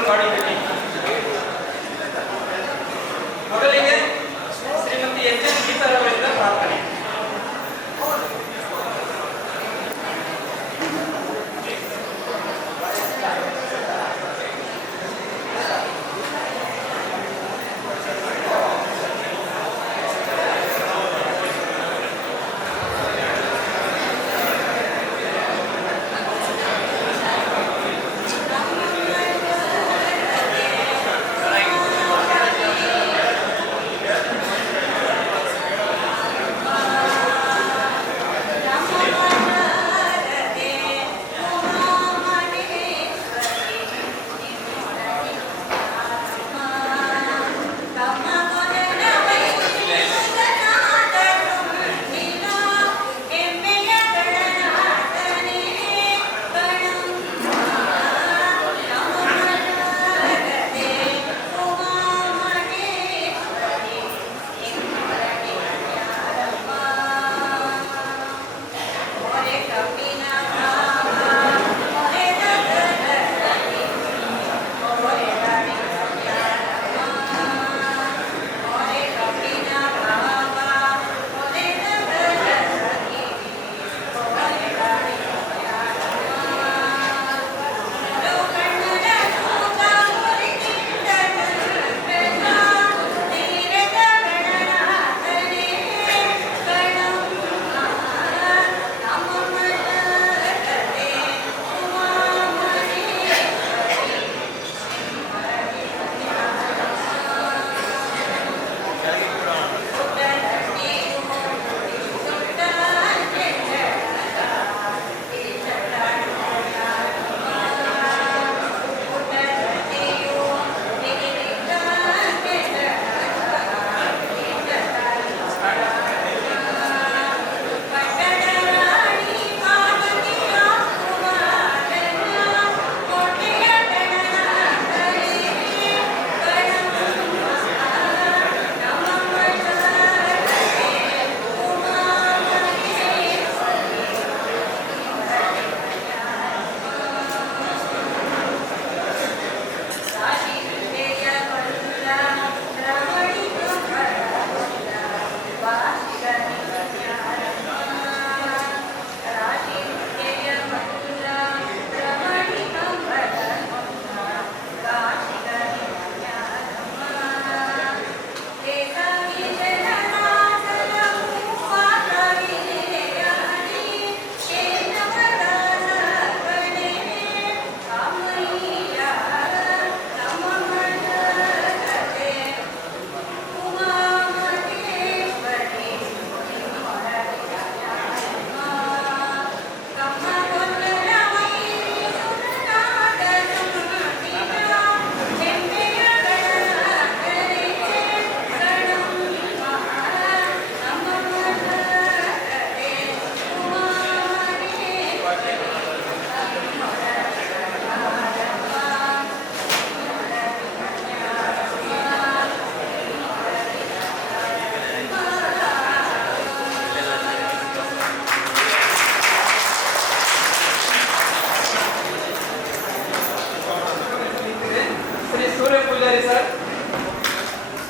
ಸ್ತೋತ್ರಗಳನ್ನು ಮಾಡಿದ್ದೀವಿ. ಮೊದಲಿಗೆ Shrimati H N ಗೀತಾರವರಿಂದ ಪ್ರಾರ್ಥನೆ.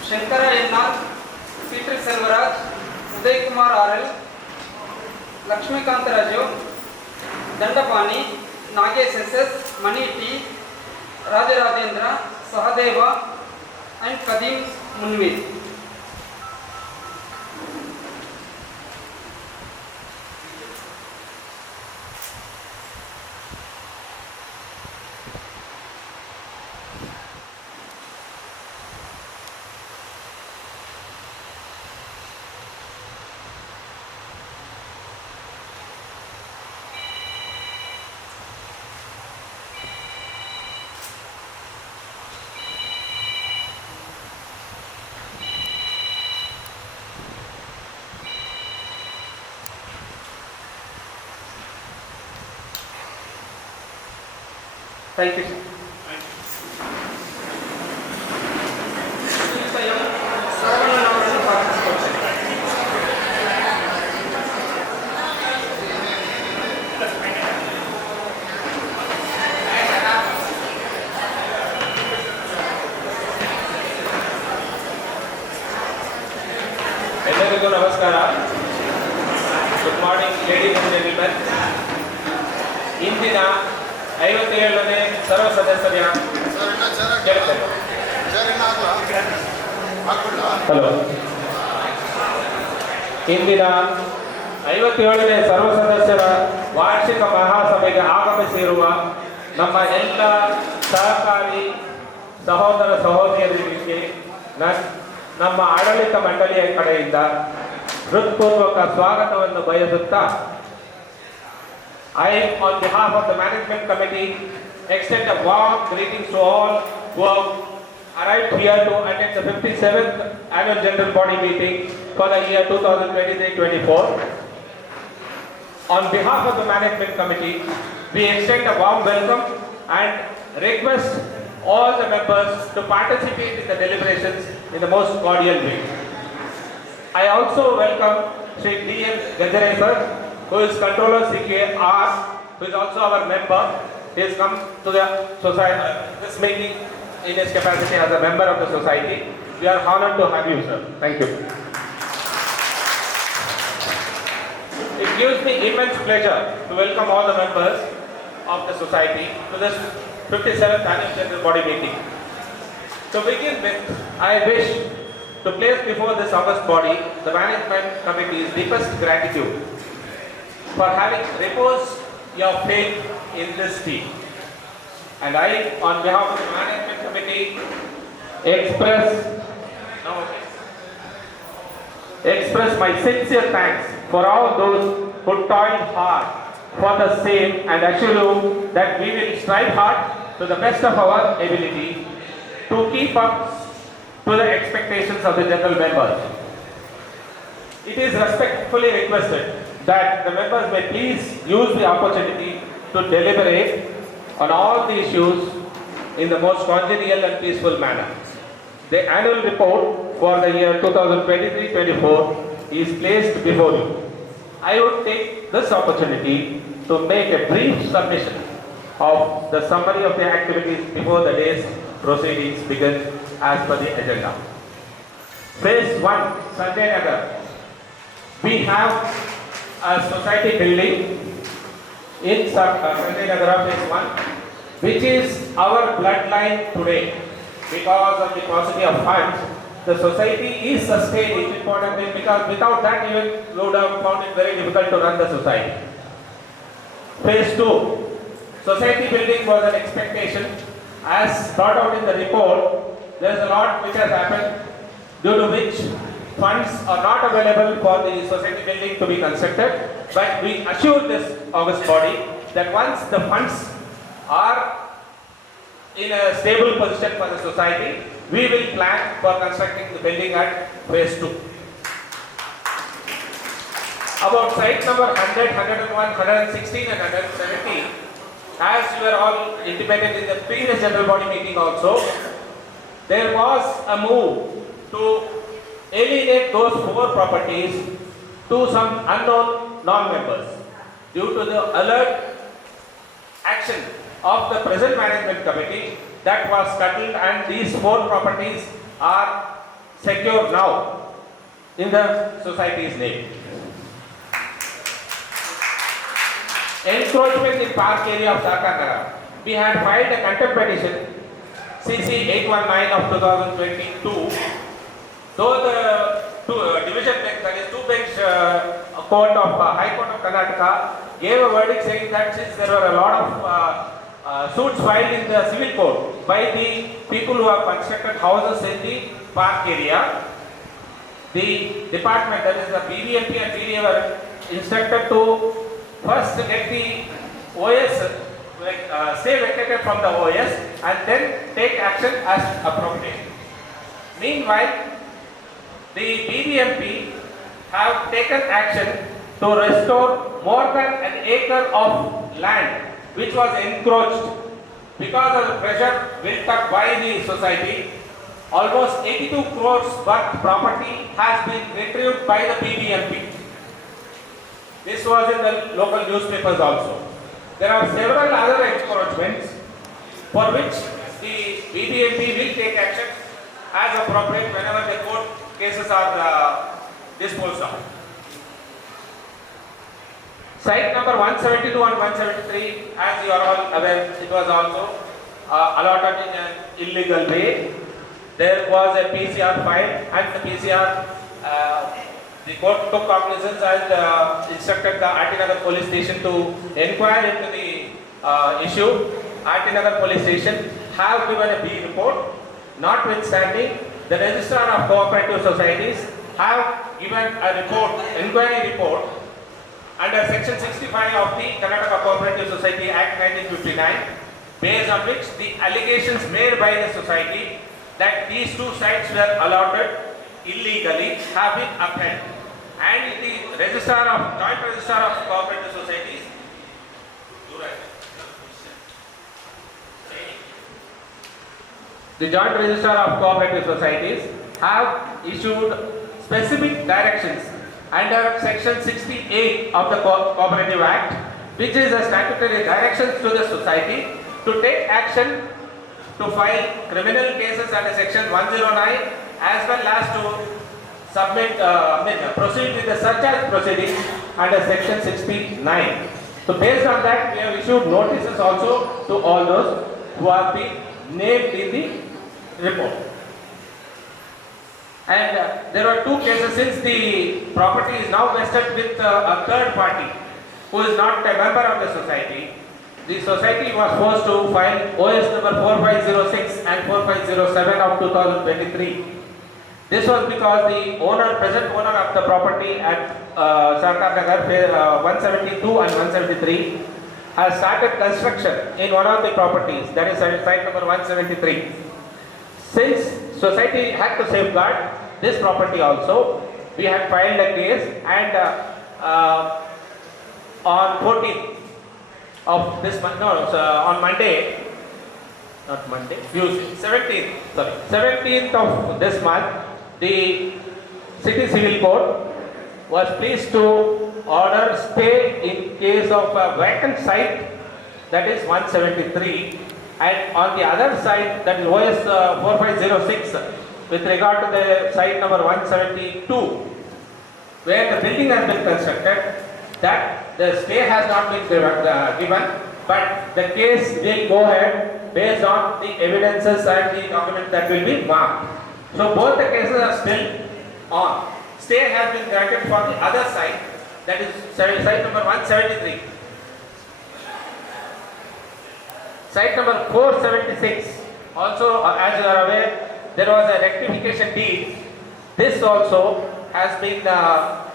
Shankara N R, Peter Selvaraj, Uday Kumar R L, Lakshmikantharaju, Dandapani, Nagesh S S, Mani T, Rajarajendra, Sahadeva and Kadeem Munveer. Thank you, sir. ನಮಸ್ಕಾರ. Good morning ladies and gentlemen. ಇಂದಿನ 57ನೇ ಸರ್ವ ಸದಸ್ಯರ ಹಲೋ ಇಂದಿನ 57ನೇ ಸರ್ವ ಸದಸ್ಯರ ವಾರ್ಷಿಕ ಮಹಾಸಭೆಗೆ ಆಗಮಿಸಿರುವ ನಮ್ಮ ಎಲ್ಲ ಸಹಕಾರಿ ಸಹೋದರ ಸಹೋದರಿಯರಿಗೆ ನಮ್ಮ ಆಡಳಿತ ಮಂಡಳಿಯ ಕಡೆಯಿಂದ ಹೃತ್ಪೂರ್ವಕ ಸ್ವಾಗತವನ್ನು ಬಯಸುತ್ತಾ I, on behalf of the management committee, extend a warm greetings to all who have arrived here to attend the 57th annual general body meeting for the year 2023-24. On behalf of the management committee, we extend a warm welcome and request all the members to participate in the deliberations in the most cordial way. I also welcome Sri D.M. Gajare sir, who is Controller CKR, who is also our member. He has come to the society, this meeting in his capacity as a member of the society. We are honored to have you, sir. Thank you. It gives me immense pleasure to welcome all the members of the society to this 57th annual general body meeting. To begin with, I wish to place before this august body the management committee's deepest gratitude for having reposed your faith in this team. And I, on behalf of the management committee, express my sincere thanks for all those who toiled hard for the same, and assure you that we will strive hard to the best of our ability to keep up to the expectations of the general members. It is respectfully requested that the members may please use the opportunity to deliberate on all the issues in the most congenial and peaceful manner. The annual report for the year 2023-24 is placed before you. I would take this opportunity to make a brief submission of the summary of the activities before the day's proceedings begin as per the agenda. Phase 1, Sanjay Nagar. We have a society building in Sanjay Nagar phase 1, which is our bloodline today. Because of the paucity of funds, the society is sustained, it's important thing, because without that even we would have found it very difficult to run the society. Phase 2, society building was an expectation. As brought out in the report, there is a lot which has happened, due to which funds are not available for the society building to be constructed. But we assure this august body that once the funds are in a stable position for the society, we will plan for constructing the building at phase 2. About site number 100, 101, 116 and 117, as you were all intimated in the previous general body meeting also, there was a move to alienate those 4 properties to some unknown non-members. Due to the alert action of the present management committee, that was scuttled and these 4 properties are secure now in the society's name. Encroachment in park area of Sarkar Nagar. We had filed a contempt petition CC 819 of 2022. Though the division bench, that is 2-bench court of High Court of Karnataka, gave a verdict saying that since there were a lot of suits filed in the civil court by the people who have constructed houses in the park area, the department, that is the BBMP and BDA, were instructed to first get the OS, stay vacated from the OS and then take action as appropriate. Meanwhile, the BBMP have taken action to restore more than an acre of land which was encroached because of the pressure built up by the society. Almost 82 crores worth property has been retrieved by the BBMP. This was in the local newspapers also. There are several other encroachments for which the BBMP will take action as appropriate whenever the court cases are disposed of. Site number 172 and 173, as you are all aware, it was also allotted in an illegal way. There was a PCR file, and the PCR, the court took cognizance and instructed the RT Nagar police station to inquire into the issue. RT Nagar police station have given a B report. Notwithstanding, the registrar of cooperative societies have given a report, inquiry report, under section 65 of the Karnataka Cooperative Society Act 1959, based on which the allegations made by the society that these two sites were allotted illegally have been upheld. And the joint registrar of cooperative societies, the joint registrar of cooperative societies have issued specific directions under section 68 of the Cooperative Act, which is a statutory directions to the society to take action to file criminal cases under section 109, as well as to proceed with the surcharge proceedings under section 69. So based on that, we have issued notices also to all those who have been named in the report. And there are two cases, since the property is now vested with a third party who is not a member of the society. The society was forced to file OS number 4506 and 4507 of 2023. This was because the present owner of the property at Sarkar Nagar 172 and 173 has started construction in one of the properties, that is site number 173. Since society had to safeguard this property also, we had filed a case, and on 14th of this month, on Monday, not Monday, Tuesday, 17th of this month, the City Civil Court was pleased to order stay in case of a vacant site, that is 173, and on the other side, that is OS 4506, with regard to the site number 172, where the building has been constructed, that the stay has not been given, but the case will go ahead based on the evidences and the documents that will be marked. So both the cases are still on. Stay has been granted for the other site, that is site number 173. Site number 476, also as you are aware, there was a rectification deed. This also has been, the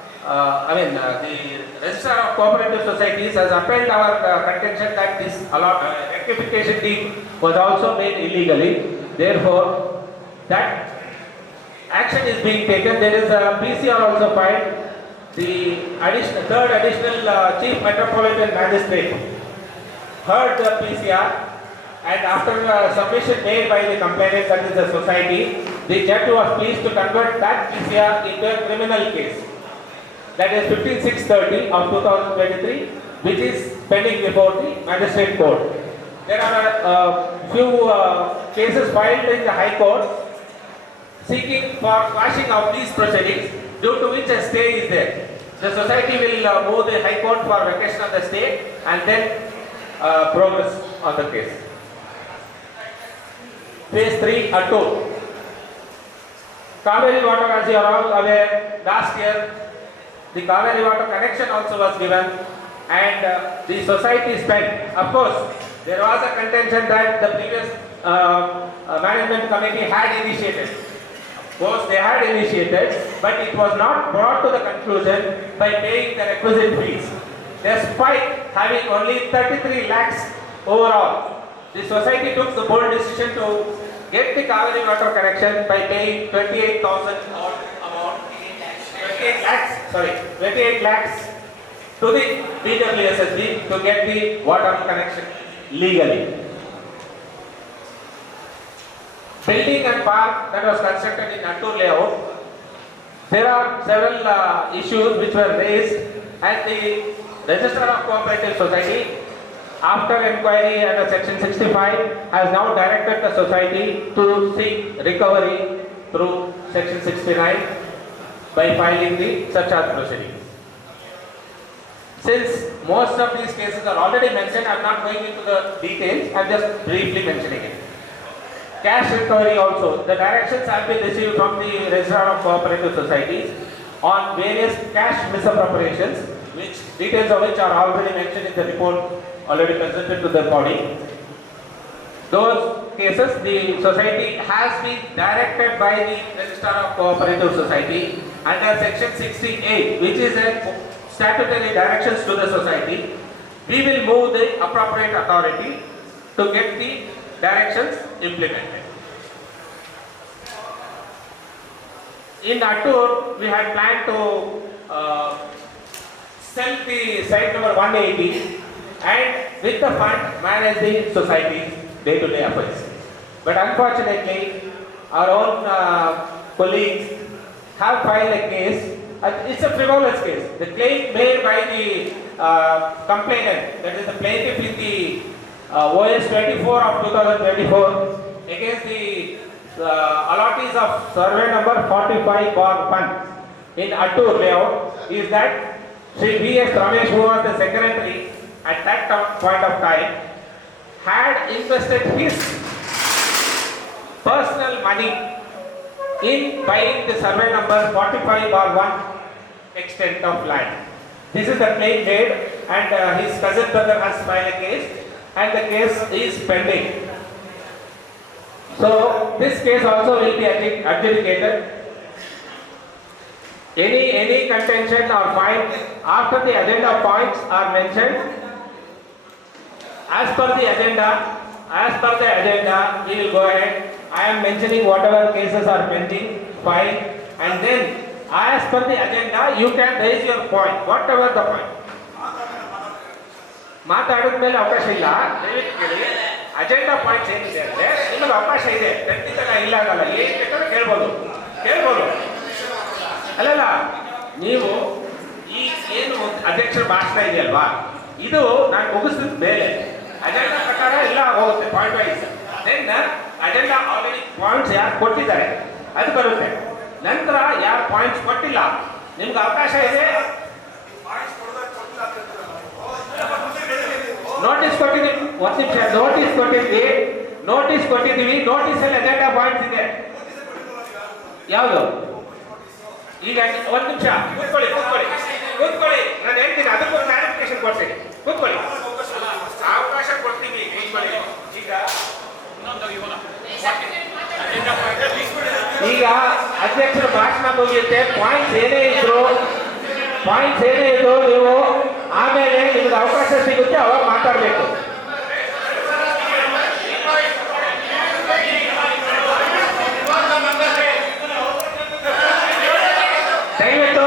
Registrar of Cooperative Societies has upheld our contention that this rectification deed was also made illegally. Therefore, that action is being taken. There is a PCR also filed. The third additional Chief Metropolitan Magistrate heard the PCR, and after submission made by the complainant, that is the society, the judge was pleased to convert that PCR into a criminal case. That is 15630 of 2023, which is pending before the magistrate court. There are a few cases filed in the High Court seeking for quashing of these proceedings, due to which a stay is there. The society will move the High Court for vacation of the stay and then progress on the case. Phase 3 Attur. Kaveri water, as you are all aware, last year the Kaveri water connection also was given, and the society spent. Of course, there was a contention that the previous management committee had initiated. Of course, they had initiated, but it was not brought to the conclusion by paying the requisite fees. Despite having only 33 lakhs overall, the society took the bold decision to get the Kaveri water connection by paying 28,000 amount, 28 lakhs to the BWSSB to get the water connection legally. Building and park that was constructed in Attur layout, there are several issues which were raised, and the Registrar of Cooperative Society, after inquiry under section 65, has now directed the society to seek recovery through section 69. by filing the surcharge proceedings. Since most of these cases are already mentioned, I am not going into the details, I am just briefly mentioning it. Cash recovery also, the directions have been received from the Registrar of Cooperative Societies on various cash misappropriations, which details of which are already mentioned in the report already presented to the body. Those cases, the society has been directed by the Registrar of Cooperative Society under section 68, which is a statutory directions to the society. We will move the appropriate authority to get the directions implemented. In Attur, we had planned to sell the site number 180 and with the fund manage the society's day-to-day affairs. But unfortunately, our own colleagues have filed a case. It's a frivolous case. The claim made by the complainant, that is the plaintiff in the OS 24 of 2024 against the allottees of survey number 45/1 in Attur layout, is that Sri V.S. Ramesh, who was the secretary at that point of time, had invested his personal money in buying the survey number 45/1 extent of land. This is the claim made, and his cousin brother has filed a case, and the case is pending. So this case also will be adjudicated. Any contention or point after the agenda points are mentioned, as per the agenda, we will go ahead. I am mentioning whatever cases are pending, filed, and then as per the agenda, you can raise your point, whatever the point. ಮಾತಾಡಿದ ಮೇಲೆ ಅವಕಾಶ ಇಲ್ಲ, ದಯವಿಟ್ಟು ಕೇಳಿ. Agenda points ಏನಿದೆ ಅಂದರೆ ನಿಮಗೆ ಅವಕಾಶ ಇದೆ, ಖಂಡಿತ ಇಲ್ಲ ಆಗಲ್ಲ, ಏನು ಬೇಕಾದ್ರೆ ಕೇಳ್ಬೋದು. ಅಲ್ಲಲ್ಲ, ನೀವು ಈ ಏನು ಅಧ್ಯಕ್ಷರ ಭಾಷಣ ಇದೆಯಲ್ವಾ, ಇದು ನಾನು ಮುಗಿಸಿದ ಮೇಲೆ ಅಜೆಂಡಾ ಪ್ರಕಾರ ಎಲ್ಲ ಹೋಗುತ್ತೆ point wise. Then agenda already points ಯಾರು ಕೊಟ್ಟಿದ್ದಾರೆ ಅದು ಬರುತ್ತೆ. ನಂತರ ಯಾರು ಪಾಯಿಂಟ್ಸ್ ಕೊಟ್ಟಿಲ್ಲ ನಿಮ್ಗೆ ಅವಕಾಶ ಇದೆ. ನೋಟಿಸ್ ಕೊಟ್ಟಿದ್ದೀವಿ, ಒಂದು ನಿಮಿಷ, ನೋಟಿಸ್ ಕೊಟ್ಟಿದ್ದೀವಿ. ನೋಟಿಸಲ್ಲಿ ಅಜೆಂಡಾ ಪಾಯಿಂಟ್ಸ್ ಇದೆ. ಯಾವುದು? ಈಗ ಒಂದು ನಿಮಿಷ ಕೂತ್ಕೊಳ್ಳಿ, ನಾನು ಹೇಳ್ತೀನಿ, ಅದಕ್ಕೂ ಕ್ಲಾರಿಫಿಕೇಶನ್ ಕೊಡ್ತೀನಿ. ಕೂತ್ಕೊಳ್ಳಿ, ಅವಕಾಶ ಕೊಡ್ತೀವಿ, ಕೂತ್ಕೊಳ್ಳಿ. ಈಗ ಅಧ್ಯಕ್ಷರ ಭಾಷಣ ಮುಗಿಯುತ್ತೆ. ಪಾಯಿಂಟ್ಸ್ ಏನೇ ಇದ್ರು ನೀವು ಆಮೇಲೆ ನಿಮ್ಗೆ ಅವಕಾಶ ಸಿಗುತ್ತೆ, ಅವಾಗ ಮಾತಾಡಬೇಕು. ದಯವಿಟ್ಟು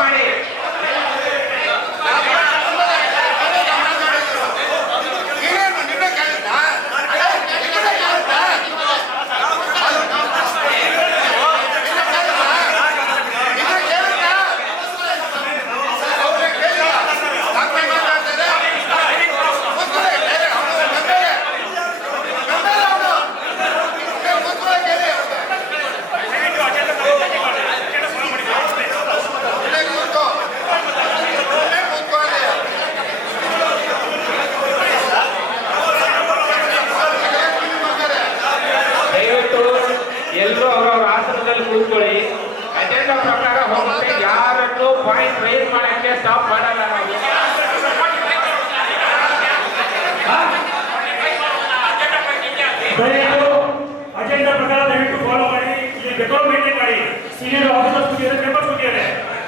ಮಾಡಿ. ಎಲ್ಲರೂ ಅವರವರ ಆಸನದಲ್ಲಿ ಕೂತ್ಕೊಳ್ಳಿ. ಅಜೆಂಡಾ ಪ್ರಕಾರ ಹೋಗುತ್ತೆ. ಯಾರನ್ನು ಪಾಯಿಂಟ್ ರೈಸ್ ಮಾಡಕ್ಕೆ ಸ್ಟಾಪ್ ಮಾಡಲ್ಲ ನಾವು. ಅಜೆಂಡಾ ಪ್ರಕಾರ ದಯವಿಟ್ಟು ಫಾಲೋ ಮಾಡಿ. ಇಲ್ಲಿ ಡೆಕೋರಂ ಮೇಂಟೈನ್ ಮಾಡಿ. ಸೀನಿಯರ್ ಆಫೀಸರ್ಸ್ ಕೂತಿದ್ದಾರೆ, ಮೆಂಬರ್ಸ್ ಕೂತಿದ್ದಾರೆ.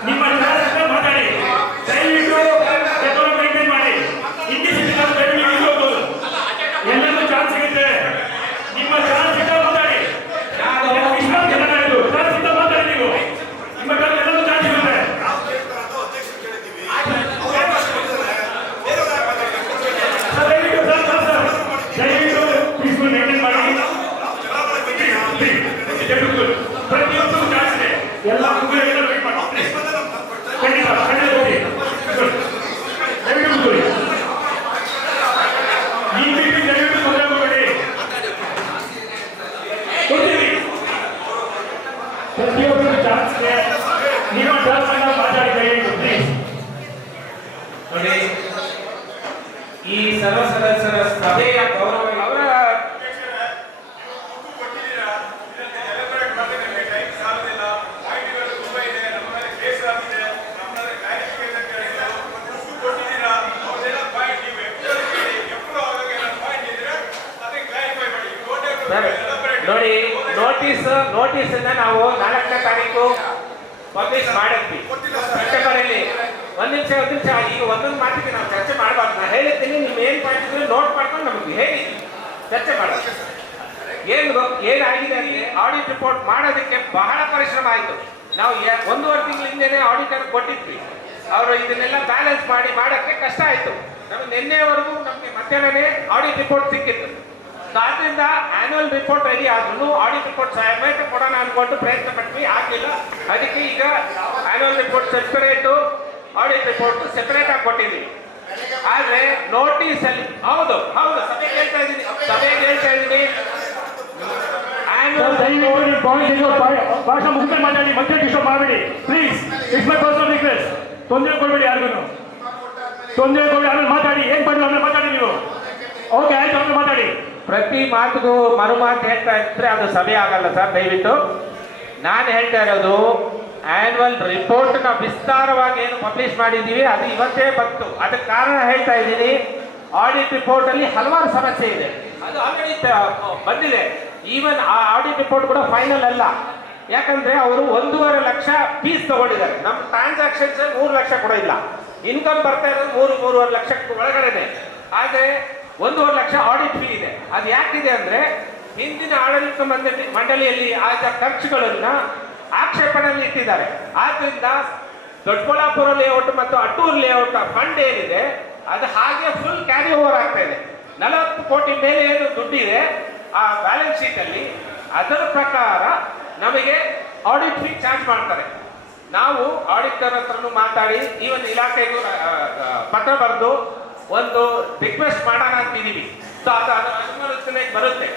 ನಿಮ್ಮ ಚಾನ್ಸ್ ಮಾತಾಡಿ. ದಯವಿಟ್ಟು ಡೆಕೋರಂ ಮೇಂಟೈನ್ ಮಾಡಿ. ಇಂಡಿಸಿಪ್ಲಿನ್ ದಯವಿಟ್ಟು ಇರೋದು ಎಲ್ಲರಿಗೂ ಚಾನ್ಸ್ ಸಿಗುತ್ತೆ. ನಿಮ್ಮ ಚಾನ್ಸ್ ಇದ್ದ ಮಾತಾಡಿ. ಎಲ್ಲ ಸರ್ ನೋಡಿ, ನೋಟಿಸ್ ನಾವು 4ನೇ ತಾರೀಕು ಪಬ್ಲಿಷ್ ಮಾಡಿದ್ವಿ ಸೆಪ್ಟೆಂಬರಲ್ಲಿ. ಒಂದ್ ನಿಮಿಷ ಈಗ ಒಂದೊಂದು ಮಾತಿಗೆ ನಾವು ಚರ್ಚೆ ಮಾಡಬಾರ್ದು. ನಾನು ಹೇಳಿರ್ತೀನಿ, ನೀವು ಏನ್ ಪಾಯಿಂಟ್ ಇದ್ರೆ ನೋಟ್ ಮಾಡ್ಕೊಂಡು ನಮಗೆ ಹೇಳಿ ಚರ್ಚೆ ಮಾಡೋದು. ಏನಾಗಿದೆ ಅಂದ್ರೆ ಆಡಿಟ್ ರಿಪೋರ್ಟ್ ಮಾಡೋದಕ್ಕೆ ಬಹಳ ಪರಿಶ್ರಮ ಆಯಿತು. ನಾವು 1.5 ತಿಂಗಳಿಂದನೇ ಆಡಿಟರ್ ಕೊಟ್ಟಿದ್ವಿ. ಅವರು ಇದನ್ನೆಲ್ಲ ಬ್ಯಾಲೆನ್ಸ್ ಮಾಡೋಕ್ಕೆ ಕಷ್ಟ ಆಯಿತು. ನಮಗೆ ನಿನ್ನೆವರೆಗೂ ನಮಗೆ ಮಧ್ಯಾಹ್ನನೇ ಆಡಿಟ್ ರಿಪೋರ್ಟ್ ಸಿಕ್ಕಿತ್ತು. ಆದ್ರಿಂದ ಆನ್ಯುವಲ್ ರಿಪೋರ್ಟ್ ರೆಡಿ ಆದ್ರೂ ಆಡಿಟ್ ರಿಪೋರ್ಟ್ ಸಮೇತ ಕೊಡೋಣ ಅನ್ಕೊಂಡು ಪ್ರಯತ್ನ ಪಟ್ವಿ, ಆಗಲಿಲ್ಲ. ಅದಕ್ಕೆ ಈಗ annual report separate, audit report separate ಆಗಿ ಕೊಟ್ಟಿದ್ದೀವಿ. ಆದ್ರೆ ನೋಟಿಸ್ ಅಲ್ಲಿ ಹೌದು ಸಭೆಗೆ ಹೇಳ್ತಾ ಇದ್ದೀನಿ ಭಾಷಣ ಮುಗಿದ ಮಾತಾಡಿ, ಮತ್ತೆ ಡಿಸ್ಟರ್ಬ್ ಮಾಡಬೇಡಿ please. It's my personal request. ತೊಂದರೆ ಕೊಡಬೇಡಿ ಯಾರಿಗೂ, ತೊಂದರೆ ಕೊಡಬೇಡಿ. ಆಮೇಲೆ ಮಾತಾಡಿ, ಏನ್ ಮಾಡಿದ್ರು ಆಮೇಲೆ ಮಾತಾಡಿ ನೀವು. ಓಕೆ ಆಯ್ತು, ಆಮೇಲೆ ಮಾತಾಡಿ. ಪ್ರತಿ ಮಾತಿಗೂ ಮರು ಮಾತು ಹೇಳ್ತಾ ಇದ್ರೆ ಅದು ಸಭೆ ಆಗಲ್ಲ ಸರ್. ದಯವಿಟ್ಟು ನಾನು ಹೇಳ್ತಾ ಇರೋದು ಆನ್ಯುವಲ್ ರಿಪೋರ್ಟ್ ನ ವಿಸ್ತಾರವಾಗಿ ಏನು ಪಬ್ಲಿಷ್ ಮಾಡಿದ್ದೀವಿ ಅದು ಇವತ್ತೇ ಬಂತು. ಅದಕ್ಕೆ ಕಾರಣ ಹೇಳ್ತಾ ಇದ್ದೀನಿ, ಆಡಿಟ್ ರಿಪೋರ್ಟ್ ಅಲ್ಲಿ ಹಲವಾರು ಸಮಸ್ಯೆ ಇದೆ. ಅದು ಆಲ್ರೆಡಿ ಬಂದಿದೆ. ಈವನ್ ಆ ಆಡಿಟ್ ರಿಪೋರ್ಟ್ ಕೂಡ ಫೈನಲ್ ಅಲ್ಲ. ಯಾಕಂದ್ರೆ ಅವರು 1.5 ಲಕ್ಷ ಫೀಸ್ ತಗೊಂಡಿದ್ದಾರೆ. ನಮ್ಮ ಟ್ರಾನ್ಸಾಕ್ಷನ್ಸ್ 3 ಲಕ್ಷ ಕೂಡ ಇಲ್ಲ. ಇನ್ಕಮ್ ಬರ್ತಾ ಇರೋದು 3.5 ಲಕ್ಷಕ್ಕೆ ಒಳಗಡೆನೆ. ಆದ್ರೆ 1.5 ಲಕ್ಷ ಆಡಿಟ್ ಫೀ ಇದೆ. ಅದು ಯಾಕಿದೆ ಅಂದ್ರೆ ಹಿಂದಿನ ಆಡಳಿತ ಮಂಡಳಿಯಲ್ಲಿ ಆದ ಖರ್ಚುಗಳನ್ನ ಆಕ್ಷೇಪಣೆಯಲ್ಲಿ ಇಟ್ಟಿದ್ದಾರೆ. ಆದ್ರಿಂದ ದೊಡ್ಡಬಳ್ಳಾಪುರ ಲೇಔಟ್ ಮತ್ತು ಅಟ್ಟೂರು ಲೇಔಟ್ ಫಂಡ್ ಏನಿದೆ ಅದು ಹಾಗೆ ಫುಲ್ ಕ್ಯಾರಿ ಓವರ್ ಆಗ್ತಾ ಇದೆ. 40 ಕೋಟಿ ಮೇಲೆ ಏನು ದುಡ್ಡಿದೆ ಆ ಬ್ಯಾಲೆನ್ಸ್ ಶೀಟ್ ಅಲ್ಲಿ, ಅದರ ಪ್ರಕಾರ ನಮಗೆ ಆಡಿಟ್ ಫೀ ಚಾರ್ಜ್ ಮಾಡ್ತಾರೆ. ನಾವು ಆಡಿಟರ್ ಹತ್ರನೂ ಮಾತಾಡಿ, ಈವನ್ ಇಲಾಖೆಗೂ ಪತ್ರ ಬರೆದು ಒಂದು ರಿಕ್ವೆಸ್ಟ್ ಮಾಡೋಣ ಅಂತಿದ್ದೀವಿ. ಸೊ ಅದು ಅನುಮೋದನೆಗೆ ಬರುತ್ತೆ.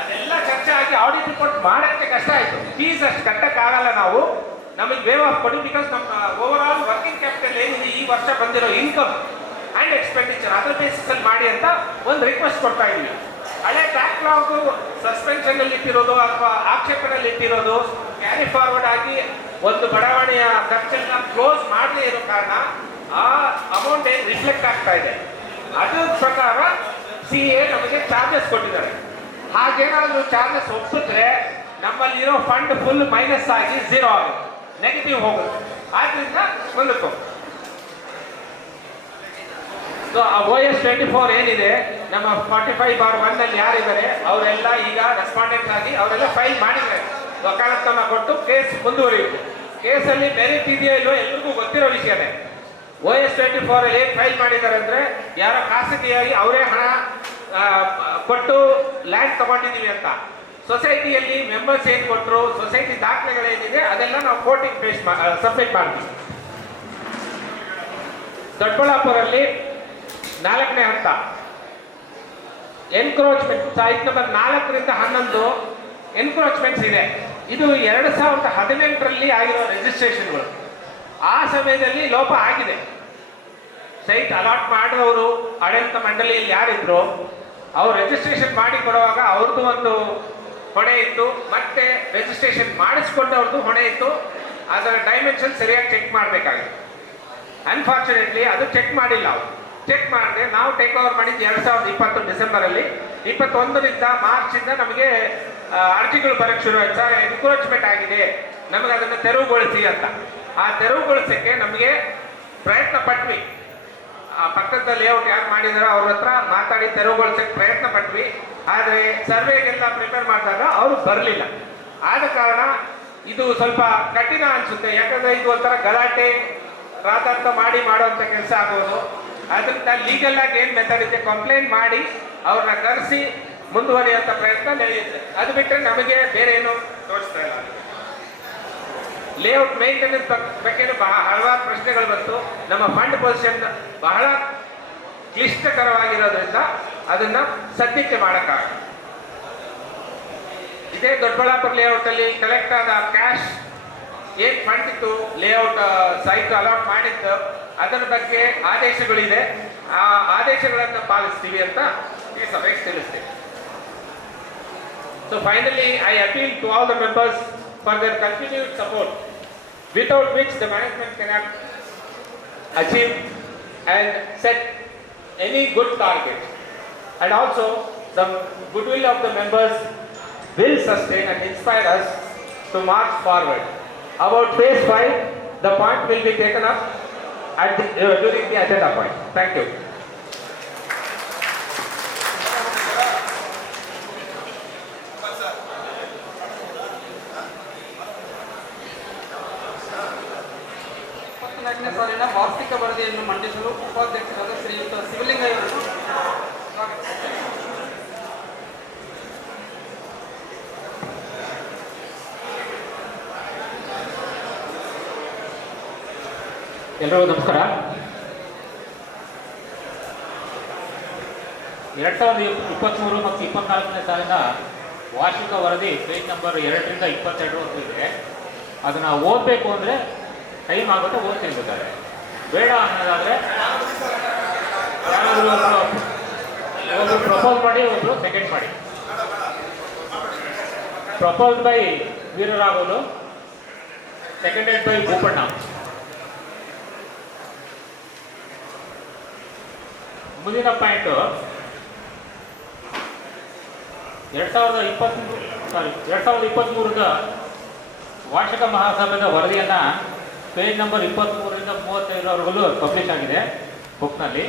ಅದೆಲ್ಲ ಚರ್ಚೆ ಆಗಿ ಆಡಿಟ್ ರಿಪೋರ್ಟ್ ಮಾಡೋಕ್ಕೆ ಕಷ್ಟ ಆಯಿತು. ಫೀಸ್ ಅಷ್ಟು ಕಟ್ಟಕ್ಕಾಗಲ್ಲ ನಾವು, ನಮಗೆ ವೇವ್ ಆಫ್ ಕೊಡಿ. ಬಿಕಾಸ್ ನಮ್ಮ ಓವರ್ ಆಲ್ ವರ್ಕಿಂಗ್ ಕ್ಯಾಪಿಟಲ್ ಏನಿದೆ ಈ ವರ್ಷ ಬಂದಿರೋ ಇನ್ಕಮ್ ಆ್ಯಂಡ್ ಎಕ್ಸ್ಪೆಂಡಿಚರ್ ಅದರ ಬೇಸಿಸಲ್ಲಿ ಮಾಡಿ ಅಂತ ಒಂದು ರಿಕ್ವೆಸ್ಟ್ ಕೊಡ್ತಾ ಇದ್ದೀವಿ. ಹಳೆ ಬ್ಯಾಕ್ಲಾಗ್ ಸಸ್ಪೆನ್ಷನ್ ಅಲ್ಲಿ ಇಟ್ಟಿರೋದು ಅಥವಾ ಆಕ್ಷೇಪಣೆಯಲ್ಲಿ ಇಟ್ಟಿರೋದು ಕ್ಯಾರಿ ಫಾರ್ವರ್ಡ್ ಆಗಿ ಒಂದು ಬಡಾವಣೆಯ ಖರ್ಚನ್ನ ಕ್ಲೋಸ್ ಮಾಡದೇ ಇರೋ ಕಾರಣ ಆ ಅಮೌಂಟ್ ಏನು ರಿಫ್ಲೆಕ್ಟ್ ಆಗ್ತಾ ಇದೆ. ಅದ್ರ ಪ್ರಕಾರ CA ನಮಗೆ ಚಾರ್ಜಸ್ ಕೊಟ್ಟಿದ್ದಾರೆ. ಹಾಗೇನಾದ್ರೂ ಚಾರ್ಜಸ್ ಒಪ್ಪಿದ್ರೆ ನಮ್ಮಲ್ಲಿರೋ ಫಂಡ್ ಫುಲ್ ಮೈನಸ್ ಆಗಿ 0 ಆಗುತ್ತೆ, ನೆಗೆಟಿವ್ ಹೋಗುತ್ತೆ. ಆದ್ರಿಂದ ಮುಂದಕ್ಕೆ ಸೊ ಆ OS 24 ಏನಿದೆ, ನಮ್ಮ 45/1 ಅಲ್ಲಿ ಯಾರಿದ್ದಾರೆ ಅವರೆಲ್ಲ ಈಗ ರೆಸ್ಪಾಂಡೆಂಟ್ ಆಗಿ ಅವರೆಲ್ಲ ಫೈಲ್ ಮಾಡಿದ್ದಾರೆ. ವಕಾಲತ್ತನ್ನ ಕೊಟ್ಟು ಕೇಸ್ ಮುಂದುವರಿಯುತ್ತೆ. ಕೇಸಲ್ಲಿ ಮೆರಿಟ್ ಇದೆಯೋ ಇಲ್ಲೋ ಎಲ್ರಿಗೂ ಗೊತ್ತಿರೋ ವಿಷಯನೇ. OS 24 ಅಲ್ಲಿ ಏನ್ ಫೈಲ್ ಮಾಡಿದ್ದಾರೆ ಅಂದ್ರೆ, ಯಾರೋ ಖಾಸಗಿಯಾಗಿ ಅವರೇ ಹಣ ಕೊಟ್ಟು ಲ್ಯಾಂಡ್ ತಗೊಂಡಿದೀವಿ ಅಂತ. ಸೊಸೈಟಿಯಲ್ಲಿ ಮೆಂಬರ್ಸ್ ಏನ್ ಕೊಟ್ಟರು, ಸೊಸೈಟಿ ದಾಖಲೆಗಳೇನಿದೆ ಅದೆಲ್ಲ ನಾವು ಕೋರ್ಟಿಗೆ ಸಬ್ಮಿಟ್ ಮಾಡ್ತೀವಿ. ದೊಡ್ಡಬಳ್ಳಾಪುರಲ್ಲಿ 4ನೇ ಹಂತ ಎನ್ಕ್ರೋಚ್ಮೆಂಟ್, ಸೈಟ್ ನಂಬರ್ 4ರಿಂದ 11 ಎನ್ಕ್ರೋಚ್ಮೆಂಟ್ಸ್ ಇದೆ. ಇದು 2018ರಲ್ಲಿ ಆಗಿರೋ ರಿಜಿಸ್ಟ್ರೇಷನ್ಗಳು. ಆ ಸಮಯದಲ್ಲಿ ಲೋಪ ಆಗಿದೆ. ಸೈಟ್ ಅಲಾಟ್ ಮಾಡೋರು ಆಡಳಿತ ಮಂಡಳಿಯಲ್ಲಿ ಯಾರಿದ್ರು ಅವ್ರು ರಿಜಿಸ್ಟ್ರೇಷನ್ ಮಾಡಿ ಕೊಡುವಾಗ ಅವ್ರದ್ದು ಒಂದು ಹೊಣೆ ಇತ್ತು, ಮತ್ತೆ ರಿಜಿಸ್ಟ್ರೇಷನ್ ಮಾಡಿಸ್ಕೊಂಡವ್ರದ್ದು ಹೊಣೆ ಇತ್ತು. ಅದರ ಡೈಮೆನ್ಷನ್ ಸರಿಯಾಗಿ ಚೆಕ್ ಮಾಡಬೇಕಾಗಿದೆ. ಅನ್ಫಾರ್ಚುನೇಟ್ಲಿ ಅದು ಚೆಕ್ ಮಾಡಿಲ್ಲ. ಅವರು ಚೆಕ್ ಮಾಡಿದೆ. ನಾವು ಟೇಕ್ ಓವರ್ ಮಾಡಿದ್ದು 2020 ಡಿಸೆಂಬರಲ್ಲಿ. 21ರಿಂದ ಮಾರ್ಚಿಂದ ನಮಗೆ ಅರ್ಜಿಗಳು ಬರಕ್ಕೆ ಶುರು ಆಯ್ತು. ಸರ್ ಎನ್ಕ್ರೋಚ್ಮೆಂಟ್ ಆಗಿದೆ, ನಮಗೆ ಅದನ್ನು ತೆರವುಗೊಳಿಸಿ ಅಂತ. ಆ ತೆರವುಗೊಳಿಸಕ್ಕೆ ನಮಗೆ ಪ್ರಯತ್ನ ಪಟ್ವಿ. ಆ ಪಕ್ಕದ ಲೇಔಟ್ ಯಾರು ಮಾಡಿದಾರೋ ಅವ್ರ ಹತ್ರ ಮಾತಾಡಿ ತೆರವುಗೊಳಿಸಕ್ಕೆ ಪ್ರಯತ್ನ ಪಟ್ವಿ. ಆದರೆ ಸರ್ವೆಗೆಲ್ಲ ಪ್ರಿಪೇರ್ ಮಾಡಿದಾಗ ಅವರು ಬರಲಿಲ್ಲ. ಆದ ಕಾರಣ ಇದು ಸ್ವಲ್ಪ ಕಠಿಣ ಅನಿಸುತ್ತೆ. ಯಾಕಂದರೆ ಇದು ಒಂಥರ ಗಲಾಟೆ ರಾತಾಂತ ಮಾಡುವಂಥ ಕೆಲಸ ಆಗೋದು. ಅದರಿಂದ ಲೀಗಲ್ ಆಗಿ ಏನು ಮೆಥಡ್ ಇದೆ ಕಂಪ್ಲೇಂಟ್ ಮಾಡಿ ಅವ್ರನ್ನ ಕರೆಸಿ ಮುಂದುವರಿಯುವಂಥ ಪ್ರಯತ್ನ ನಡೆಯುತ್ತೆ. ಅದು ಬಿಟ್ಟರೆ ನಮಗೆ ಬೇರೆ ಏನು ತೋರಿಸ್ತಾ ಇಲ್ಲ. ಲೇಔಟ್ ಮೇಂಟೆನೆನ್ಸ್ ಬಗ್ಗೆ ಹಲವಾರು ಪ್ರಶ್ನೆಗಳು ಬಂತು. ನಮ್ಮ ಫಂಡ್ ಪೊಸಿಷನ್ ಬಹಳ ಕ್ಲಿಷ್ಟಕರವಾಗಿರೋದ್ರಿಂದ ಅದನ್ನ ಸದ್ಯಕ್ಕೆ ಮಾಡೋಕ್ಕಾಗಲ್ಲ. ಇದೇ ದೊಡ್ಡಬಳ್ಳಾಪುರ ಲೇಔಟ್ ಅಲ್ಲಿ ಕಲೆಕ್ಟ್ ಆದ ಕ್ಯಾಶ್ ಏನ್ ಫಂಡ್ ಇತ್ತು, ಲೇಔಟ್ ಸೈಟ್ ಅಲಾಟ್ ಮಾಡಿದ್ದು, ಅದರ ಬಗ್ಗೆ ಆದೇಶಗಳಿದೆ. ಆ ಆದೇಶಗಳನ್ನು ಪಾಲಿಸ್ತೀವಿ ಅಂತ ಈ ಸಭೆಗೆ ತಿಳಿಸ್ತೀವಿ. So finally, I appeal to all the members for their continued support, without which the management cannot achieve and set any good target. And also the goodwill of the members will sustain and inspire us to march forward. About phase 5, the point will be taken up at during the agenda point. Thank you. ಇಪ್ಪತ್ನಾಲ್ಕನೇ ಸಾಲಿನ ವಾರ್ಷಿಕ ವರದಿಯನ್ನು ಮಂಡಿಸಲು ಉಪಾಧ್ಯಕ್ಷರಾದ ಶ್ರೀಯುತ ಶಿವಲಿಂಗಯ್ಯ ಅವರನ್ನು ಸ್ವಾಗತಿಸುತ್ತೇನೆ. ಎಲ್ಲರಿಗೂ ನಮಸ್ಕಾರ. 2023 ಮತ್ತು 24ನೇ ಸಾಲಿನ ವಾರ್ಷಿಕ ವರದಿ ಪೇಜ್ ನಂಬರ್ 2ರಿಂದ 22 ಇದೆ. ಅದನ್ನು ಓದಬೇಕು ಅಂದರೆ ಟೈಮ್ ಆಗುತ್ತೆ, ಓದ್ತೀನಿ ಬೇಕಾದ್ರೆ. ಬೇಡ ಅನ್ನೋದಾದರೆ ಯಾರಾದರೂ ಒಬ್ಬರು ಪ್ರಪೋಸ್ ಮಾಡಿ, ಒಬ್ಬರು ಸೆಕೆಂಡ್ ಮಾಡಿ. ಪ್ರಪೋಸ್ ಬೈ ವೀರರಾಘವಲು, ಸೆಕೆಂಡೆಡ್ ಬೈ ಭೂಪಣ್ಣ. ಮುಂದಿನ ಪಾಯಿಂಟು 2023ರ ವಾರ್ಷಿಕ ಮಹಾಸಭೆಯ ವರದಿಯನ್ನು ಪೇಜ್ ನಂಬರ್ 23ರಿಂದ 35ರವರೆಗೂ ಪಬ್ಲಿಷ್ ಆಗಿದೆ ಬುಕ್ನಲ್ಲಿ.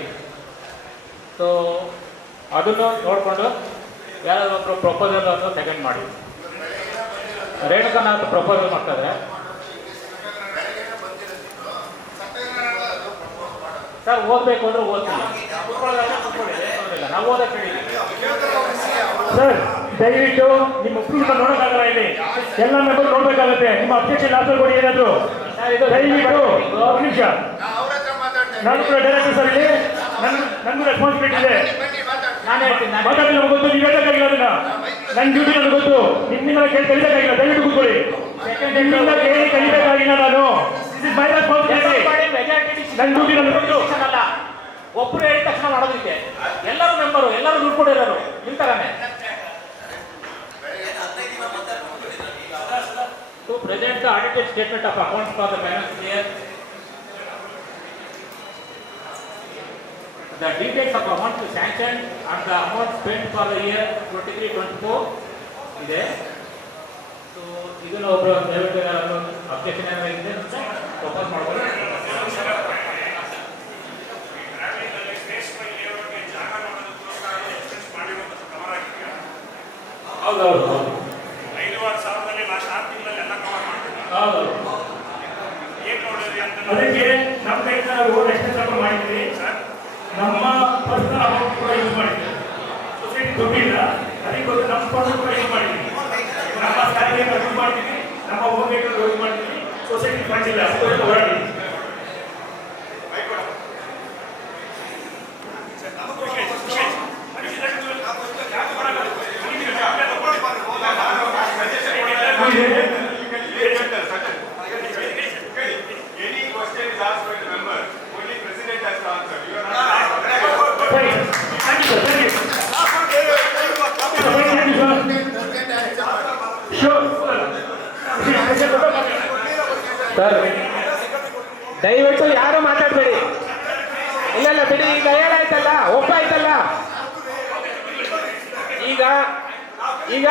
ಸೊ ಅದನ್ನು ನೋಡಿಕೊಂಡು ಯಾರಾದರೂ ಒಬ್ಬರು ಪ್ರಪೋಸಲ್ ಅಥವಾ ಸೆಕೆಂಡ್ ಮಾಡಿ. ರೇಣುಕನಾಥ್ ಪ್ರಪೋಸಲ್ ಮಾಡ್ತಾಯಿದ್ರೆ ಸರ್ ಓದಬೇಕು ಅಂದ್ರೆ ಓದ್ತೀನಿ, ನಾವು ಓದಕ್ಕೆ ಹೇಳಿದ್ದೀವಿ ಸರ್. ದಯವಿಟ್ಟು ನಿಮ್ಮ ಒಬ್ಬರು ನೋಡೋಕ್ಕಾಗಲ್ಲ, ಇಲ್ಲಿ ಎಲ್ಲ ಮೆಂಬರ್ ನೋಡ್ಬೇಕಾಗುತ್ತೆ. ನಿಮ್ಮ ಅಬ್ಜೆಕ್ಷನ್ ಲಾಸ್ಟ್ ಕೊಡಿ ಏನಾದ್ರು. ದಯವಿಟ್ಟು ಒಂದು ನಿಮಿಷ, ನಾನು ಕೂಡ ಡೈರೆಕ್ಟರ್ ಸರ್, ಇಲ್ಲಿ ನನಗೂ ರೆಸ್ಪಾನ್ಸಿಬಿಲಿಟಿ ಇದೆ. ನಾನು ಹೇಳ್ತೀನಿ. ಮಾತಾಡಿ ನಮ್ಗೆ ಗೊತ್ತು, ನೀವು ಹೇಳಕ್ಕಾಗಿಲ್ಲ ಅದನ್ನ. ನನ್ನ ಡ್ಯೂಟಿ ನನಗೆ ಗೊತ್ತು, ನಿಮ್ಮಿಂದ ಕೇಳಿ ಕಲಿಬೇಕಾಗಿಲ್ಲ. ದಯವಿಟ್ಟು ಕೂತ್ಕೊಳ್ಳಿ. ನಿಮ್ಮಿಂದ ಕೇಳಿ ಕಲಿಬೇಕಾಗಿಲ್ಲ ನಾನು. This is my responsibility. ನನ್ನ ಡ್ಯೂಟಿ ನನಗೆ ಗೊತ್ತು. ಒಬ್ಬರು ಹೇಳಿದ ತಕ್ಷಣ ಮಾಡೋದಿದೆ. ಎಲ್ಲರೂ ಮೆಂಬರು, ಎಲ್ಲರೂ ದುಡ್ಡು ಕೊಡಿರೋರು ನಿಂತಾನೆ. To present the audited statement of accounts for the financial year, the details of amounts sanctioned and the amount spent for the year 23-24 ಇದೆ. ಸೊ ಇದನ್ನು ಒಬ್ಬರು ದಯವಿಟ್ಟು ಅಬ್ಜೆಕ್ಷನ್ ಏನಾದ್ರು ಇದೆ ಅಂತ ಪ್ರಪೋಸ್ ಮಾಡ್ಬೋದು. ಹೌದೌದು ಹೌದು 5,000 ಲಾಸ್ಟ್ 6 ತಿಂಗಳಲ್ಲಿ ಎಲ್ಲ ಕವರ್ ಮಾಡ್ತೀವಿ. ಹೌದೌದು. ಏನು ನೋಡಿದ್ರಿ ಅಂತ ಅದಕ್ಕೆ ನಮ್ಮ ಕೈಯಿಂದ ಓನ್ ಎಕ್ಸ್ಟೆನ್ಷನ್ ಮಾಡಿದ್ವಿ ಸರ್. ನಮ್ಮ ಪರ್ಸನಲ್ ಅಮೌಂಟ್ ಕೂಡ ಯೂಸ್ ಮಾಡಿದ್ವಿ. ಸೊಸೈಟಿ ದುಡ್ಡಿಲ್ಲ, ಅದಕ್ಕೆ ಗೊತ್ತು ನಮ್ಮ ಪರ್ಸನಲ್ ಕೂಡ ಯೂಸ್ ಮಾಡಿದ್ವಿ. ನಮ್ಮ ಸ್ಯಾಲರಿ ಯೂಸ್ ಮಾಡ್ತೀವಿ, ನಮ್ಮ ಓನ್ ವೆಹಿಕಲ್ ಯೂಸ್ ಮಾಡ್ತೀವಿ. ಸೊಸೈಟಿ ಫಂಡ್ ಇಲ್ಲ, ಅದಕ್ಕೆ ಹೊರಡಿ. Any question is asked by the member, only president has to answer. You are not. Thank you, sir. Thank you. Sure. Sir ದಯವಿಟ್ಟು ಯಾರು ಮಾತಾಡಬೇಡಿ. ಇಲ್ಲ ಬಿಡಿ, ಈಗ ಹೇಳಾಯ್ತಲ್ಲ, ಒಪ್ಪಾಯ್ತಲ್ಲ. ಈಗ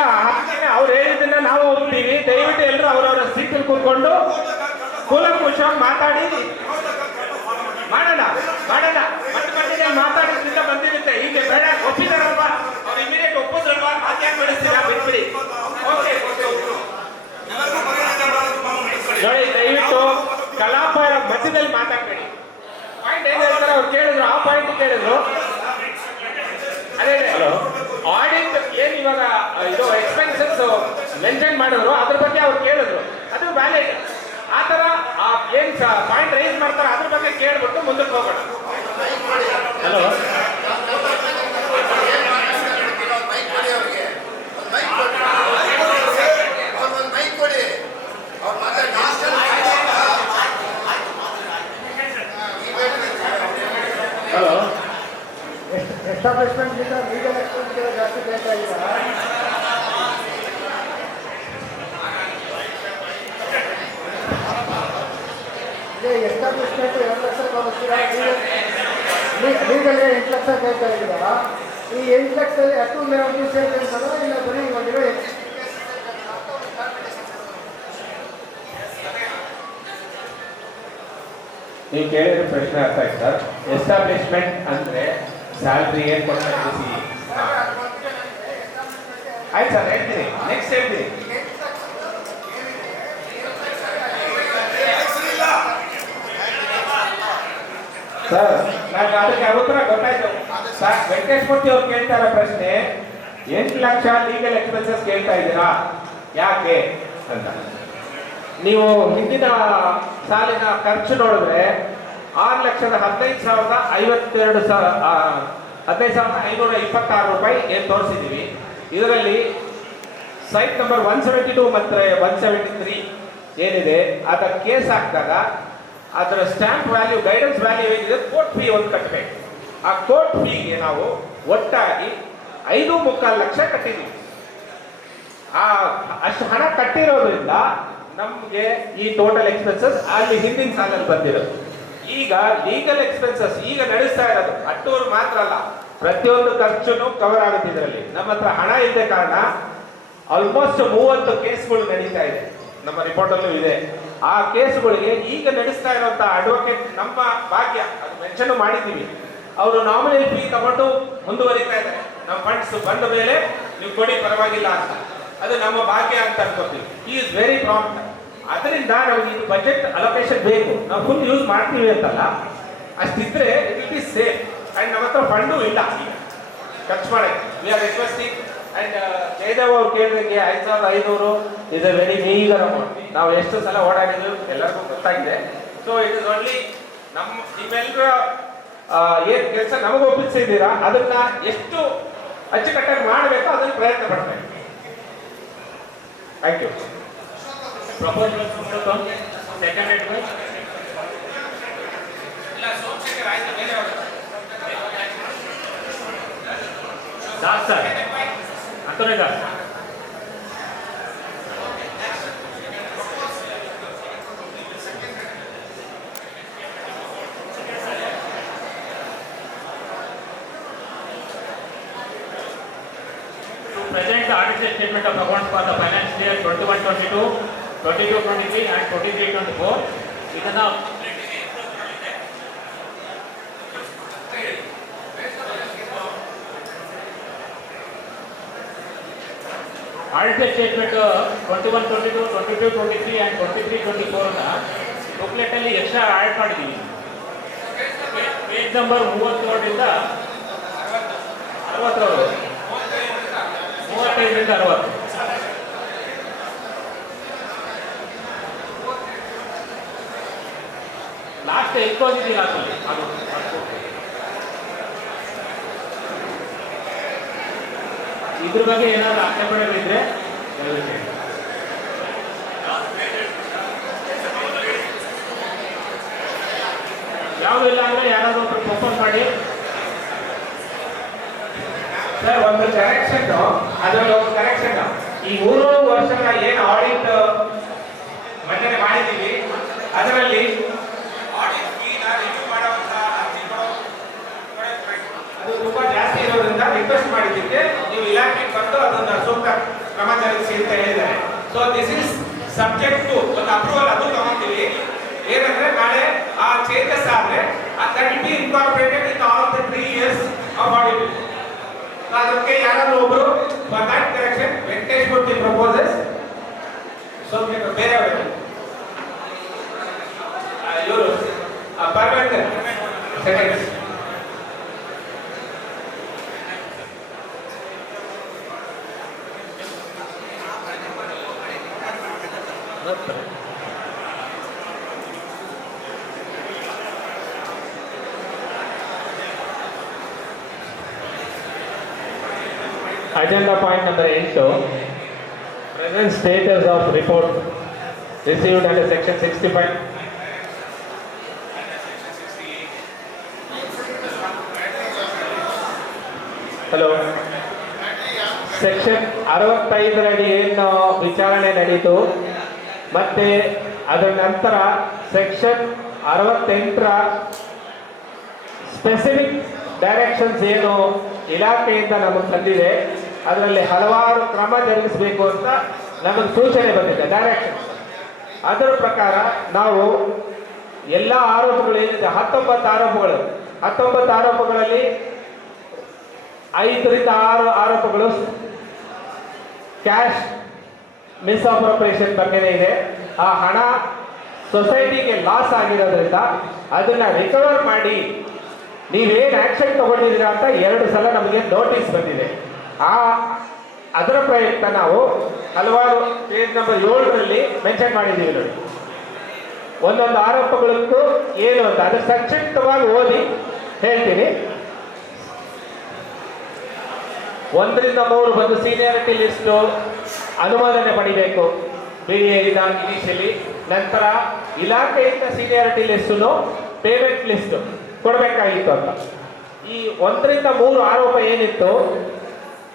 ಅವ್ರು ಹೇಳಿದ್ದನ್ನ ನಾವು ಒಪ್ತೀವಿ. ದಯವಿಟ್ಟು ಎಲ್ಲರೂ ಅವರವರ ಸೀಟಲ್ಲಿ ಕೂತ್ಕೊಂಡು ಕೂಲಂಕುಷವಾಗಿ ಮಾತಾಡಿ ಮಾಡೋಣ. ಮತ್ತೆ ಮಾತಾಡೋದ್ರಿಂದ ಬಂದಿರುತ್ತೆ. ಈಗ ಬೇಡ, ಒಪ್ಪಿದಾರಲ್ವಾ ಅವ್ರು ಇಮಿಡಿಯೇಟ್ ಒಪ್ಪೋದಲ್ವಾ, ಹಾಗೆ ಬೆಳೆಸ್ತೀರಾ, ಬಿಟ್ಬಿಡಿ. ಓಕೆ ನೋಡಿ, ದಯವಿಟ್ಟು ಕಲಾಪ ಮಧ್ಯದಲ್ಲಿ ಮಾತಾಡಬೇಡಿ. ಪಾಯಿಂಟ್ ಏನ್ ಹೇಳ್ತಾರೆ ಅವ್ರು ಕೇಳಿದ್ರು, ಆ ಪಾಯಿಂಟ್ ಕೇಳಿದ್ರು. ಅದೇ ಆಡಿಟ್ ಏನ್ ಇವಾಗ ಇದು ಎಕ್ಸ್ಪೆನ್ಸಸ್ ಮೆನ್ಷನ್ ಮಾಡಿದ್ರು, ಅದ್ರ ಬಗ್ಗೆ ಅವ್ರು ಕೇಳಿದ್ರು, ಅದು ವ್ಯಾಲಿಡ್. ಆ ಥರ ಏನ್ ಪಾಯಿಂಟ್ ರೈಸ್ ಮಾಡ್ತಾರೆ ಅದ್ರ ಬಗ್ಗೆ ಕೇಳ್ಬಿಟ್ಟು ಮುಂದಕ್ಕೆ ಹೋಗೋಣ. Hello, hello, establishment legal expense ಜಾಸ್ತಿ ಬೇಕಾಗಿಲ್ಲ. ಎಸ್ಟಾಬ್ಲಿಷ್ಮೆಂಟ್ 2 ಲಕ್ಷ ಕೊಡ್ತೀರಾ, ಲೀಗಲ್ 8 ಲಕ್ಷ ಬೇಕಾಗಿಲ್ಲ. ಈ 8 ಲಕ್ಷದಲ್ಲಿ ಅಷ್ಟು ಮೆರವಣಿಗೆ ಸೇರಿ ಅಂತಲ್ಲ ಇಲ್ಲ ಬರೀ ಇವಾಗಿರೋ ನೀವು ಕೇಳಿರೋ ಪ್ರಶ್ನೆ ಅರ್ಥ ಆಯ್ತು ಸರ್. ಎಸ್ಟಾಬ್ಲಿಷ್ಮೆಂಟ್ ಅಂದ್ರೆ ಸ್ಯಾಲ್ರಿ ಏನ್ ಕೊಡ್ತಾ ಇದ್ದೀವಿ. ಆಯ್ತು ಸರ್, ಹೇಳ್ತೀನಿ. ನೆಕ್ಸ್ಟ್ ಹೇಳ್ತೀನಿ. ಸರ್, ನನಗೆ ಅದಕ್ಕೆ ಉತ್ತರ ಗೊತ್ತಾಯ್ತು ಸರ್. ವೆಂಕಟೇಶ್ ಮೂರ್ತಿ ಅವ್ರು ಕೇಳ್ತಾ ಇರೋ ಪ್ರಶ್ನೆ 8 ಲಕ್ಷ ಲೀಗಲ್ ಎಕ್ಸ್ಪೆನ್ಸಸ್ ಕೇಳ್ತಾ ಇದ್ದೀರಾ ಯಾಕೆ ಅಂತ. ನೀವು ಹಿಂದಿನ ಸಾಲಿನ ಖರ್ಚು ನೋಡಿದ್ರೆ 6,15,526 ರೂಪಾಯಿ ಏನು ತೋರಿಸಿದ್ದೀವಿ. ಇದರಲ್ಲಿ ಸೈಟ್ ನಂಬರ್ 172 ಮತ್ತು 173 ಏನಿದೆ ಅದ ಕೇಸ್ ಹಾಕಿದಾಗ ಅದರ ಸ್ಟ್ಯಾಂಪ್ ವ್ಯಾಲ್ಯೂ, ಗೈಡೆನ್ಸ್ ವ್ಯಾಲ್ಯೂ ಏನಿದೆ, ಕೋರ್ಟ್ ಫೀ ಒಂದು ಕಟ್ಟಬೇಕು. ಆ ಕೋರ್ಟ್ ಫೀಗೆ ನಾವು ಒಟ್ಟಾಗಿ 5.25 ಲಕ್ಷ ಕಟ್ಟಿದ್ದೀವಿ. ಅಷ್ಟು ಹಣ ಕಟ್ಟಿರೋದ್ರಿಂದ ನಮಗೆ ಈ ಟೋಟಲ್ ಎಕ್ಸ್ಪೆನ್ಸಸ್ ಅಲ್ಲಿ ಹಿಂದಿನ ಸಾಲಲ್ಲಿ ಬಂದಿರೋದು. ಈಗ ಲೀಗಲ್ ಎಕ್ಸ್ಪೆನ್ಸಸ್ ಈಗ ನಡೆಸ್ತಾ ಇರೋದು ಅಟ್ಟೂರು ಮಾತ್ರ ಅಲ್ಲ, ಪ್ರತಿಯೊಂದು ಖರ್ಚುನು ಕವರ್ ಆಗುತ್ತೆ ಇದರಲ್ಲಿ. ನಮ್ಮ ಹತ್ರ ಹಣ ಇಲ್ಲದೆ ಕಾರಣ ಆಲ್ಮೋಸ್ಟ್ 30 ಕೇಸ್ಗಳು ನಡೀತಾ ಇದೆ, ನಮ್ಮ ರಿಪೋರ್ಟ್ ಅಲ್ಲೂ ಇದೆ. ಆ ಕೇಸ್ಗಳಿಗೆ ಈಗ ನಡೆಸ್ತಾ ಇರುವಂತ ಅಡ್ವೊಕೇಟ್ ನಮ್ಮ ಭಾಗ್ಯ, ಅದು ಮೆನ್ಷನ್ ಮಾಡಿದ್ದೀವಿ. ಅವರು ನಾಮಿನಲ್ ಫೀ ತಗೊಂಡು ಮುಂದುವರಿತಾ ಇದ್ದಾರೆ. ನಮ್ಮ ಫಂಡ್ಸ್ ಬಂದ ಮೇಲೆ ನೀವು ಕೊಡಿ ಪರವಾಗಿಲ್ಲ ಅಂತ, ಅದು ನಮ್ಮ ಭಾಗ್ಯ ಅಂತ ಅನ್ಕೋತೀವಿ. ಈ ಇಸ್ ವೆರಿ ಪ್ರಾಂಪ್ಟ್. ಅದರಿಂದ ನಮಗೆ ಇದು ಬಜೆಟ್ ಅಲೋಕೇಶನ್ ಬೇಕು. ನಾವು ಫುಲ್ ಯೂಸ್ ಮಾಡ್ತೀವಿ ಅಂತಲ್ಲ, ಅಷ್ಟಿದ್ರೆ it will be safe. And ನಮ್ಮ ಹತ್ರ ಫಂಡು ಇಲ್ಲ ಈಗ ಖರ್ಚು ಮಾಡಕ್ಕೆ. We are requesting. And Jayadev ಅವ್ರು ಕೇಳಿದಂಗೆ 5,500 is a very meagre amount. ನಾವು ಎಷ್ಟು ಸಲ ಓಡಾಡಿದ್ರು ಎಲ್ಲರಿಗೂ ಗೊತ್ತಾಗಿದೆ. ಸೊ ಇಟ್ ಇಸ್ ಓನ್ಲಿ ನಿಮ್ಮೆಲ್ಲರ ಏನ್ ಕೆಲಸ ನಮಗೆ ಒಪ್ಪಿಸಿದ್ದೀರಾ ಅದನ್ನ ಎಷ್ಟು ಅಚ್ಚುಕಟ್ಟಾಗಿ ಮಾಡಬೇಕು ಅದನ್ನು ಪ್ರಯತ್ನ ಪಡ್ತಾ ಇದ್ದೀವಿ. Thank you. Proposal seconded by Das sir. Antony Das. To present the audited statement of accounts for the financial year 21-22, 22-23 and 23-24 ಇದನ್ನ ಆಡಿಟೆಡ್ ಸ್ಟೇಟ್ಮೆಂಟ್ 21-22, 22-23 and 23-24 ನ ಬುಕ್ಲೆಟ್ ಅಲ್ಲಿ ಎಕ್ಸ್ಟ್ರಾ ಆಡ್ ಮಾಡಿದ್ದೀವಿ. ಪೇಜ್ ನಂಬರ್ 37ರಿಂದ 60, 35ರಿಂದ 60. ಲಾಸ್ಟ್ ಎತ್ಕೊಂಡಿದ್ದೀರಾ ಅದು ಇದ್ರ ಬಗ್ಗೆ ಏನಾದ್ರು ಆಕ್ಷೇಪಣೆಗಳಿದ್ರೆ ಯಾವುದು ಇಲ್ಲ ಅಂದ್ರೆ ಯಾರಾದ್ರೂ ಒಬ್ರು ಪ್ರಪೋಸ್ ಮಾಡಿ. ಸರ್, ಒಂದು ಕರೆಕ್ಷನ್, ಅದರಲ್ಲಿ ಒಂದು ಕರೆಕ್ಷನ್. ಈ 3 ವರ್ಷಗಳ ಏನು ಆಡಿಟ್ ಮಂಡನೆ ಮಾಡಿದ್ದೀವಿ ಅದರಲ್ಲಿ ಆಡಿಟ್ ಫೀನ ರಿವ್ಯೂ ಮಾಡುವಂತ ಅದು ತುಂಬಾ ಜಾಸ್ತಿ ಇರೋದ್ರಿಂದ ರಿಕ್ವೆಸ್ಟ್ ಮಾಡಿದ್ದಕ್ಕೆ ನೀವು ಇಲಾಖೆಗೆ ಬಂದು ಅದನ್ನ ಸೂಕ್ತ ಕ್ರಮ ಜರುಗಿಸಿ ಅಂತ ಹೇಳಿದ್ದಾರೆ. So this is subject to ಒಂದು ಅಪ್ರೂವಲ್, ಅದು ತಗೊಂತೀವಿ. ಏನಂದ್ರೆ ನಾಳೆ ಆ ಚೇಂಜಸ್ ಆದ್ರೆ that will be incorporated in all the 3 years of audit. ಅದಕ್ಕೆ ಯಾರಾದ್ರೂ ಒಬ್ರು for that correction Venkatesh Murthy proposes. So ಬೇರೆ ಇವರು permanent secretary. Agenda point number 8, present status of report received under section 65. Hello. Section 65 ಏನು ವಿಚಾರಣೆ ನಡೀತು, ಮತ್ತೆ ಅದರ ನಂತರ ಸೆಕ್ಷನ್ 68 ಸ್ಪೆಸಿಫಿಕ್ ಡೈರೆಕ್ಷನ್ಸ್ ಏನು ಇಲಾಖೆಯಿಂದ ನಮಗೆ ಬಂದಿದೆ. ಅದರಲ್ಲಿ ಹಲವಾರು ಕ್ರಮ ಜರುಗಿಸಬೇಕು ಅಂತ ನಮಗೆ ಸೂಚನೆ ಬಂದಿದೆ, ಡೈರೆಕ್ಷನ್. ಅದರ ಪ್ರಕಾರ ನಾವು ಎಲ್ಲ ಆರೋಪಗಳು ಏನಿದೆ 19 ಆರೋಪಗಳು, 19 ಆರೋಪಗಳಲ್ಲಿ 5 ರಿಂದ 6 ಆರೋಪಗಳು ಕ್ಯಾಶ್ ಮಿಸ್ಅಪ್ರೋಪ್ರಿಯೇಷನ್ ಬಗ್ಗೆನೇ ಇದೆ. ಆ ಹಣ ಸೊಸೈಟಿಗೆ ಲಾಸ್ ಆಗಿರೋದ್ರಿಂದ ಅದನ್ನ ರಿಕವರ್ ಮಾಡಿ ನೀವೇನು ಆಕ್ಷನ್ ತಗೊಂಡಿದ್ದೀರಾ ಅಂತ 2 ಸಲ ನಮಗೆ ನೋಟಿಸ್ ಬಂದಿದೆ. ಅದರ ಪ್ರಯುಕ್ತ ನಾವು ಹಲವಾರು ಪೇಜ್ ನಂಬರ್ 7ರಲ್ಲಿ ಮೆನ್ಷನ್ ಮಾಡಿದ್ದೀವಿ ನೋಡಿ, ಒಂದೊಂದು ಆರೋಪಗಳಿಗೂ ಏನು ಅಂತ ಅದು ಸಂಕ್ಷಿಪ್ತವಾಗಿ ಓದಿ ಹೇಳ್ತೀನಿ. 1 ರಿಂದ 3 ಬಂದು ಸೀನಿಯಾರಿಟಿ ಲಿಸ್ಟು ಅನುಮೋದನೆ ಪಡಿಬೇಕು ಇನಿಷಿಯಲಿ. ನಂತರ ಇಲಾಖೆಯಿಂದ ಸೀನಿಯಾರಿಟಿ ಲಿಸ್ಟು ಪೇಮೆಂಟ್ ಲಿಸ್ಟ್ ಕೊಡಬೇಕಾಗಿತ್ತು ಅಂತ. ಈ 1 ರಿಂದ 3 ಆರೋಪ ಏನಿತ್ತು,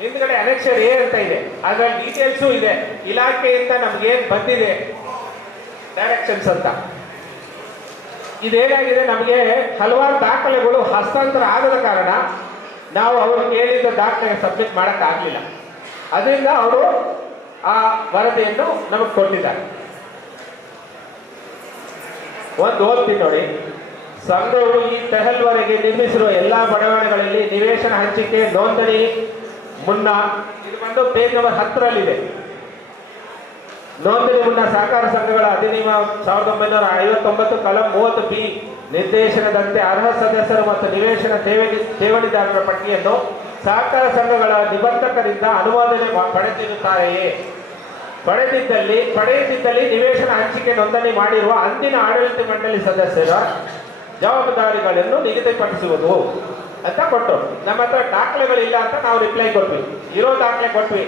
ಹಿಂದ್ಗಡೆ ಅನೆಕ್ಷರ್ ಎ ಅಂತ ಇದೆ, ಅದರಲ್ಲಿ ಡೀಟೇಲ್ಸು ಇದೆ, ಇಲಾಖೆಯಿಂದ ನಮ್ಗೇನು ಬಂದಿದೆ ಡೈರೆಕ್ಷನ್ಸ್ ಅಂತ. ಇದೇನಾಗಿದೆ, ನಮಗೆ ಹಲವಾರು ದಾಖಲೆಗಳು ಹಸ್ತಾಂತರ ಆಗದ ಕಾರಣ ನಾವು ಅವರು ಕೇಳಿದ ದಾಖಲೆ ಸಬ್ಮಿಟ್ ಮಾಡೋಕ್ಕಾಗಲಿಲ್ಲ. ಅದರಿಂದ ಅವರು ಆ ವರದಿಯನ್ನು ನಮಗೆ ಕೊಟ್ಟಿದ್ದಾರೆ. ಒಂದು ಓದ್ತೀನಿ ನೋಡಿ. ಸಂಘವು ಈ ತೆಹಲ್ವರೆಗೆ ನಿರ್ಮಿಸಿರುವ ಎಲ್ಲಾ ಬಡಾವಣೆಗಳಲ್ಲಿ ನಿವೇಶನ ಹಂಚಿಕೆ ನೋಂದಣಿ ಮುನ್ನ, ಇದು ಬಂದು ಪೇಜ್ ನಂಬರ್ 10ರಲ್ಲಿದೆ. ನೋಂದಣಿ ಮುನ್ನ ಸಹಕಾರ ಸಂಘಗಳ ಅಧಿನಿಯಮ 1959 ಕಲಂ 30B ನಿರ್ದೇಶನದಂತೆ ಅರ್ಹ ಸದಸ್ಯರು ಮತ್ತು ನಿವೇಶನ ಠೇವಣಿದಾರರ ಪಟ್ಟಿಯನ್ನು ಸಹಕಾರ ಸಂಘಗಳ ನಿಬಂಧಕರಿಂದ ಅನುಮೋದನೆ ಪಡೆದಿರುತ್ತಾರೆಯೇ? ಪಡೆಯದಿದ್ದಲ್ಲಿ ನಿವೇಶನ ಹಂಚಿಕೆ ನೋಂದಣಿ ಮಾಡಿರುವ ಅಂದಿನ ಆಡಳಿತ ಮಂಡಳಿ ಸದಸ್ಯರ ಜವಾಬ್ದಾರಿಗಳನ್ನು ನಿಗದಿಪಡಿಸುವುದು ಅಂತ ಕೊಟ್ಟು, ನಮ್ಮ ಹತ್ರ ದಾಖಲೆಗಳಿಲ್ಲ ಅಂತ ನಾವು ರಿಪ್ಲೈ ಕೊಟ್ವಿ. ಇರೋ ದಾಖಲೆ ಕೊಟ್ವಿ,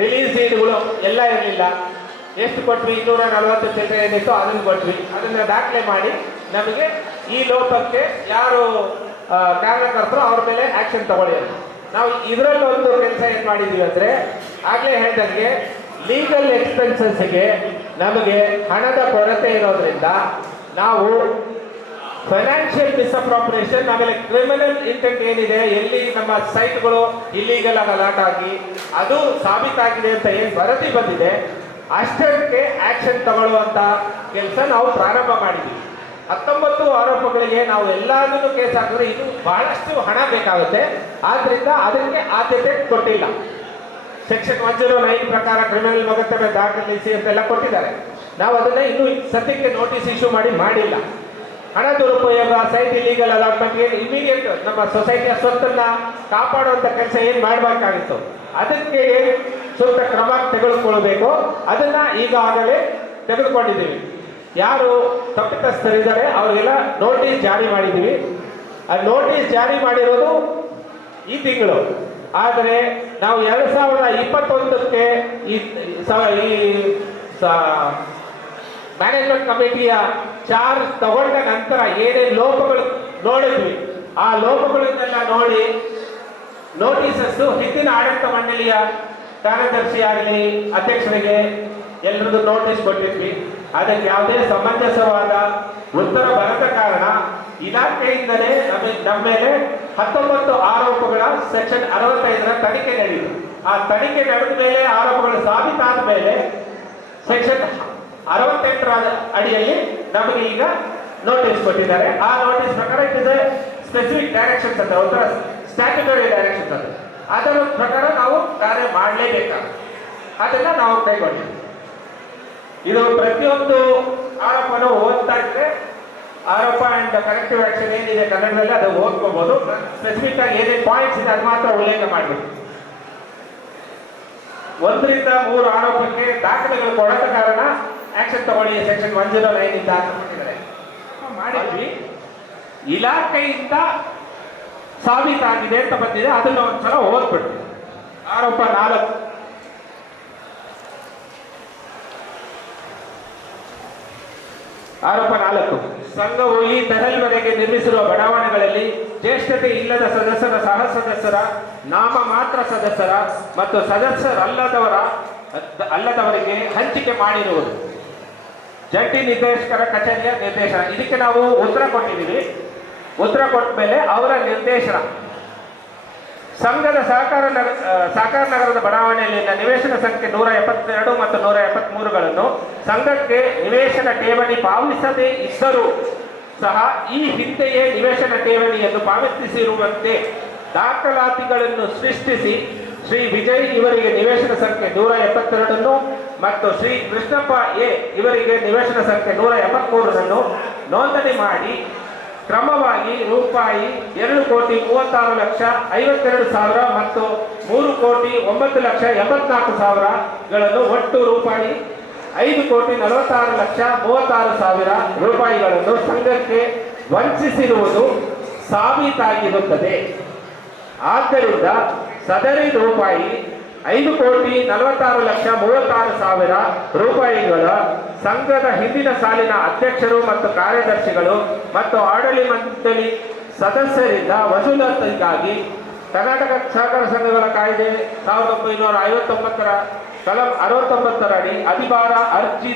ರಿಲೀಸ್ ಡೀಡ್ಗಳು ಎಲ್ಲ ಇರಲಿಲ್ಲ. ಎಷ್ಟು ಕೊಟ್ವಿ? 240 ಚಿಲ್ಲರೆ ಏನಿತ್ತು ಅದನ್ನು ಕೊಟ್ವಿ. ಅದನ್ನ ದಾಖಲೆ ಮಾಡಿ ನಮಗೆ ಈ ಲೋಪಕ್ಕೆ ಯಾರು ಕಾರಣಕರ್ತರು ಅವ್ರ ಮೇಲೆ ಆಕ್ಷನ್ ತಗೊಳ್ಳಿ. ನಾವು ಇದರಲ್ಲಿ ಒಂದು ಕೆಲಸ ಏನು ಮಾಡಿದ್ದೀವಿ ಅಂದರೆ, ಆಗಲೇ ಹೇಳಿದಂಗೆ ಲೀಗಲ್ ಎಕ್ಸ್ಪೆನ್ಸಸ್ಗೆ ನಮಗೆ ಹಣದ ಕೊರತೆ ಇರೋದ್ರಿಂದ ನಾವು ಫೈನಾನ್ಷಿಯಲ್ ಮಿಸ್ಅಪ್ರಾಪ್ರಿಯೇಷನ್, ಆಮೇಲೆ ಕ್ರಿಮಿನಲ್ ಇಂಟೆಂಟ್ ಏನಿದೆ, ಎಲ್ಲಿ ನಮ್ಮ ಸೈಟ್ಗಳು ಇಲ್ಲೀಗಲ್ ಆಗಿ ಅಲಾಟ್ ಆಗಿ ಅದು ಸಾಬೀತಾಗಿದೆ ಅಂತ ಏನು ವರದಿ ಬಂದಿದೆ ಅಷ್ಟಕ್ಕೆ ಆಕ್ಷನ್ ತಗೊಳ್ಳುವಂತ ಕೆಲಸ ನಾವು ಪ್ರಾರಂಭ ಮಾಡಿದ್ವಿ. 19 ಆರೋಪಗಳಿಗೆ ನಾವು ಎಲ್ಲದನ್ನು ಕೇಸ್ ಹಾಕಿದ್ರೆ ಇದು ಬಹಳಷ್ಟು ಹಣ ಬೇಕಾಗುತ್ತೆ. ಆದ್ರಿಂದ ಅದಕ್ಕೆ ಆದ್ಯತೆ ಕೊಟ್ಟಿಲ್ಲ. ಸೆಕ್ಷನ್ 109 ಪ್ರಕಾರ ಕ್ರಿಮಿನಲ್ ಮೊಕದ್ದಮೆ ದಾಖಲಿಸಿ ಅಂತೆಲ್ಲ ಕೊಟ್ಟಿದ್ದಾರೆ. ನಾವು ಅದನ್ನ ಇನ್ನೂ ಸದ್ಯಕ್ಕೆ ನೋಟಿಸ್ ಇಶ್ಯೂ ಮಾಡಿಲ್ಲ. ಹಣ ದುರುಪಯೋಗ, ಸೈಟ್ ಇಲ್ಲೀಗಲ್ ಅಲಾಟ್ಮೆಂಟ್ ಏನು ಇಮಿಡಿಯೇಟ್ ನಮ್ಮ ಸೊಸೈಟಿಯ ಸ್ವತ್ತನ್ನ ಕಾಪಾಡುವಂತ ಕೆಲಸ ಏನು ಮಾಡಬೇಕಾಗಿತ್ತು, ಅದಕ್ಕೆ ಏನು ಸೂಕ್ತ ಕ್ರಮ ತೆಗೆದುಕೊಳ್ಬೇಕು ಅದನ್ನ ಈಗಾಗಲೇ ತೆಗೆದುಕೊಂಡಿದ್ದೀವಿ. ಯಾರು ತಪ್ಪಿತಸ್ಥರಿದ್ದಾರೆ ಅವರಿಗೆಲ್ಲ ನೋಟಿಸ್ ಜಾರಿ ಮಾಡಿದ್ದೀವಿ. ಆ ನೋಟಿಸ್ ಜಾರಿ ಮಾಡಿರೋದು ಈ ತಿಂಗಳು. ಆದರೆ ನಾವು 2021ಕ್ಕೆ ಈ ಮ್ಯಾನೇಜ್ಮೆಂಟ್ ಕಮಿಟಿಯ ಚಾರ್ಜ್ ತಗೊಂಡ ನಂತರ ಏನೇನು ಲೋಪಗಳು ನೋಡಿದ್ವಿ, ಆ ಲೋಪಗಳನ್ನೆಲ್ಲ ನೋಡಿ ನೋಟಿಸಸ್ ಹಿಂದಿನ ಆಡಳಿತ ಮಂಡಳಿಯ ಕಾರ್ಯದರ್ಶಿ ಆಗಲಿ ಅಧ್ಯಕ್ಷರಿಗೆ ಎಲ್ಲರದ್ದು ನೋಟಿಸ್ ಕೊಟ್ಟಿದ್ವಿ. ಅದಕ್ಕೆ ಯಾವುದೇ ಸಮಂಜಸವಾದ ಉತ್ತರ ಬರದ ಕಾರಣ ಇಲಾಖೆಯಿಂದಲೇ ನಮ್ಮ ಮೇಲೆ 19 ಆರೋಪಗಳ ಸೆಕ್ಷನ್ 65ರ ತನಿಖೆ ನಡೆಯಿತು. ಆ ತನಿಖೆ ನಡೆದ ಮೇಲೆ ಆರೋಪಗಳು ಸಾಬೀತಾದ ಮೇಲೆ ಸೆಕ್ಷನ್ 68ರ ಅಡಿಯಲ್ಲಿ ನಮಗೆ ಈಗ ನೋಟಿಸ್ ಕೊಟ್ಟಿದ್ದಾರೆ. ಆ ನೋಟಿಸ್ ಪ್ರಕಾರ ಇಟ್ ಇಸ್ ಸ್ಪೆಸಿಫಿಕ್ ಡೈರೆಕ್ಷನ್ಸ್ ಅಂತ, ಒಂಥರ ಸ್ಟ್ಯಾಟ್ಯುಟರಿ ಡೈರೆಕ್ಷನ್ಸ್ ಅಂತ. ಅದರ ಪ್ರಕಾರ ನಾವು ಕಾರ್ಯ ಮಾಡಲೇಬೇಕಾಗುತ್ತೆ. ಅದನ್ನ ನಾವು ಕೈಗೊಂಡಿದ್ದೀವಿ. ಇದು ಪ್ರತಿಯೊಂದು ಆರೋಪನೂ ಓದ್ತಾ ಇದ್ರೆ ಆರೋಪ ಅಂಡ್ ಕರೆಕ್ಟಿವ್ ಆಕ್ಷನ್ ಏನಿದೆ ಕನ್ನಡದಲ್ಲಿ ಅದು ಓದ್ಕೋಬಹುದು. ಸ್ಪೆಸಿಫಿಕ್ ಆಗಿ ಏನೇನು ಪಾಯಿಂಟ್ಸ್ ಇದೆ ಅದು ಮಾತ್ರ ಉಲ್ಲೇಖ ಮಾಡಬೇಕು. 1 ರಿಂದ 3 ಆರೋಪಕ್ಕೆ ದಾಖಲೆಗಳು ಕೊಡದ ಕಾರಣ ಆಕ್ಷನ್ ತಗೊಳ್ಳಿ ಸೆಕ್ಷನ್ 109 ಇಂದ ಹಾಕಿಕೊಂಡಿದ್ದಾರೆ. ಮಾಡಿದ್ವಿ. ಇಲಾಖೆಯಿಂದ ಸಾಬೀತಾಗಿದೆ ಅಂತ ಬಂದಿದೆ, ಅದನ್ನ ಒಂದ್ಸಲ ಓದ್ಬಿಡ್ತೀವಿ. ಆರೋಪ 4. ಆರೋಪ 4. ಸಂಘವು ಈ ತಹಲ್ವರೆಗೆ ನಿರ್ಮಿಸಿರುವ ಬಡಾವಣೆಗಳಲ್ಲಿ ಜ್ಯೇಷ್ಠತೆ ಇಲ್ಲದ ಸದಸ್ಯರ ಸಹ ಸದಸ್ಯರ ನಾಮ ಮಾತ್ರ ಸದಸ್ಯರ ಮತ್ತು ಸದಸ್ಯರಲ್ಲದವರಿಗೆ ಹಂಚಿಕೆ ಮಾಡಿರುವುದು ಜಂಟಿ ನಿರ್ದೇಶಕರ ಕಚೇರಿಯ ನಿರ್ದೇಶನ. ಇದಕ್ಕೆ ನಾವು ಉತ್ತರ ಕೊಟ್ಟಿದ್ದೀವಿ. ಉತ್ತರ ಕೊಟ್ಟ ಮೇಲೆ ಅವರ ನಿರ್ದೇಶನ ಸಂಘದ ಸಹಕಾರ ನಗರದ ಬಡಾವಣೆಯಲ್ಲಿನ ನಿವೇಶನ ಸಂಖ್ಯೆ 172 ಮತ್ತು 173ಗಳನ್ನು ಸಂಘಕ್ಕೆ ನಿವೇಶನ ಠೇವಣಿ ಪಾವತಿಸದೇ ಇದ್ದರೂ ಸಹ ಈ ಹಿಂದೆಯೇ ನಿವೇಶನ ಠೇವಣಿಯನ್ನು ಪಾವತಿಸಿರುವಂತೆ ದಾಖಲಾತಿಗಳನ್ನು ಸೃಷ್ಟಿಸಿ ಶ್ರೀ ವಿಜಯ್ ಇವರಿಗೆ ನಿವೇಶನ ಸಂಖ್ಯೆ 172 ಮತ್ತು ಶ್ರೀ ಕೃಷ್ಣಪ್ಪ ಎ ಇವರಿಗೆ ನಿವೇಶನ ಸಂಖ್ಯೆ 173 ನೋಂದಣಿ ಮಾಡಿ ಕ್ರಮವಾಗಿ ರೂಪಾಯಿ 2,36,52,000 ಮತ್ತು 3,09,84,000 ಒಟ್ಟು ರೂಪಾಯಿ 5,46,36,000 ರೂಪಾಯಿಗಳನ್ನು ಸಂಘಕ್ಕೆ ವಂಚಿಸಿರುವುದು ಸಾಬೀತಾಗಿರುತ್ತದೆ. ಆದ್ದರಿಂದ ಸದರಿ ರೂಪಾಯಿ 5,46,36,000 ರೂಪಾಯಿಗಳ ಸಂಘದ ಹಿಂದಿನ ಸಾಲಿನ ಅಧ್ಯಕ್ಷರು ಮತ್ತು ಕಾರ್ಯದರ್ಶಿಗಳು ಮತ್ತು ಆಡಳಿತ ಮಂಡಳಿ ಸದಸ್ಯರಿಂದ ವಸೂಲಾತಿಗಾಗಿ ಕರ್ನಾಟಕ ಸಹಕಾರ ಸಂಘಗಳ ಕಾಯ್ದೆ 1959ರ ಕಲಂ 69 ಅಡಿ ಅಧಿಭಾರ ಅರ್ಜಿ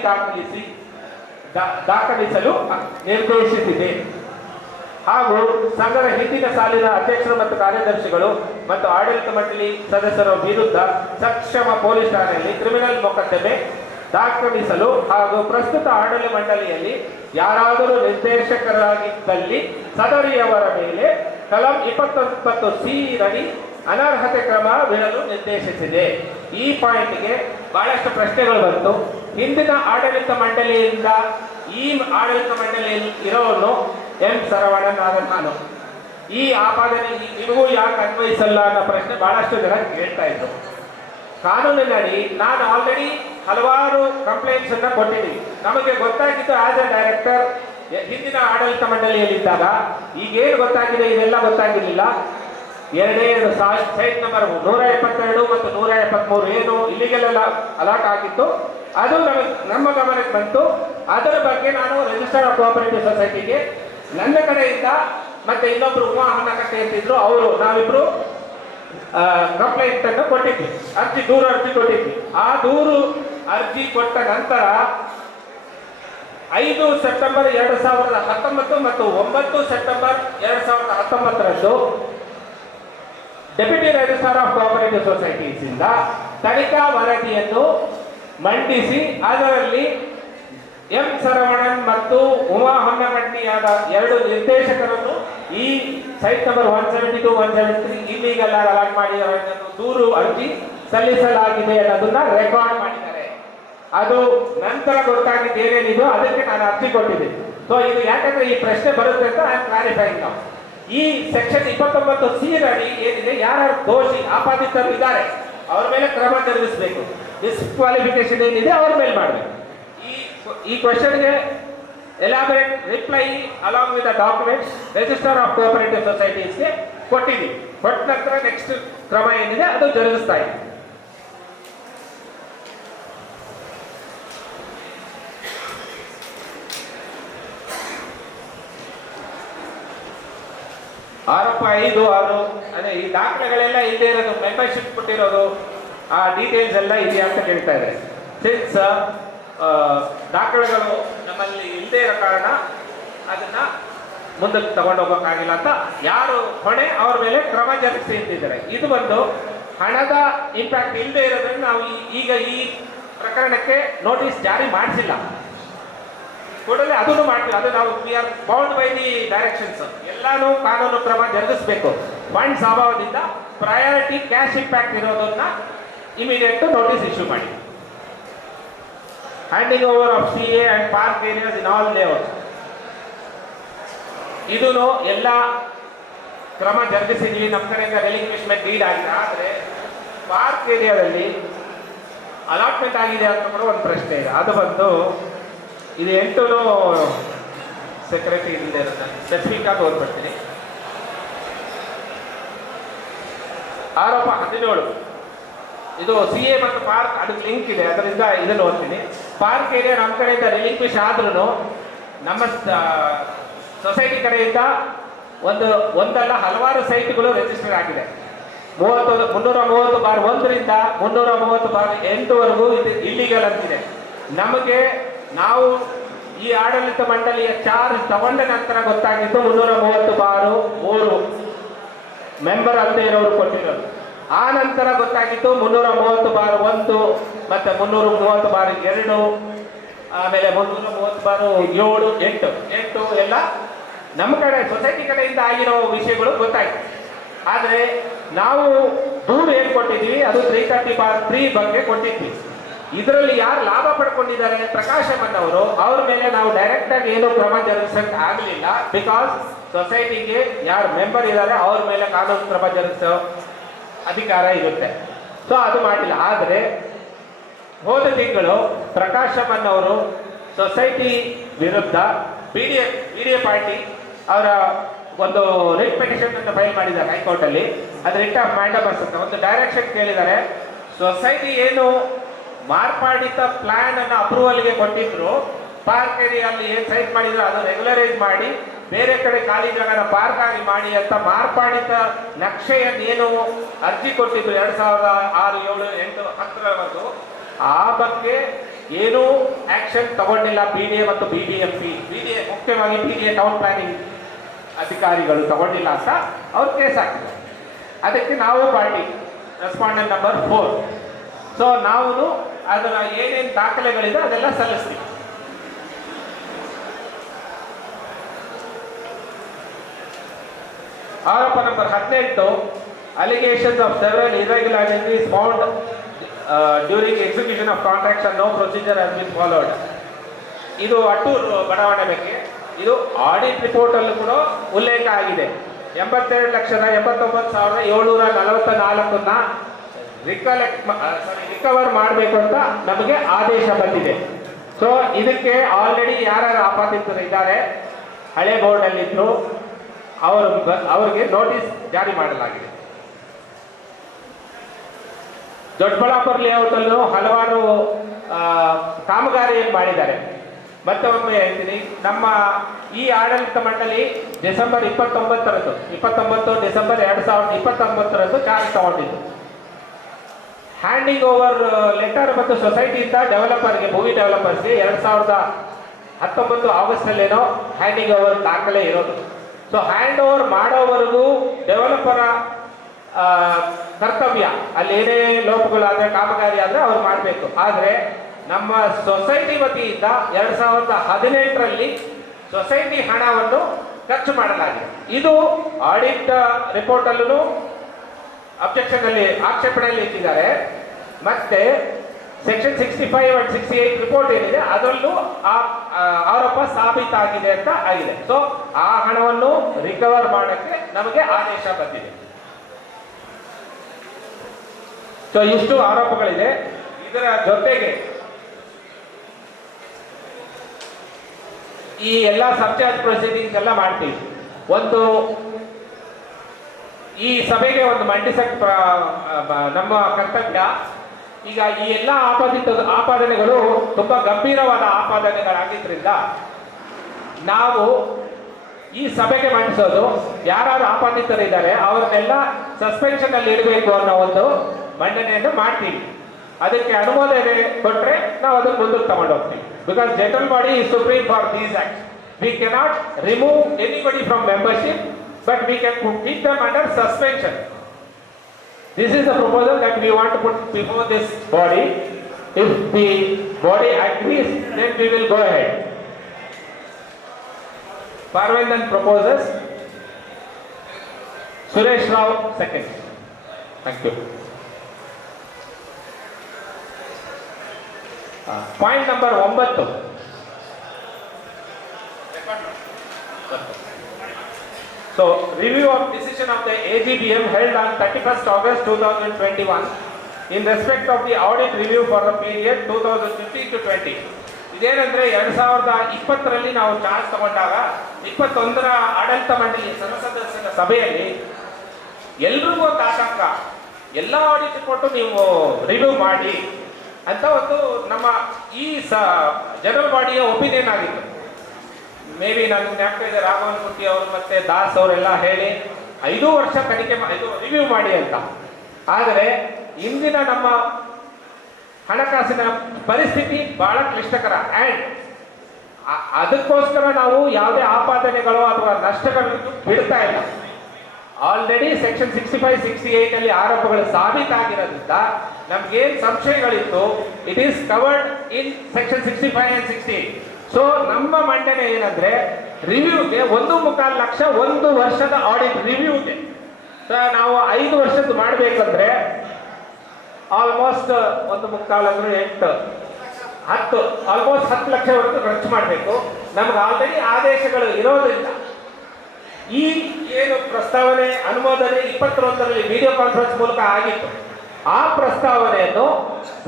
ದಾಖಲಿಸಲು ನಿರ್ದೇಶಿಸಿದೆ. ಹಾಗೂ ಸಂಘದ ಹಿಂದಿನ ಸಾಲಿನ ಅಧ್ಯಕ್ಷರು ಮತ್ತು ಕಾರ್ಯದರ್ಶಿಗಳು ಮತ್ತು ಆಡಳಿತ ಮಂಡಳಿ ಸದಸ್ಯರ ವಿರುದ್ಧ ಸಕ್ಷಮ ಪೊಲೀಸ್ ಠಾಣೆಯಲ್ಲಿ ಕ್ರಿಮಿನಲ್ ಮೊಕದ್ದಮೆ ದಾಖಲಿಸಲು ಹಾಗೂ ಪ್ರಸ್ತುತ ಆಡಳಿತ ಮಂಡಳಿಯಲ್ಲಿ ಯಾರಾದರೂ ನಿರ್ದೇಶಕರಾಗಿದ್ದಲ್ಲಿ ಸದರಿಯವರ ಮೇಲೆ ಕಲಂ 29C ರಡಿ ಅನರ್ಹತೆ ಕ್ರಮ ಬಿಡಲು ನಿರ್ದೇಶಿಸಿದೆ. ಈ ಪಾಯಿಂಟ್ಗೆ ಬಹಳಷ್ಟು ಪ್ರಶ್ನೆಗಳು ಬಂತು. ಹಿಂದಿನ ಆಡಳಿತ ಮಂಡಳಿಯಿಂದ ಈ ಆಡಳಿತ ಮಂಡಳಿಯಲ್ಲಿ ಇರೋನು ಎಂ ಸರವಣನ್ ಆದ ನಾನು, ಈ ಆಪಾದನೆ ನಿಮಗೂ ಯಾಕೆ ಅನ್ವಯಿಸಲ್ಲ ಅನ್ನೋ ಪ್ರಶ್ನೆ ಬಹಳಷ್ಟು ಜನ ಕೇಳ್ತಾ ಇದ್ರು. ಕಾನೂನಿನಡಿ ನಾನು ಆಲ್ರೆಡಿ ಹಲವಾರು ಕಂಪ್ಲೇಂಟ್ಸ್ ಅನ್ನ ಕೊಟ್ಟಿದ್ದೀವಿ. ನಮಗೆ ಗೊತ್ತಾಗಿದ್ದು ಆಸ್ ಎ ಡೈರೆಕ್ಟರ್ ಹಿಂದಿನ ಆಡಳಿತ ಮಂಡಳಿಯಲ್ಲಿದ್ದಾಗ. ಈಗೇನು ಗೊತ್ತಾಗಿದೆ ಇದೆಲ್ಲ ಗೊತ್ತಾಗಿರಲಿಲ್ಲ. ಎರಡು ಸೈಟ್ ನಂಬರ್ 172 ಮತ್ತು 173 ಏನು ಇಲ್ಲಿಗೆಲ್ಲ ಅಲಾಟ್ ಆಗಿತ್ತು ಅದು ನಮ್ಮ ಗಮನಕ್ಕೆ ಬಂತು. ಅದರ ಬಗ್ಗೆ ನಾನು ರಿಜಿಸ್ಟರ್ ಆಫ್ ಕೋಆಪರೇಟಿವ್ ಸೊಸೈಟಿಗೆ ನನ್ನ ಕಡೆಯಿಂದ ಮತ್ತೆ ಇನ್ನೊಬ್ರು ಉಮಾ ಹನ್ನಕಟ್ಟೆ ಅಂತಿದ್ರು ಅವರು ನಾವಿಬ್ರು ಕಂಪ್ಲೇಂಟ್ ಅನ್ನು ಕೊಟ್ಟಿದ್ವಿ, ದೂರು ಅರ್ಜಿ ಕೊಟ್ಟಿದ್ವಿ. ಆ ದೂರು ಅರ್ಜಿ ಕೊಟ್ಟ ನಂತರ 5 ಸೆಪ್ಟೆಂಬರ್ 2019 ಮತ್ತು 9 ಸೆಪ್ಟೆಂಬರ್ 2019ರಂದು deputy registrar of cooperative societies ಇಂದ ತನಿಖಾ ವರದಿಯನ್ನು ಮಂಡಿಸಿ ಅದರಲ್ಲಿ ಎಂ ಸರವಣನ್ ಮತ್ತು ಉಮಾ ಹೊನ್ನಕಟ್ಟಿಯಾದ 2 ನಿರ್ದೇಶಕರನ್ನು ಈ ಸೈಟ್ ನಂಬರ್ 172, 173 ಇಲ್ಲಿಗೆಲ್ಲ ಅಲಾಟ್ ಮಾಡಿ ದೂರು ಅರ್ಜಿ ಸಲ್ಲಿಸಲಾಗಿದೆ ಅನ್ನೋದನ್ನ ರೆಕಾರ್ಡ್ ಮಾಡಿದ್ದಾರೆ. ಅದು ನಂತರ ಗೊತ್ತಾಗಿದ್ದು ಏನೇನಿದು ಅದಕ್ಕೆ ನಾನು ಅರ್ಜಿ ಕೊಟ್ಟಿದ್ದೆ. ಸೊ ಇದು ಯಾಕಂದ್ರೆ ಈ ಪ್ರಶ್ನೆ ಬರುತ್ತೆ ಅಂತ ಐ ಆಮ್ ಕ್ಲಾರಿಫೈಯಿಂಗ್ ನಾವು. ಈ ಸೆಕ್ಷನ್ 29C ಅಡಿ ಏನಿದೆ, ಯಾರು ದೋಷಿ ಆಪಾದಿತರು ಇದ್ದಾರೆ ಅವ್ರ ಮೇಲೆ ಕ್ರಮ ಜರುಗಿಸಬೇಕು. ಡಿಸ್ಕ್ವಾಲಿಫಿಕೇಶನ್ ಏನಿದೆ ಅವ್ರ ಮೇಲೆ ಮಾಡಬೇಕು. ಈ ಕ್ವೆಶ್ಚನ್ಗೆ elaborate reply along with the documents register of cooperative ಸೊಸೈಟೀಸ್ಗೆ ಕೊಟ್ಟಿದ್ದೀವಿ. ಕೊಟ್ಟ ನಂತರ ನೆಕ್ಸ್ಟ್ ಕ್ರಮ ಏನಿದೆ ಅದು ಜರುಗಿಸ್ತಾ ಇದೆ. ಆರೋಪ 5, 6 ಅದೇ ಈ ದಾಖಲೆಗಳೆಲ್ಲ ಇಲ್ಲದೆ ಇರೋದು, ಮೆಂಬರ್ಶಿಪ್ ಕೊಟ್ಟಿರೋದು, ಆ ಡೀಟೇಲ್ಸ್ ಎಲ್ಲ ಇದೆಯಾ ಅಂತ ಕೇಳ್ತಾ ಇದೆ. ಸಿನ್ಸ್ ದಾಖಲೆಗಳು ನಮ್ಮಲ್ಲಿ ಇಲ್ಲದೆ ಇರೋ ಕಾರಣ ಅದನ್ನ ಮುಂದಕ್ಕೆ ತಗೊಂಡೋಗೋಕ್ಕಾಗಿಲ್ಲ ಅಂತ ಯಾರು ಹೊಣೆ ಅವ್ರ ಮೇಲೆ ಕ್ರಮ ಜರುಗಿಸಿ ಅಂತಿದ್ದಾರೆ. ಇದು ಒಂದು ಹಣದ ಇಂಪ್ಯಾಕ್ಟ್ ಇಲ್ಲದೆ ಇರೋದ್ರಿಂದ ನಾವು ಈಗ ಈ ಪ್ರಕರಣಕ್ಕೆ ನೋಟಿಸ್ ಜಾರಿ ಮಾಡಿಸಿಲ್ಲ. ಕೂಡಲೇ ಅದನ್ನು ಮಾಡ್ತೀವಿ. ಅದು ನಾವು we are bound by the directions. ಎಲ್ಲಾನು ಕಾನೂನು ಕ್ರಮ ಜರುಗಿಸಬೇಕು. ಫಂಡ್ಸ್ ಅಭಾವದಿಂದ ಪ್ರಯಾರಿಟಿ ಕ್ಯಾಶ್ ಇಂಪ್ಯಾಕ್ಟ್ ಇರೋದನ್ನ ಇಮಿಡಿಯೇಟ್ ನೋಟಿಸ್ ಇಶ್ಯೂ ಮಾಡಿ. Handing over of CA and park areas in all layouts, ಇದೂ ಎಲ್ಲ ಕ್ರಮ ಜರುಗಿಸಿದ್ವಿ. ನಮ್ಮ ಕಡೆಯಿಂದ ರೆಲಿಕ್ವಿಶ್ಮೆಂಟ್ ಡೀಡ್ ಆಗಿದೆ. ಆದರೆ ಪಾರ್ಕ್ ಏರಿಯಾದಲ್ಲಿ ಅಲಾಟ್ಮೆಂಟ್ ಆಗಿದೆ ಅಂತ ಕೂಡ ಒಂದು ಪ್ರಶ್ನೆ ಇದೆ. ಅದು ಬಂದು ಇದು 8 ಸೆಕ್ರೆಟರಿ ಇಲ್ಲದೆ ಇರುತ್ತೆ. ಸ್ಪೆಸಿಫಿಕ್ ಆಗಿ ಓದ್ಬಿಡ್ತೀನಿ. ಆರೋಪ 17 ಇದು CA ಮತ್ತು ಪಾರ್ಕ್ ಅದಕ್ಕೆ ಲಿಂಕ್ ಇದೆ, ಅದರಿಂದ ಇದನ್ನು ಓದ್ತೀನಿ. ಪಾರ್ಕ್ ಏರಿಯಾ ನಮ್ಮ ಕಡೆಯಿಂದ ರಿಲಿಂಕ್ವಿಶ್ ಆದ್ರೂ ನಮ್ಮ ಸೊಸೈಟಿ ಕಡೆಯಿಂದ ಒಂದಲ್ಲ ಹಲವಾರು ಸೈಟ್ಗಳು ರಿಜಿಸ್ಟರ್ ಆಗಿದೆ. 330/1ರಿಂದ 330/8ವರೆಗೂ ಇದು ಇಲ್ಲಿಗಲ್ ಅಂತಿದೆ. ನಮಗೆ ನಾವು ಈ ಆಡಳಿತ ಮಂಡಳಿಯ ಚಾರ್ಜ್ ತಗೊಂಡ ನಂತರ ಗೊತ್ತಾಗಿದ್ದು 330/3 ಮೆಂಬರ್ ಅಲ್ಲದೆ ಇರೋರು ಕೊಟ್ಟಿರೋದು. ಆ ನಂತರ ಗೊತ್ತಾಗಿತ್ತು 330 ಬಾರ್ 1 ಮತ್ತೆ 330 ಬಾರ್ 2, ಆಮೇಲೆ 330 ಬಾರ್ 7, 8 ಎಲ್ಲ ನಮ್ಮ ಕಡೆ ಸೊಸೈಟಿ ಕಡೆಯಿಂದ ಆಗಿರೋ ವಿಷಯಗಳು ಗೊತ್ತಾಯ್ತು. ಆದರೆ ನಾವು ದೂರು ಏನು ಕೊಟ್ಟಿದ್ವಿ ಅದು 330 ಬಾರ್ 3 ಬಗ್ಗೆ ಕೊಟ್ಟಿದ್ವಿ. ಇದರಲ್ಲಿ ಯಾರು ಲಾಭ ಪಡ್ಕೊಂಡಿದ್ದಾರೆ ಪ್ರಕಾಶಮನ್ ಅವರು, ಅವ್ರ ಮೇಲೆ ನಾವು ಡೈರೆಕ್ಟ್ ಆಗಿ ಏನು ಕ್ರಮ ಜರುಗಿಸಕ್ ಆಗಲಿಲ್ಲ. ಬಿಕಾಸ್ ಸೊಸೈಟಿಗೆ ಯಾರು ಮೆಂಬರ್ ಇದ್ದಾರೆ ಅವ್ರ ಮೇಲೆ ಕಾನೂನು ಕ್ರಮ ಜರುಗಿಸೋ ಅಧಿಕಾರ ಇರುತ್ತೆ. ಸೊ ಅದು ಮಾಡಿಲ್ಲ. ಆದರೆ ಹೋದ ತಿಂಗಳು ಪ್ರಕಾಶಮನ್ ಅವರು ಸೊಸೈಟಿ ವಿರುದ್ಧ ಬಿ ಡಿ ಎ ಪಾರ್ಟಿ ಅವರ ಒಂದು ರಿಟ್ ಪಿಟಿಷನ್ ಅಂತ ಫೈಲ್ ಮಾಡಿದ್ದಾರೆ ಹೈಕೋರ್ಟಲ್ಲಿ. ಅದು ರಿಟ್ ಆಫ್ ಮ್ಯಾಂಡಮಸ್ ಅಂತ ಒಂದು ಡೈರೆಕ್ಷನ್ ಕೇಳಿದ್ದಾರೆ. ಸೊಸೈಟಿ ಏನು ಮಾರ್ಪಾಡಿತ ಪ್ಲಾನ್ ಅನ್ನು ಅಪ್ರೂವಲ್ಗೆ ಕೊಟ್ಟಿದ್ರು, ಪಾರ್ಕ್ ಏರಿಯಲ್ಲಿ ಏನು ಸೈಟ್ ಮಾಡಿದ್ರು ಅದು ರೆಗ್ಯುಲರೈಸ್ ಮಾಡಿ ಬೇರೆ ಕಡೆ ಖಾಲಿ ಜಾಗನ ಪಾರ್ಕ್ ಆಗಿ ಮಾಡಿ ಅಂತ ಮಾರ್ಪಾಡಿತ ನಕ್ಷೆಯನ್ನು ಏನು ಅರ್ಜಿ ಕೊಟ್ಟಿದ್ರು 2006, 7, 8, 10ರವರೆಗೂ, ಆ ಬಗ್ಗೆ ಏನೂ ಆಕ್ಷನ್ ತಗೊಂಡಿಲ್ಲ BDA ಮತ್ತು BDMP. BDA ಮುಖ್ಯವಾಗಿ BDA ಟೌನ್ ಪ್ಲಾನಿಂಗ್ ಅಧಿಕಾರಿಗಳು ತಗೊಂಡಿಲ್ಲ ಅಂತ ಅವ್ರು ಕೇಸ್ ಹಾಕಿದ್ದಾರೆ. ಅದಕ್ಕೆ ನಾವು ಪಾರ್ಟಿ ರೆಸ್ಪಾಂಡೆಂಟ್ ನಂಬರ್ 4. ಸೊ ನಾವು ಅದರ ಏನೇನು ದಾಖಲೆಗಳಿದೆ ಅದೆಲ್ಲ ಸಲ್ಲಿಸ್ತೀವಿ. ಆರೋಪ number 18, allegations of several irregularities found during execution of contracts and no procedure has been followed. ಇದು ಅಟ್ಟೂರು ಬಡಾವಣೆ ಬಗ್ಗೆ ಇದು ಆಡಿಟ್ ರಿಪೋರ್ಟ್ ಅಲ್ಲೂ ಕೂಡ ಉಲ್ಲೇಖ ಆಗಿದೆ. 82,89,744ನ್ನ ರಿಕವರ್ ಮಾಡಬೇಕು ಅಂತ ನಮಗೆ ಆದೇಶ ಬಂದಿದೆ. ಸೊ ಇದಕ್ಕೆ ಆಲ್ರೆಡಿ ಯಾರ್ಯಾರು ಆಪಾದಿತರು ಇದ್ದಾರೆ, ಹಳೆ ಬೋರ್ಡಲ್ಲಿದ್ದರು, ಅವ್ರಿಗೆ ನೋಟಿಸ್ ಜಾರಿ ಮಾಡಲಾಗಿದೆ. ದೊಡ್ಡಬಳ್ಳಾಪುರ ಲೇಔಟ್ ಅಲ್ಲೂ ಹಲವಾರು ಕಾಮಗಾರಿಯನ್ನು ಮಾಡಿದ್ದಾರೆ. ಮತ್ತೊಮ್ಮೆ ಹೇಳ್ತೀನಿ, ನಮ್ಮ ಈ ಆಡಳಿತ ಮಂಡಳಿ ಡಿಸೆಂಬರ್ 29 ಡಿಸೆಂಬರ್ 2029 ಚಾರ್ಜ್ ತಗೊಂಡಿದ್ದು. ಹ್ಯಾಂಡಿಂಗ್ ಓವರ್ ಲೆಟರ್ ಮತ್ತು ಸೊಸೈಟಿಯಿಂದ ಡೆವಲಪರ್ಗೆ, ಭೂಮಿ ಡೆವಲಪರ್ಸ್ಗೆ 2019 ಆಗಸ್ಟ್ನಲ್ಲೇನೋ ಹ್ಯಾಂಡಿಂಗ್ ಓವರ್ ದಾಖಲೆ ಇರೋದು. ಸೊ ಹ್ಯಾಂಡ್ ಓವರ್ ಮಾಡೋವರೆಗೂ ಡೆವಲಪರ ಕರ್ತವ್ಯ, ಅಲ್ಲಿ ಏನೇ ಲೋಪಗಳಾದರೆ ಕಾಮಗಾರಿ ಆದರೆ ಅವ್ರು ಮಾಡಬೇಕು. ಆದರೆ ನಮ್ಮ ಸೊಸೈಟಿ ವತಿಯಿಂದ 2018ರಲ್ಲಿ ಸೊಸೈಟಿ ಹಣವನ್ನು ಖರ್ಚು ಮಾಡಲಾಗಿದೆ. ಇದು ಆಡಿಟ್ ರಿಪೋರ್ಟ್ ಅಲ್ಲೂ ಆಕ್ಷೇಪಣೆಯಲ್ಲಿ ಇಟ್ಟಿದ್ದಾರೆ. ಮತ್ತೆ ಸೆಕ್ಷನ್ 65 and 68 ರಿಪೋರ್ಟ್ ಏನಿದೆ ಅದರಲ್ಲೂ ಆ ಆರೋಪ ಸಾಬೀತಾಗಿದೆ ಅಂತ ಆಗಿದೆ. ಸೊ ಆ ಹಣವನ್ನು ರಿಕವರ್ ಮಾಡಕ್ಕೆ ನಮಗೆ ಆದೇಶ ಬಂದಿದೆ. ಸೊ ಇಷ್ಟು ಆರೋಪಗಳಿದೆ. ಇದರ ಜೊತೆಗೆ ಈ ಎಲ್ಲ ಸಬ್ಚಾರ್ಜ್ ಪ್ರೊಸೀಡಿಂಗ್ಸ್ ಎಲ್ಲ ಮಾಡ್ತೀವಿ. ಒಂದು ಈ ಸಭೆಗೆ ಒಂದು ಮಂಡಿಸಕ್ ನಮ್ಮ ಕರ್ತವ್ಯ. ಈಗ ಈ ಎಲ್ಲ ಆಪಾದನೆಗಳು ತುಂಬಾ ಗಂಭೀರವಾದ ಆಪಾದನೆಗಳಾಗಿದ್ದರಿಂದ ನಾವು ಈ ಸಭೆಗೆ ಮಂಡಿಸೋದು, ಯಾರು ಆಪಾದಿತರಿದ್ದಾರೆ ಅವ್ರನ್ನೆಲ್ಲ ಸಸ್ಪೆನ್ಷನ್ ಅಲ್ಲಿ ಇಡಬೇಕು ಅನ್ನೋ ಒಂದು ಮಂಡನೆಯನ್ನು ಮಾಡ್ತೀವಿ. ಅದಕ್ಕೆ ಅನುಮೋದನೆ ಕೊಟ್ಟರೆ ನಾವು ಅದನ್ನು ಮುಂದಕ್ಕೆ ತಗೊಂಡು ಹೋಗ್ತೀವಿ. Because general body is supreme for these acts. We cannot remove anybody from membership, but we can keep them under suspension. This is the proposal that we want to put before this body. If the body agrees, then we will go ahead. Parvendan proposes. Suresh Rao seconds. Thank you. Point number 9. So, review of decision of the AGBM held on 31st August 2021 in respect of the audit review for the period 2015 to 20. ಇದೇನಂದ್ರೆ 2020ರಲ್ಲಿ ನಾವು charge ತಗೊಂಡಾಗ 21ರ ಆಡಳಿತ ಮಂಡಳಿ ಸದಸ್ಯರ ಸಭೆಯಲ್ಲಿ ಎಲ್ರಿಗೂ ಒಂದು ಆತಂಕ, ಎಲ್ಲ ಆಡಿಟ್ ರಿಪೋರ್ಟ್ ನೀವು ರಿವ್ಯೂ ಮಾಡಿ ಅಂತ ಒಂದು ನಮ್ಮ ಈ ಜನರಲ್ ಬಾಡಿಯ ಒಪಿನಿಯನ್ ಆಗಿತ್ತು. ಮೇ ಬಿ ನಾನು ಜ್ಞಾಪಕ ಇದೆ, ರಾಘವನ್ ಕುಟ್ಟಿ ಅವರು ಮತ್ತೆ ದಾಸ್ ಅವರೆಲ್ಲ ಹೇಳಿ 5 ವರ್ಷ ತನಿಖೆ ರಿವ್ಯೂ ಮಾಡಿ ಅಂತ. ಆದರೆ ಇಂದಿನ ನಮ್ಮ ಹಣಕಾಸಿನ ಪರಿಸ್ಥಿತಿ ಬಹಳ ಕ್ಲಿಷ್ಟಕರ. ಆ್ಯಂಡ್ ಅದಕ್ಕೋಸ್ಕರ ನಾವು ಯಾವುದೇ ಆಪಾದನೆಗಳು ಅಥವಾ ನಷ್ಟಗಳನ್ನು ಬಿಡ್ತಾ ಇಲ್ಲ. ಆಲ್ರೆಡಿ ಸೆಕ್ಷನ್ 65, 68 ಅಲ್ಲಿ ಆರೋಪಗಳು ಸಾಬೀತಾಗಿರೋದ್ರಿಂದ ನಮ್ಗೇನ್ ಸಂಶಯಗಳಿತ್ತು, it is covered in section 65 and 68. So ನಮ್ಮ ಮಂಡನೆ ಏನಂದ್ರೆ ರಿವ್ಯೂಗೆ 1.25 ಲಕ್ಷ 1 ವರ್ಷದ ಆಡಿಟ್ ರಿವ್ಯೂಗೆ. ನಾವು 5 ವರ್ಷದ್ದು ಮಾಡಬೇಕಂದ್ರೆ ಆಲ್ಮೋಸ್ಟ್ 1.25 ಅಂದ್ರೆ 8, 10 ಆಲ್ಮೋಸ್ಟ್ 10 ಲಕ್ಷವರೆಗೂ ಖರ್ಚು ಮಾಡಬೇಕು. ನಮ್ಗೆ ಆಲ್ರೆಡಿ ಆದೇಶಗಳು ಇರೋದ್ರಿಂದ ಈ ಏನು ಪ್ರಸ್ತಾವನೆ ಅನುಮೋದನೆ 21ರಲ್ಲಿ ವಿಡಿಯೋ ಕಾನ್ಫರೆನ್ಸ್ ಮೂಲಕ ಆಗಿತ್ತು, ಆ ಪ್ರಸ್ತಾವನೆಯನ್ನು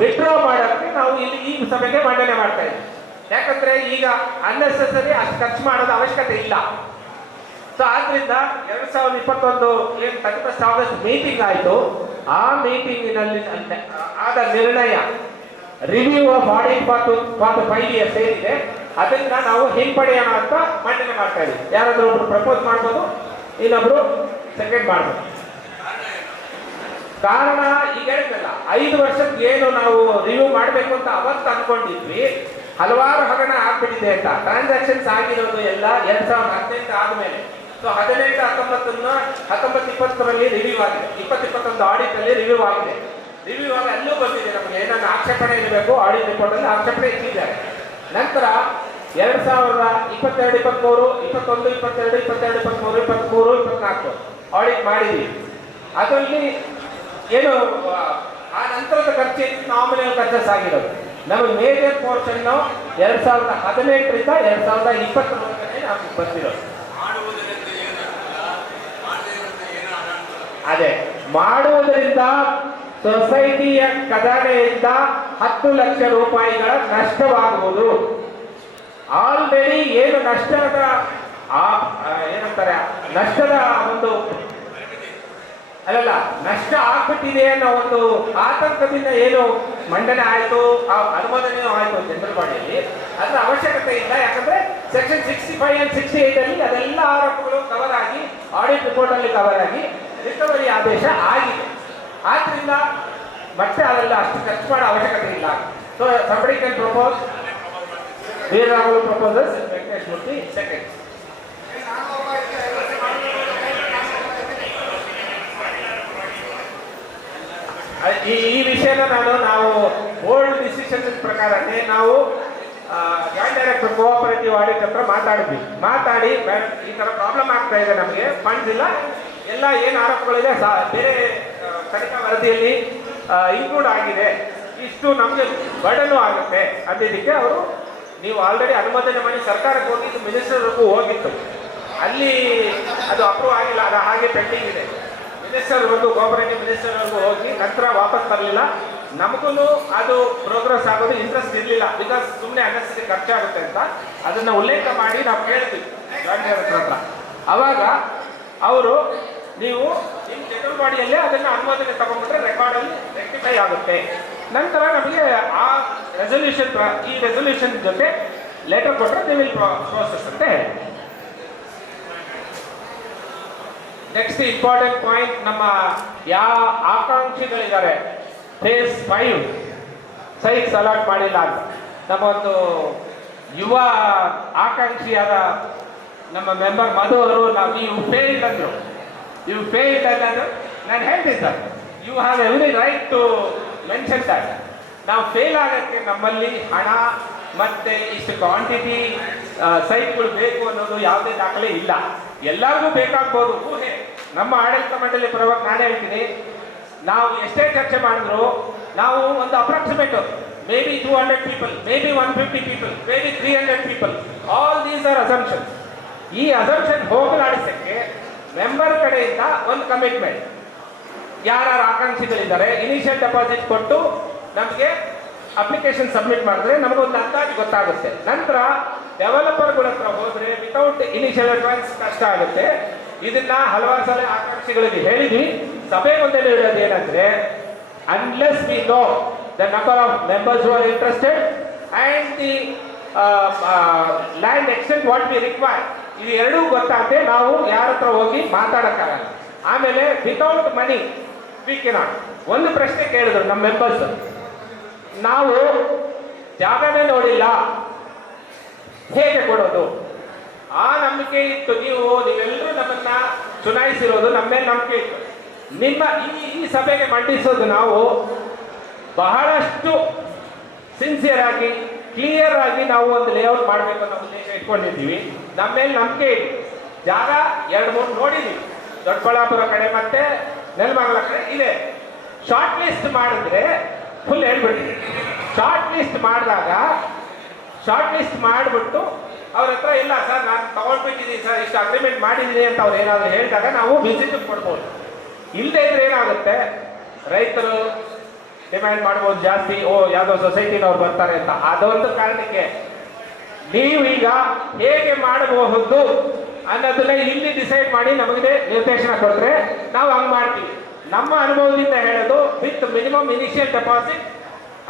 ವಿಡ್ರಾ ಮಾಡೋಕ್ಕೆ ನಾವು ಇಲ್ಲಿ ಈ ಸಭೆಗೆ ಮಂಡನೆ ಮಾಡ್ತಾ ಇದ್ದೀವಿ. ಯಾಕಂದ್ರೆ ಈಗ ಅನ್ನೆಸೆಸರಿ ಅಷ್ಟು ಖರ್ಚು ಮಾಡೋದು ಅವಶ್ಯಕತೆ ಇಲ್ಲ. ಸೊ ಆದ್ರಿಂದ 2021 ಏನು 31 ಆಗಸ್ಟ್ ಮೀಟಿಂಗ್ ಆಯಿತು, ಆ ಮೀಟಿಂಗಿನಲ್ಲಿ ಆದ ನಿರ್ಣಯ review of audit for the 5 years ಏನಿದೆ ಅದನ್ನ ನಾವು ಹಿಂಪಡೆಯೋಣ ಅಂತ ಮಂಡನೆ ಮಾಡ್ತಾ ಇದ್ದೀವಿ. ಯಾರಾದ್ರೂ ಒಬ್ರು ಪ್ರಪೋಸ್ ಮಾಡ್ಬೋದು, ಇನ್ನೊಬ್ರು ಸೆಕೆಂಡ್ ಮಾಡ್ಬೋದು. ಕಾರಣ ಈಗ ಹೇಳಿದ್ನಲ್ಲ, 5 ವರ್ಷಕ್ಕೆ ಏನು ನಾವು ರಿವ್ಯೂ ಮಾಡಬೇಕು ಅಂತ ಅವತ್ತು ಅನ್ಕೊಂಡಿದ್ವಿ, ಹಲವಾರು ಹಗರಣ ಆಗ್ಬಿಟ್ಟಿದೆ ಅಂತ. ಟ್ರಾನ್ಸಾಕ್ಷನ್ಸ್ ಆಗಿರೋದು ಎಲ್ಲ 2018 ಆದ್ಮೇಲೆ. ಸೊ 18, 19, 20ರಲ್ಲಿ ರಿವ್ಯೂ ಆಗಿದೆ, 2021 ಆಡಿಟ್ ಅಲ್ಲಿ ರಿವ್ಯೂ ಆಗಿದೆ. ರಿವ್ಯೂ ಆಗಿ ಅಲ್ಲೂ ಬಂದಿದೆ ನಮಗೆ ಏನಾದ್ರು ಆಕ್ಷೇಪಣೆ ಇರಬೇಕು, ಆಡಿಟ್ ರಿಪೋರ್ಟ್ ಅಲ್ಲಿ ಆಕ್ಷೇಪಣೆ ಇಟ್ಟಿದ್ದಾರೆ. ನಂತರ 2022, 23, 21, 22, 22, 23, 23, 24 ಆಡಿಟ್ ಮಾಡಿದ್ವಿ. ಅದರಲ್ಲಿ ಏನು ಆ ನಂತರದ ಖರ್ಚು ನಾಮಿನಲ್ ಖರ್ಚಸ್ ಆಗಿರೋದು. ನಮಗೆ ಮೇಜರ್ ಪೋರ್ಷನ್ 2018ರಿಂದ 2020 ನಮ್ಗೆ ಬಂದಿರೋದು. ಅದೇ ಮಾಡುವುದರಿಂದ ಸೊಸೈಟಿಯ ಖಜಾನೆಯಿಂದ 10 ಲಕ್ಷ ರೂಪಾಯಿಗಳ ನಷ್ಟವಾಗುವುದು. ಆಲ್ರೆಡಿ ಏನು ನಷ್ಟದ ಏನಂತಾರೆ, ನಷ್ಟದ ಒಂದು ಅಲ್ಲಲ್ಲ ನಷ್ಟ ಆಗ್ಬಿಟ್ಟಿದೆ ಅನ್ನೋ ಒಂದು ಆತಂಕದಿಂದ ಏನು ಮಂಡನೆ ಆಯಿತು, ಆ ಅನುಮೋದನೆಯೂ ಆಯಿತು ಜನರಲ್ ಬಾಡಿಯಲ್ಲಿ, ಅದರ ಅವಶ್ಯಕತೆ ಇಲ್ಲ. ಯಾಕಂದ್ರೆ ಸೆಕ್ಷನ್ 65 and 68 ಅಲ್ಲಿ ಅದೆಲ್ಲ ಆರೋಪಗಳು ಕವರ್ ಆಗಿ ಆಡಿಟ್ ರಿಪೋರ್ಟ್ ಅಲ್ಲಿ ಕವರ್ ಆಗಿ ರಿಕವರಿ ಆದೇಶ ಆಗಿದೆ. ಆದ್ರಿಂದ ಮತ್ತೆ ಅದೆಲ್ಲ ಅಷ್ಟು ಖರ್ಚು ಮಾಡೋ ಅವಶ್ಯಕತೆ ಇಲ್ಲ. So somebody can propose. Veeraraghava proposes, Venkatesh Murthy second. ಈ ವಿಷಯನ ನಾವು ಬೋರ್ಡ್ ಡಿಸಿಷನ್ ಪ್ರಕಾರನೇ ನಾವು ಜಾಯಿಂಟ್ ಡೈರೆಕ್ಟರ್ ಕೋಆಪರೇಟಿವ್ ಆಡಿಟ್ ಹತ್ರ ಮಾತಾಡಿ ಈ ತರ ಪ್ರಾಬ್ಲಮ್ ಆಗ್ತಾ ಇದೆ, ನಮಗೆ ಫಂಡ್ಸ್ ಇಲ್ಲ, ಎಲ್ಲ ಏನು ಆರೋಪಗಳಿದೆ ಬೇರೆ ತನಿಖಾ ವರದಿಯಲ್ಲಿ ಇನ್ಕ್ಲೂಡ್ ಆಗಿದೆ, ಇಷ್ಟು ನಮಗೆ ಬರ್ಡನ್ನು ಆಗುತ್ತೆ ಅಂದಿದ್ದಕ್ಕೆ ಅವರು ನೀವು ಆಲ್ರೆಡಿ ಅನುಮೋದನೆ ಮಾಡಿ ಸರ್ಕಾರಕ್ಕೆ ಹೋಗಿ ಮಿನಿಸ್ಟರ್ಗೂ ಹೋಗಿತ್ತು, ಅಲ್ಲಿ ಅದು ಅಪ್ರೂವ್ ಆಗಿಲ್ಲ, ಅದು ಹಾಗೆ ಪೆಂಡಿಂಗ್ ಇದೆ. ಮಿನಿಸ್ಟರ್ವರೆಗೂ ಕೋಆಪರೇಟಿವ್ ಮಿನಿಸ್ಟರ್ವರೆಗೂ ಹೋಗಿ ನಂತರ ವಾಪಸ್ ಬರಲಿಲ್ಲ. ನಮಗೂ ಅದು ಪ್ರೋಗ್ರೆಸ್ ಆಗೋದು ಇಂಟ್ರೆಸ್ಟ್ ಇರಲಿಲ್ಲ, ಬಿಕಾಸ್ ಸುಮ್ಮನೆ ಅನ್ನೆಸರಿ ಖರ್ಚಾಗುತ್ತೆ ಅಂತ ಅದನ್ನ ಉಲ್ಲೇಖ ಮಾಡಿ ನಾವು ಕೇಳ್ತೀವಿ ಜಾಯಿಂಟ್ ಡೈರೆಕ್ಟರ್ ಹತ್ರ. ಅವಾಗ ಅವರು ನೀವು ನಿಮ್ಮ ಜನರಲ್ ಬಾಡಿಯಲ್ಲೇ ಅದನ್ನು ಅನುಮೋದನೆ ತಗೊಂಡ್ಬಿಟ್ರೆ ರೆಕಾರ್ಡಲ್ಲಿ ರೆಕ್ಟಿಫೈ ಆಗುತ್ತೆ. ನಂತರ ನಮಗೆ ಆ ರೆಸೊಲ್ಯೂಷನ್ ಈ ರೆಸೊಲ್ಯೂಷನ್ ಜೊತೆ ಲೆಟರ್ ಕೊಟ್ಟರೆ ದೇ ವಿಲ್ ಪ್ರೋಸೆಸ್ ಅಂತ ಹೇಳಿ. ನೆಕ್ಸ್ಟ್ ಇಂಪಾರ್ಟೆಂಟ್ ಪಾಯಿಂಟ್, ನಮ್ಮ ಯಾವ ಆಕಾಂಕ್ಷಿಗಳಿದ್ದಾರೆ ಫೇಸ್ 5 ಸೈಟ್ಸ್ ಅಲಾಟ್ ಮಾಡಿಲ್ಲ ಅಂತ ನಮ್ಮ ಒಂದು ಯುವ ಆಕಾಂಕ್ಷಿಯಾದ ನಮ್ಮ ಮೆಂಬರ್ ಮಧು ಅವರು ನೀವು ಫೇಲ್ಡ್ ಅಂದರು. ನಾನು ಹೇಳ್ತೀನಿ sir, you have every right to mention that. ನಾವು ಫೇಲ್ ಆಗೋಕ್ಕೆ ನಮ್ಮಲ್ಲಿ ಹಣ ಮತ್ತೆ ಇಷ್ಟು ಕ್ವಾಂಟಿಟಿ ಸೈಟ್ಗಳು ಬೇಕು ಅನ್ನೋದು ಯಾವುದೇ ದಾಖಲೆ ಇಲ್ಲ. ಎಲ್ಲರಿಗೂ ಬೇಕಾಗ್ಬೋದು ಊಹೆ. ನಮ್ಮ ಆಡಳಿತ ಮಂಡಳಿ ಪರವಾಗಿ ನಾನು ಹೇಳ್ತೀನಿ, ನಾವು ಎಷ್ಟೇ ಚರ್ಚೆ ಮಾಡಿದ್ರು ನಾವು ಒಂದು approximate may be 200 people, may be 150 people, may be 300 people, all these are assumption. ಈ ಅಸಂಪ್ಷನ್ ಹೋಗಲಾಡಿಸಕ್ಕೆ ಮೆಂಬರ್ ಕಡೆಯಿಂದ ಒಂದು ಕಮಿಟ್ಮೆಂಟ್, ಯಾರು ಆಕಾಂಕ್ಷಿಗಳಿದ್ದಾರೆ ಇನಿಷಿಯಲ್ ಡೆಪಾಸಿಟ್ ಕೊಟ್ಟು ನಮಗೆ ಅಪ್ಲಿಕೇಶನ್ ಸಬ್ಮಿಟ್ ಮಾಡಿದ್ರೆ ನಮಗೊಂದು ಅಂದಾಜು ಗೊತ್ತಾಗುತ್ತೆ. ನಂತರ ಡೆವಲಪರ್ಗಳ ಹತ್ರ ಹೋದ್ರೆ ವಿತೌಟ್ ಇನಿಷಿಯಲ್ ಅಡ್ವಾನ್ಸ್ ಕಷ್ಟ ಆಗುತ್ತೆ. ಇದನ್ನ ಹಲವಾರು ಸಲ ಆಕಾಂಕ್ಷಿಗಳಿಗೆ ಹೇಳಿದ್ವಿ. ಸಭೆ ಮುಂದೆ ಹೇಳೋದು ಏನಂದ್ರೆ, unless we know the number of members who are interested and the land extent what we require, ಇದು ಎರಡೂ ಗೊತ್ತಾಗದೆ ನಾವು ಯಾರ ಹತ್ರ ಹೋಗಿ ಮಾತಾಡಕ್ಕಾಗಲ್ಲ. ಆಮೇಲೆ ವಿತೌಟ್ ಮನಿ ವಿ ಕೆನಾಟ್. ಒಂದು ಪ್ರಶ್ನೆ ಕೇಳಿದ್ರು ನಮ್ಮ ಮೆಂಬರ್ಸ್, ನಾವು ಜಾಗನೇ ನೋಡಿಲ್ಲ ಹೇಗೆ ಕೊಡೋದು? ಆ ನಂಬಿಕೆ ಇತ್ತು. ನೀವೆಲ್ಲರೂ ನಮ್ಮನ್ನ ಚುನಾಯಿಸಿರೋದು ನಮ್ಮ ಮೇಲೆ ನಂಬಿಕೆ ಇತ್ತು. ನಿಮ್ಮ ಈ ಸಭೆಗೆ ಮಂಡಿಸೋದು ನಾವು ಬಹಳಷ್ಟು ಸಿನ್ಸಿಯರ್ ಆಗಿ ಕ್ಲಿಯರ್ ಆಗಿ ನಾವು ಒಂದು ಲೇಔಟ್ ಮಾಡಬೇಕು ಅನ್ನೋ ಉದ್ದೇಶ ಇಟ್ಕೊಂಡಿದ್ದೀವಿ. ನಮ್ಮ ಮೇಲೆ ನಂಬಿಕೆ ಇದೆ. ಜಾಗ 2-3 ನೋಡಿದ್ದೀವಿ, ದೊಡ್ಡಬಳ್ಳಾಪುರ ಕಡೆ ಮತ್ತೆ ನೆಲಮಂಗಲ ಕಡೆ ಇದೆ. ಶಾರ್ಟ್ ಲಿಸ್ಟ್ ಮಾಡಿದ್ರೆ ಫುಲ್ ಹೇಳ್ಬಿಡ್ತೀವಿ. ಶಾರ್ಟ್ ಲಿಸ್ಟ್ ಮಾಡಿಬಿಟ್ಟು ಅವ್ರ ಹತ್ರ ಇಲ್ಲ ಸರ್ ನಾನು ತಗೊಂಡ್ಬಿಟ್ಟಿದ್ದೀನಿ ಸರ್ ಇಷ್ಟು ಅಗ್ರಿಮೆಂಟ್ ಮಾಡಿದ್ದೀನಿ ಅಂತ ಅವ್ರು ಏನಾದರೂ ಹೇಳಿದಾಗ ನಾವು ವಿಸಿಟ್ ಕೊಡ್ಬೋದು. ಇಲ್ಲದೆ ಇದ್ರೆ ಏನಾಗುತ್ತೆ, ರೈತರು ಡಿಮ್ಯಾಂಡ್ ಮಾಡ್ಬೋದು ಜಾಸ್ತಿ, ಯಾವುದೋ ಸೊಸೈಟಿನವ್ರು ಬರ್ತಾರೆ ಅಂತ. ಅದೊಂದು ಕಾರಣಕ್ಕೆ ನೀವು ಈಗ ಹೇಗೆ ಮಾಡಬಹುದು ಅನ್ನೋದನ್ನ ಇಲ್ಲಿ ಡಿಸೈಡ್ ಮಾಡಿ ನಮಗೆ ನಿರ್ದೇಶನ ಕೊಟ್ಟರೆ ನಾವು ಹಂಗೆ ಮಾಡ್ತೀವಿ. ನಮ್ಮ ಅನುಭವದಿಂದ ಹೇಳೋದು with minimum initial deposit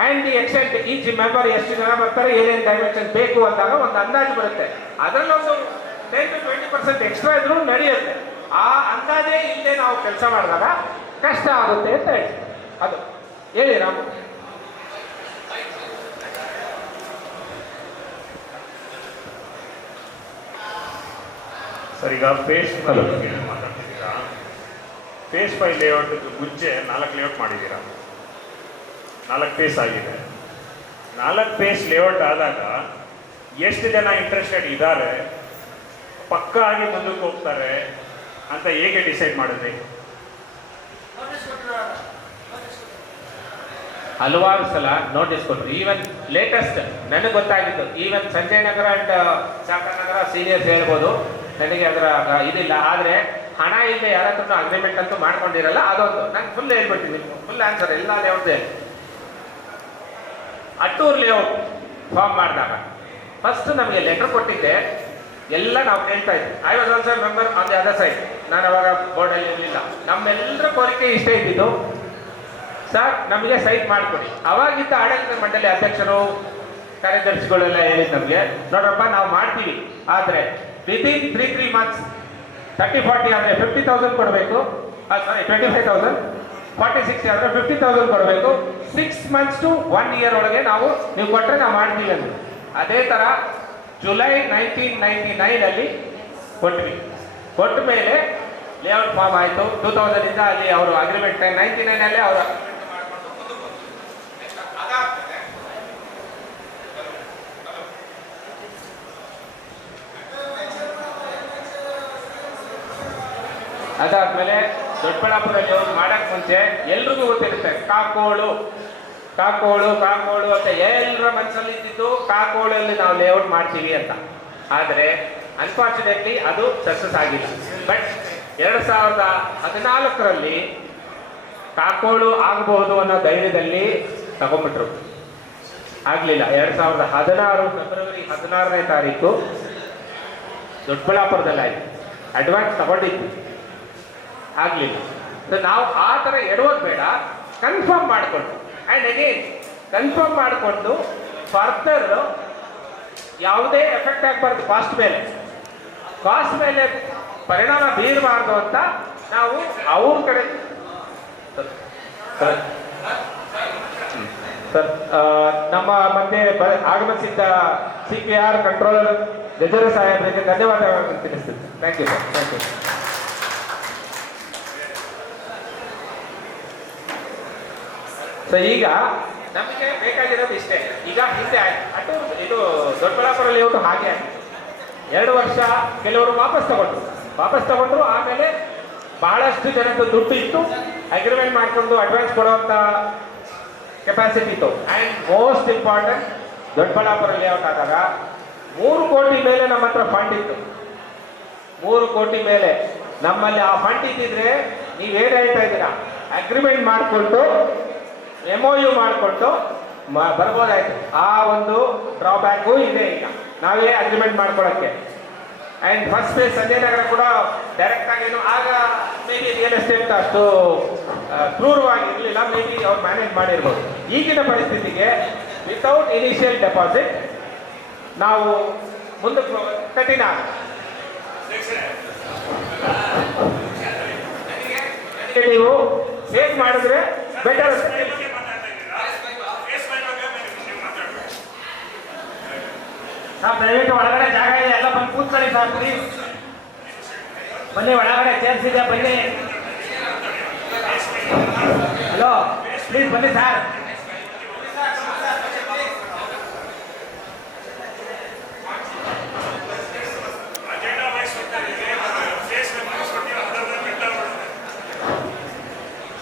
and the extent each member ಎಷ್ಟು ಜನ ಬರ್ತಾರೆ, ಏನೇನು ಡೈಮೆನ್ಷನ್ ಬೇಕು ಅಂದಾಗ ಒಂದು ಅಂದಾಜು ಬರುತ್ತೆ. ಅದರಲ್ಲೊಂದು 10 to 20% ಎಕ್ಸ್ಟ್ರಾ ಇದ್ರೂ ನಡೆಯುತ್ತೆ. ಆ ಅಂದಾಜೇ ಇಲ್ಲದೆ ನಾವು ಕೆಲಸ ಮಾಡಿದಾಗ ಕಷ್ಟ ಆಗುತ್ತೆ ಅಂತ ಹೇಳಿ. ಅದು ಹೇಳಿ ರಾಮು. ಸರ್, ಈಗ ಫೇಸ್ ಮಾತಾಡ್ತಿದ್ದೀರಾ. ಫೇಸ್ 5 ಲೇಔಟ್ ಮುಂಚೆ 4 ಲೇಔಟ್ ಮಾಡಿದ್ದೀರಾ. 4 ಫೇಸ್ ಆಗಿದೆ. 4 ಫೇಸ್ ಲೇಔಟ್ ಆದಾಗ ಎಷ್ಟು ಜನ ಇಂಟ್ರೆಸ್ಟೆಡ್ ಇದ್ದಾರೆ, ಪಕ್ಕಾ ಆಗಿ ಮುಂದಕ್ಕೆ ಹೋಗ್ತಾರೆ ಅಂತ ಹೇಗೆ ಡಿಸೈಡ್ ಮಾಡಿದ್ರಿ? ಹಲವಾರು ಸಲ ನೋಟಿಸ್ ಕೊಟ್ಟರು. ಈವನ್ ಲೇಟೆಸ್ಟ್ ನನಗೆ ಗೊತ್ತಾಗಿತ್ತು, even Sanjay Nagar and Sakanagar seniors ಹೇಳ್ಬೋದು, ನನಗೆ ಅದರ ಇದಿಲ್ಲ. ಆದರೆ ಹಣ ಇಲ್ಲದೆ ಯಾರ ಹತ್ರ ಅಗ್ರಿಮೆಂಟ್ ಅಂತೂ ಮಾಡ್ಕೊಂಡಿರಲ್ಲ. ಅದೊಂದು ನಂಗೆ ಫುಲ್ ಹೇಳ್ಬಿಡ್ತೀನಿ, ಫುಲ್ ಆನ್ಸರ್ ಎಲ್ಲ ಲೇಔಟ್. ಅಟ್ಟೂರು ಲೇಔಟ್ ಫಾರ್ಮ್ ಮಾಡಿದಾಗ ಫಸ್ಟ್ ನಮಗೆ ಲೆಟರ್ ಕೊಟ್ಟಿದ್ದೆ. ಎಲ್ಲ ನಾವು ಕೇಳ್ತಾ ಇದ್ವಿ. I was also member on the other side. ನಾನು ಅವಾಗ ಬೋರ್ಡಲ್ಲಿ ಇರಲಿಲ್ಲ. ನಮ್ಮೆಲ್ಲರ ಕೋರಿಕೆ ಇಷ್ಟೇ ಇದ್ದಿದ್ದು, ಸರ್ ನಮಗೆ ಸೈಟ್ ಮಾಡಿಕೊಡಿ. ಅವಾಗಿದ್ದ ಆಡಳಿತ ಮಂಡಳಿ ಅಧ್ಯಕ್ಷರು ಕಾರ್ಯದರ್ಶಿಗಳೆಲ್ಲ ಹೇಳಿದ್ದು ನಮಗೆ, ನೋಡ್ರಪ್ಪ ನಾವು ಮಾಡ್ತೀವಿ, ಆದರೆ ವಿದಿನ್ 3 months 30-40 ಆದರೆ 50,000 ಕೊಡಬೇಕು. ಸಾರಿ 25,000, 46 ಆದರೆ 50,000 ಕೊಡಬೇಕು. 6 months to 1 year ಒಳಗೆ ನೀವು ಕೊಟ್ಟರೆ ನಾವು ಮಾಡ್ತೀವಿ ಅಂತ. ಅದೇ ಥರ ಜುಲೈ 1999 ಕೊಟ್ವಿ. ಕೊಟ್ಟ ಮೇಲೆ ಲೇಔಟ್ ಫಾರ್ಮ್ ಆಯಿತು. 2000 ಅಲ್ಲಿ ಅವರು ಅಗ್ರಿಮೆಂಟ್ 99 ಅವರು ಅದಾದ್ಮೇಲೆ ದೊಡ್ಡಬಳ್ಳಾಪುರ ಲೇಔಟ್ ಮಾಡಕ್ ಮುಂಚೆ ಎಲ್ರಿಗೂ ಗೊತ್ತಿರುತ್ತೆ, ಕಾಕೋಳು ಅಂತ ಎಲ್ಲರ ಮನಸ್ಸಲ್ಲಿ ಇದ್ದಿದ್ದು ಕಾಕೋಳಲ್ಲಿ ನಾವು ಲೇಔಟ್ ಮಾಡ್ತೀವಿ ಅಂತ. ಆದರೆ ಅನ್ಫಾರ್ಚುನೇಟ್ಲಿ ಅದು ಸಕ್ಸಸ್ ಆಗಿಲ್ಲ. ಬಟ್ 2014 ಕಾಕೋಳು ಆಗಬಹುದು ಅನ್ನೋ ಧೈರ್ಯದಲ್ಲಿ ತಗೊಂಡ್ಬಿಟ್ರು. ಆಗಲಿಲ್ಲ. 2016 ಫೆಬ್ರವರಿ 16 ದೊಡ್ಡಬಳ್ಳಾಪುರದಲ್ಲಿ ಆಯಿತು. ಅಡ್ವಾನ್ಸ್ ತಗೊಂಡಿತ್ತು, ಆಗಲಿಲ್ಲ. ನಾವು ಆ ಥರ ಎಡುವುದು ಬೇಡ, ಕನ್ಫರ್ಮ್ ಮಾಡಿಕೊಂಡು ಆ್ಯಂಡ್ ಅಗೇನ್ ಕನ್ಫರ್ಮ್ ಮಾಡಿಕೊಂಡು ಫರ್ದರ್ ಯಾವುದೇ ಎಫೆಕ್ಟ್ ಆಗಬಾರ್ದು ಕಾಸ್ಟ್ ಮೇಲೆ ಪರಿಣಾಮ ಬೀರಬಾರ್ದು ಅಂತ ನಾವು ಅವ್ರ ಕಡೆ ಸರ್ ನಮ್ಮ ಮಧ್ಯೆ ಆಗಮಿಸಿದ್ದ CPR ಕಂಟ್ರೋಲರ್ ಗಜರ ಸಾಹೇಬರಿಗೆ ಧನ್ಯವಾದಗಳನ್ನು ತಿಳಿಸ್ತೀನಿ. Thank you sir, thank you. So ಈಗ ನಮಗೆ ಬೇಕಾಗಿರೋದು ಇಷ್ಟೇ. ಈಗ ಹಿಂದೆ ಆಯ್ತು ಇದು ದೊಡ್ಡಬಳ್ಳಾಪುರ ಲೇಔಟ್ ಹಾಗೆ ಆಯ್ತು. 2 ವರ್ಷ ಕೆಲವರು ವಾಪಸ್ ತಗೊಂಡ್ರು. ಆಮೇಲೆ ಬಹಳಷ್ಟು ಜನದ್ದು ದುಡ್ಡು ಇತ್ತು, ಅಗ್ರಿಮೆಂಟ್ ಮಾಡಿಕೊಂಡು ಅಡ್ವಾನ್ಸ್ ಕೊಡುವಂಥ ಕೆಪಾಸಿಟಿ ಇತ್ತು. And most important, Doddaballapura layout ಆದಾಗ 3 ಕೋಟಿ ಮೇಲೆ ನಮ್ಮ ಹತ್ರ ಫಂಡ್ ಇತ್ತು. 3 ಕೋಟಿ ಮೇಲೆ ನಮ್ಮಲ್ಲಿ ಆ ಫಂಡ್ ಇದ್ದಿದ್ರೆ ನೀವೇನು ಹೇಳ್ತಾ ಇದ್ದೀರಾ, ಅಗ್ರಿಮೆಂಟ್ ಮಾಡಿಕೊಂಡು MOU ಮಾಡಿಕೊಂಡು ಬರ್ಬೋದಾಯ್ತು. ಆ ಒಂದು ಡ್ರಾಬ್ಯಾಕು ಇದೆ. ಈಗ ನಾವೇ ಅಗ್ರಿಮೆಂಟ್ ಮಾಡ್ಕೊಳ್ಳೋಕ್ಕೆ. ಆ್ಯಂಡ್ ಫಸ್ಟ್ ಫೇಸ್ ಸಂಜಯ್ ನಗರ ಕೂಡ ಡೈರೆಕ್ಟಾಗಿ ಆಗ ಮೇ ಬಿ ರಿಯಲ್ ಎಸ್ಟೇಟ್ ಅಷ್ಟು ಕ್ರೂರವಾಗಿ ಇರಲಿಲ್ಲ, ಮೇ ಬಿ ಅವ್ರು ಮ್ಯಾನೇಜ್ ಮಾಡಿರ್ಬೋದು. ಈಗಿನ ಪರಿಸ್ಥಿತಿಗೆ ವಿತೌಟ್ ಇನಿಷಿಯಲ್ ಡೆಪಾಸಿಟ್ ನಾವು ಮುಂದಕ್ಕೆ ಕಠಿಣ. ನೀವು ಸೇವ್ ಮಾಡಿದ್ರೆ ಬೆಟರ್. ಸರ್ ದಯವಿಟ್ಟು ಒಳಗಡೆ ಜಾಗ ಇದೆ, ಎಲ್ಲ ಬಂದು ಕೂತ್ಕೊಳ್ಳಿ ಸರ್ ಪ್ಲೀಸ್. ಬನ್ನಿ ಒಳಗಡೆ ಸೇರಿಸಿದೆ ಬನ್ನಿ. ಹಲೋ ಪ್ಲೀಸ್ ಬನ್ನಿ ಸರ್.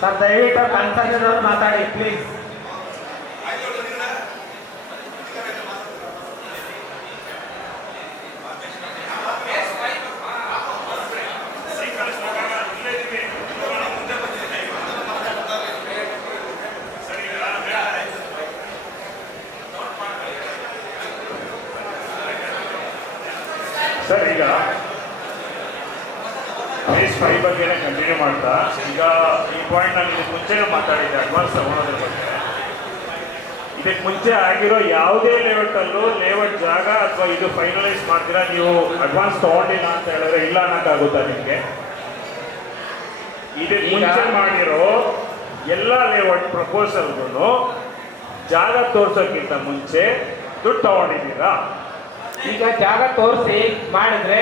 ಸರ್ ದಯವಿಟ್ಟು ಕನ್ಸರ್ನ್ ಮಾತಾಡಿ ಪ್ಲೀಸ್. ಸರ್ ಈಗ ಫೇಸ್ 5 ಬಗ್ಗೆನೇ ಕಂಟಿನ್ಯೂ ಮಾಡ್ತಾ, ಈಗ ಈ ಪಾಯಿಂಟ್ ನಾನು ಇದಕ್ಕೆ ಮುಂಚೆನೇ ಮಾತಾಡಿದ್ದೆ ಅಡ್ವಾನ್ಸ್ ತಗೊಳೋದ್ರ ಬಗ್ಗೆ. ಇದಕ್ಕೆ ಮುಂಚೆ ಆಗಿರೋ ಯಾವುದೇ ಲೇಔಟಲ್ಲೂ ಲೇಔಟ್ ಜಾಗ ಅಥವಾ ಇದು ಫೈನಲೈಸ್ ಮಾಡ್ತೀರಾ ನೀವು ಅಡ್ವಾನ್ಸ್ ತಗೊಂಡಿಲ್ಲ ಅಂತ ಹೇಳಿದ್ರೆ ಇಲ್ಲ ಅನ್ನೋಕ್ಕಾಗುತ್ತಾ ನಿಮಗೆ? ಇದಕ್ಕೆ ಮುಂಚೆ ಮಾಡಿರೋ ಎಲ್ಲ ಲೇಔಟ್ ಪ್ರಪೋಸಲ್ಗೂ ಜಾಗ ತೋರ್ಸೋಕ್ಕಿಂತ ಮುಂಚೆ ದುಡ್ಡು ತಗೊಂಡಿದ್ದೀರಾ? ಈಗ ಜಾಗ ತೋರಿಸಿ ಮಾಡಿದ್ರೆ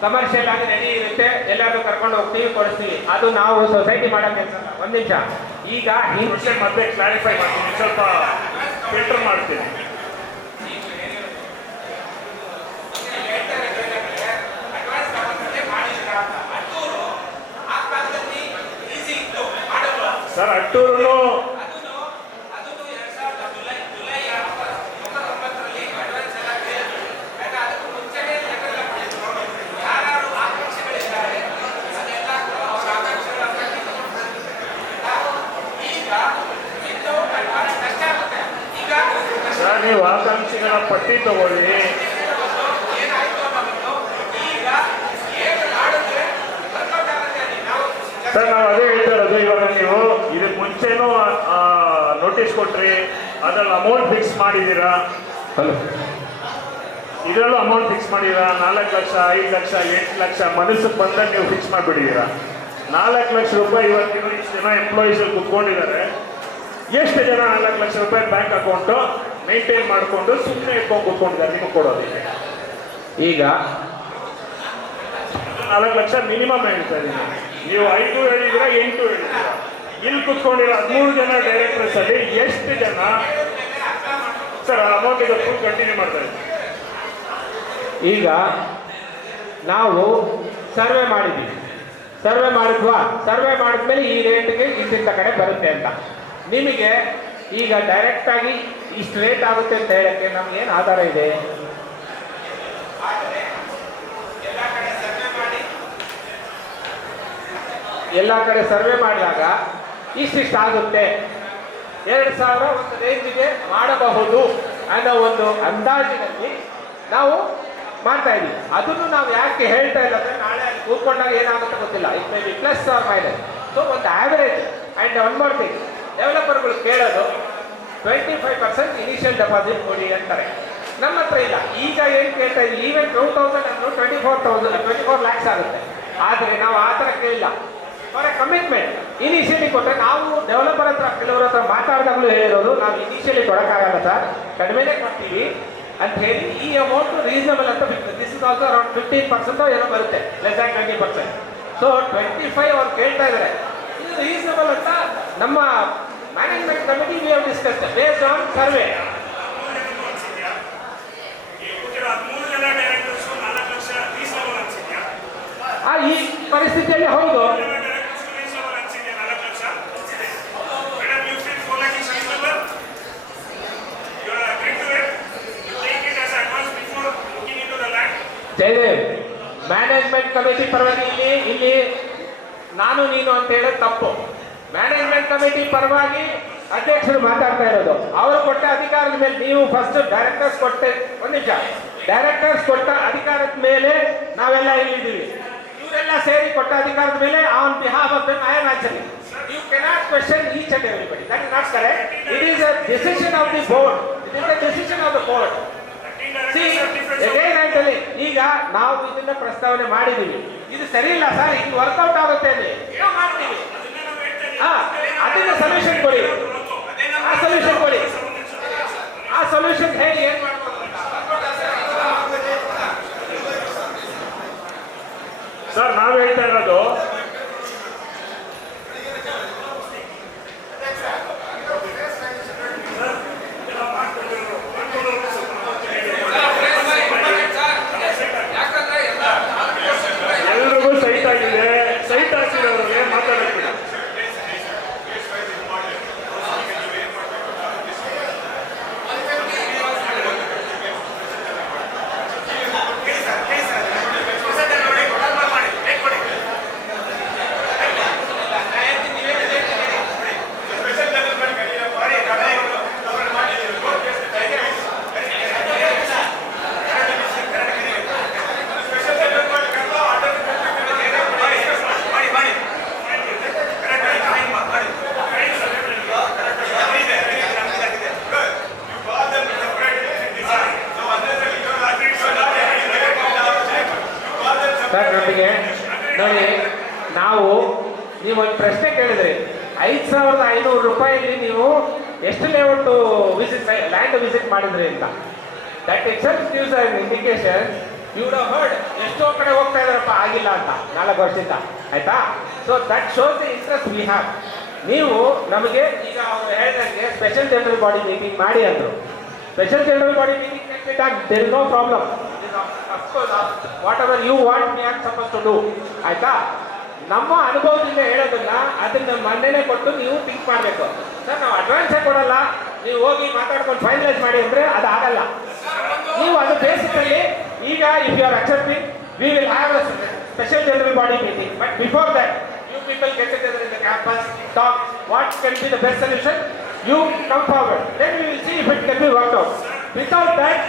ಕಮರ್ಷಿಯಲ್ ಆಗಿ ರೆಡಿ ಇರುತ್ತೆ, ಎಲ್ಲರೂ ಕರ್ಕೊಂಡು ಹೋಗ್ತೀವಿ, ಕೊಡಿಸ್ತೀವಿ. ಅದು ನಾವು ಸೊಸೈಟಿ ಮಾಡೋ ಕೆಲಸ. ಒಂದು ನಿಮಿಷ, ಈಗ ಈ ಕ್ವಶನ್ ಮತ್ತೆ ಕ್ಲಾರಿಫೈ ಮಾಡ್ತೀನಿ, ಸ್ವಲ್ಪ ಫಿಲ್ಟರ್ ಮಾಡ್ತೀನಿ. ಸರ್ ಅಟ್ಟೂರು ನೀವು ಆಕಾಂಕ್ಷಿಗಳ ಪಟ್ಟಿ ತಗೊಳ್ಳಿ. ಸರ್ ನಾವು ಅದೇ ಹೇಳ್ತಾ ಇರೋದು, ಇವಾಗ ನೀವು ಇದಕ್ಕೆ ಮುಂಚೆನೂ ನೋಟಿಸ್ ಕೊಟ್ರಿ, ಅದ್ರಲ್ಲಿ ಅಮೌಂಟ್ ಫಿಕ್ಸ್ ಮಾಡಿದ್ದೀರಾ? ಇದರಲ್ಲೂ ಅಮೌಂಟ್ ಫಿಕ್ಸ್ ಮಾಡಿದ್ದೀರಾ? 4 ಲಕ್ಷ, 5 ಲಕ್ಷ, 8 ಲಕ್ಷ ಮನಸ್ಸಿಗೆ ಬಂದಾಗ ನೀವು ಫಿಕ್ಸ್ ಮಾಡಿಬಿಟ್ಟಿದ್ದೀರಾ. 4 ಲಕ್ಷ ರೂಪಾಯಿ ಇವತ್ತಿನ ಇಷ್ಟು ಜನ ಎಂಪ್ಲಾಯೀಸ್ ಕುತ್ಕೊಂಡಿದ್ದಾರೆ. ಎಷ್ಟು ಜನ 4 ಲಕ್ಷ ರೂಪಾಯಿ ಬ್ಯಾಂಕ್ ಅಕೌಂಟು ಮೇಂಟೈನ್ ಮಾಡಿಕೊಂಡು ಸುಮ್ಮನೆ ಇಟ್ಕೊಂಡು ಕೂತ್ಕೊಂಡಿದ್ದಾರೆ ನಿಮಗೆ ಕೊಡೋದಿಲ್ಲ? ಈಗ 4 ಲಕ್ಷ ಮಿನಿಮಮ್ ಹೇಳ್ತಾ ಇದ್ದೀನಿ. ನೀವು 5 ಹೇಳಿದ್ದೀರಾ, 8 ಹೇಳಿದ್ದೀರಾ. ಇಲ್ಲಿ ಕುತ್ಕೊಂಡಿರೋ 13 ಜನ ಡೈರೆಕ್ಟರ್ಸ್ ಅಲ್ಲಿ ಎಷ್ಟು ಜನ ಸರ್ ಅಮೌಂಟ್ ಈಗ ಫುಲ್ ಕಂಟಿನ್ಯೂ ಮಾಡ್ತಾ ಇದ್ದೀವಿ? ಈಗ ನಾವು ಸರ್ವೆ ಮಾಡಿದ್ದೀವಿ. ಸರ್ವೆ ಮಾಡಿದ್ವಾ? ಸರ್ವೆ ಮಾಡಿದ್ಮೇಲೆ ಈ ರೇಟ್ಗೆ ಇಂತಿಂಥ ಕಡೆ ಬರುತ್ತೆ ಅಂತ. ನಿಮಗೆ ಈಗ ಡೈರೆಕ್ಟ್ ಆಗಿ ಇಷ್ಟು ರೇಟ್ ಆಗುತ್ತೆ ಅಂತ ಹೇಳಕ್ಕೆ ನಮ್ಗೇನು ಆಧಾರ ಇದೆ? ಎಲ್ಲ ಕಡೆ ಸರ್ವೆ ಮಾಡಿದಾಗ ಇಷ್ಟಿಷ್ಟು ಆಗುತ್ತೆ, 2000 ಒಂದು ರೇಂಜಿಗೆ ಮಾಡಬಹುದು ಅನ್ನೋ ಒಂದು ಅಂದಾಜಿನಲ್ಲಿ ನಾವು ಮಾಡ್ತಾ ಇದೀವಿ. ಅದನ್ನು ನಾವು ಯಾಕೆ ಹೇಳ್ತಾ ಇಲ್ಲ ಅಂದರೆ ನಾಳೆ ಅಲ್ಲಿ ಕೂತ್ಕೊಂಡಾಗ ಏನಾಗುತ್ತೆ ಗೊತ್ತಿಲ್ಲ. It may be plus or minus. So ಒಂದು average. And one more thing, ಡೆವಲಪರ್ಗಳು ಕೇಳೋದು 25% ಇನಿಷಿಯಲ್ ಡೆಪಾಸಿಟ್ ಕೊಡಿ ಅಂತಾರೆ. ನಮ್ಮ ಹತ್ರ ಇಲ್ಲ. ಈಗ ಏನು ಕೇಳ್ತಾ ಇದ್ದೀವಿ, ಈವನ್ 2000 ಅನ್ನು 24 ಲ್ಯಾಕ್ಸ್ ಆಗುತ್ತೆ. ಆದರೆ ನಾವು ಆ ಥರ ಕೇಳಿಲ್ಲ. ಫಾರ್ ಎ ಕಮಿಟ್ಮೆಂಟ್ ಇನಿಷಿಯಲಿ ಕೊಟ್ಟರೆ, ನಾವು ಡೆವಲಪರ್ ಹತ್ರ ಕೆಲವ್ರ ಹತ್ರ ಮಾತಾಡಿದಾಗಲೂ ಹೇಳಿರೋದು, ನಾವು ಇನಿಷಿಯಲಿ ಕೊಡೋಕ್ಕಾಗಲ್ಲ ಸರ್, ಕಡಿಮೆನೇ ಕೊಡ್ತೀವಿ ಅಂತ ಹೇಳಿ. ಈ ಅಮೌಂಟ್ ರೀಸನಬಲ್ ಅಂತ ಬಿಡ್ತದೆ. ದಿಸ್ ಇಸ್ ಆಲ್ಸೋ ಅರೌಂಡ್ 15% ಏನೋ ಬರುತ್ತೆ, ಲೆಸ್ ದ್ಯಾನ್ 20%. ಸೊ 25 ಅವ್ರು ಕೇಳ್ತಾ ಇದ್ದಾರೆ. ಇದು ರೀಸನಬಲ್ ಅಂತ ನಮ್ಮ management committee we have discussed based on survey. ಈ ಪರಿಸ್ಥಿತಿಯಲ್ಲಿ ಹೌದು. ಜಯದೇವ್, ಮ್ಯಾನೇಜ್ಮೆಂಟ್ ಕಮಿಟಿ ಪರವಾಗಿ ಇಲ್ಲಿ ನಾನು ನೀನು ಅಂತ ಹೇಳೋದು ತಪ್ಪು. ಮ್ಯಾನೇಜ್ಮೆಂಟ್ ಕಮಿಟಿ ಪರವಾಗಿ ಅಧ್ಯಕ್ಷರು ಮಾತಾಡ್ತಾ ಇರೋದು. ಅವರು ಕೊಟ್ಟ ಅಧಿಕಾರದ ಮೇಲೆ ನೀವು ಫಸ್ಟ್ ಡೈರೆಕ್ಟರ್ಸ್ ಕೊಟ್ಟೆ. ಒಂದು ನಿಮಿಷ, ಡೈರೆಕ್ಟರ್ಸ್ ಕೊಟ್ಟ ಅಧಿಕಾರದ ಮೇಲೆ ನಾವೆಲ್ಲ ಇಲ್ಲಿದ್ದೀವಿ. ಇವರೆಲ್ಲ ಸೇರಿ ಕೊಟ್ಟ ಅಧಿಕಾರದ ಮೇಲೆ on behalf of them I am answering. You cannot question each and everybody. That is not correct. It is a decision of the board. It is a decision of the board. ಈಗ ನಾವು ಇದನ್ನ ಪ್ರಸ್ತಾವನೆ ಮಾಡಿದೀವಿ, ಇದು ಸರಿ ಇಲ್ಲ sir, ಇದು workout ಆಗುತ್ತೆ ಅಂದ್ರೆ ಮಾಡ್ತೀವಿ. ಅದನ್ನ ಸೊಲ್ಯೂಷನ್ ಕೊಡಿ. ಆ ಸೊಲ್ಯೂಷನ್ ಕೊಡಿ. ಆ ಸೊಲ್ಯೂಷನ್ ಹೇಗೆ ಏನ್ ಮಾಡ್ಬೋದು? ಸರ್ ನಾವು ಹೇಳ್ತಾ ಇರೋದು ಎಲ್ರಿಗೂ ಸೈಟ್ ಆಗಿದೆ, ಸೈಟ್ ಹಾಕಿರೋರಿಗೆ ಮಾತಾಡಕ್ಕೆ ಬಿಡಿ. ಸರ್ ನಮಗೆ ನೋಡಿ, ನಾವು ನೀವೊಂದು ಪ್ರಶ್ನೆ ಕೇಳಿದ್ರಿ, 5,500 ರೂಪಾಯಿಲಿ ನೀವು ಎಷ್ಟು ಲೇಔಟ್ ವಿಸಿಟ್ ಲ್ಯಾಂಡ್ ವಿಸಿಟ್ ಮಾಡಿದ್ರಿ ಅಂತ. That itself gives an indication. You would have heard ಎಷ್ಟೋ ಕಡೆ ಹೋಗ್ತಾ ಇದಾರಪ್ಪ ಆಗಿಲ್ಲ ಅಂತ 4 ವರ್ಷದಿಂದ, ಆಯ್ತಾ? So that shows the interest we have. ನೀವು ನಮಗೆ ಈಗ ಅವ್ರು ಹೇಳಿದಂಗೆ ಸ್ಪೆಷಲ್ ಜನರಲ್ ಬಾಡಿ ಮೀಟಿಂಗ್ ಮಾಡಿ ಅಂದರು. Special general body meeting there is no problem. Whatever you want me are suppose to do, ಆಯ್ತಾ? ನಮ್ಮ ಅನುಭವದಿಂದ ಹೇಳೋದನ್ನ ಅದನ್ನ ಮನ್ನೆನೇ ಕೊಟ್ಟು ನೀವು ಥಿಂಕ್ ಮಾಡಬೇಕು. ಸರ್ ನಾವು ಅಡ್ವಾನ್ಸೇ ಕೊಡಲ್ಲ, ನೀವು ಹೋಗಿ ಮಾತಾಡ್ಕೊಂಡು ಫೈನಲೈಸ್ ಮಾಡಿ ಅಂದರೆ ಅದು ಆಗಲ್ಲ. ನೀವು ಅದು ಬೇಸಿಕಲ್ಲಿ ಈಗ if you are accepting, we will have a special general body meeting. But before that you people get together in the campus, talk what can be the best solution, you come forward, then we will see if it can be worked out. Without that,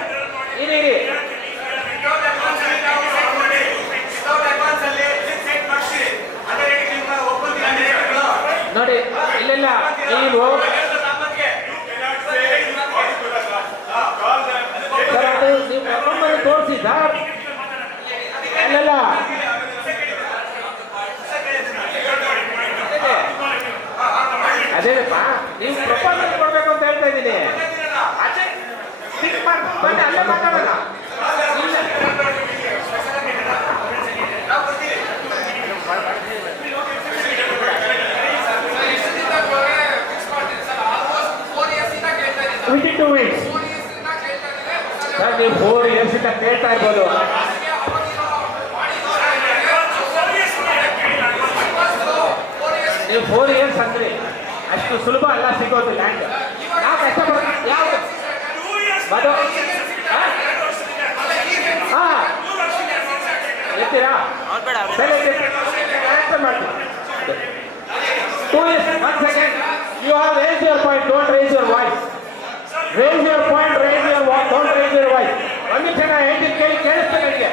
ನೋಡಿ ಇಲ್ಲ ನೀವು sir ಅದು ನೀವು ಕರ್ಕೊಂಡ್ಬಂದು ತೋರಿಸಿ sir. ಅಲ್ಲಲ್ಲ ಅದೇನಪ್ಪ, ನೀವು ಪ್ರಪೋಸಲ್ ಕೊಡ್ಬೇಕು ಅಂತ ಹೇಳ್ತಾ ಇದ್ದೀನಿ. ಬನ್ನಿ ಅಲ್ಲೇ ಮಾತಾಡೋಣ. Within 2 weeks. ಸರ್ ನೀವು 4 years ಇಂದ ಕೇಳ್ತಾ ಇರ್ಬೋದು. ನೀವು 4 years ಅಂದ್ರಿ, ಅಷ್ಟು ಸುಲಭ ಅಲ್ಲ ಸಿಗೋದು ಲ್ಯಾಂಡ್. ನಾವು ಕಷ್ಟಪಡ್ತೀವಿ ಯಾವುದು ಹಾ ಎತ್ತೀರಾ ಸರಿ ಆನ್ಸರ್ ಮಾಡ್ತೀನಿ. 2 years. 1 second. You have raised your point. Don't raise your voice. Raise your point. Raise your voice. Don't raise your voice. ಒಂದು ನಿಮಿಷ ನಾ ಹೇಳ್ತೀನಿ, ಕೇಳಿಸ್ತಾ ನನಗೆ.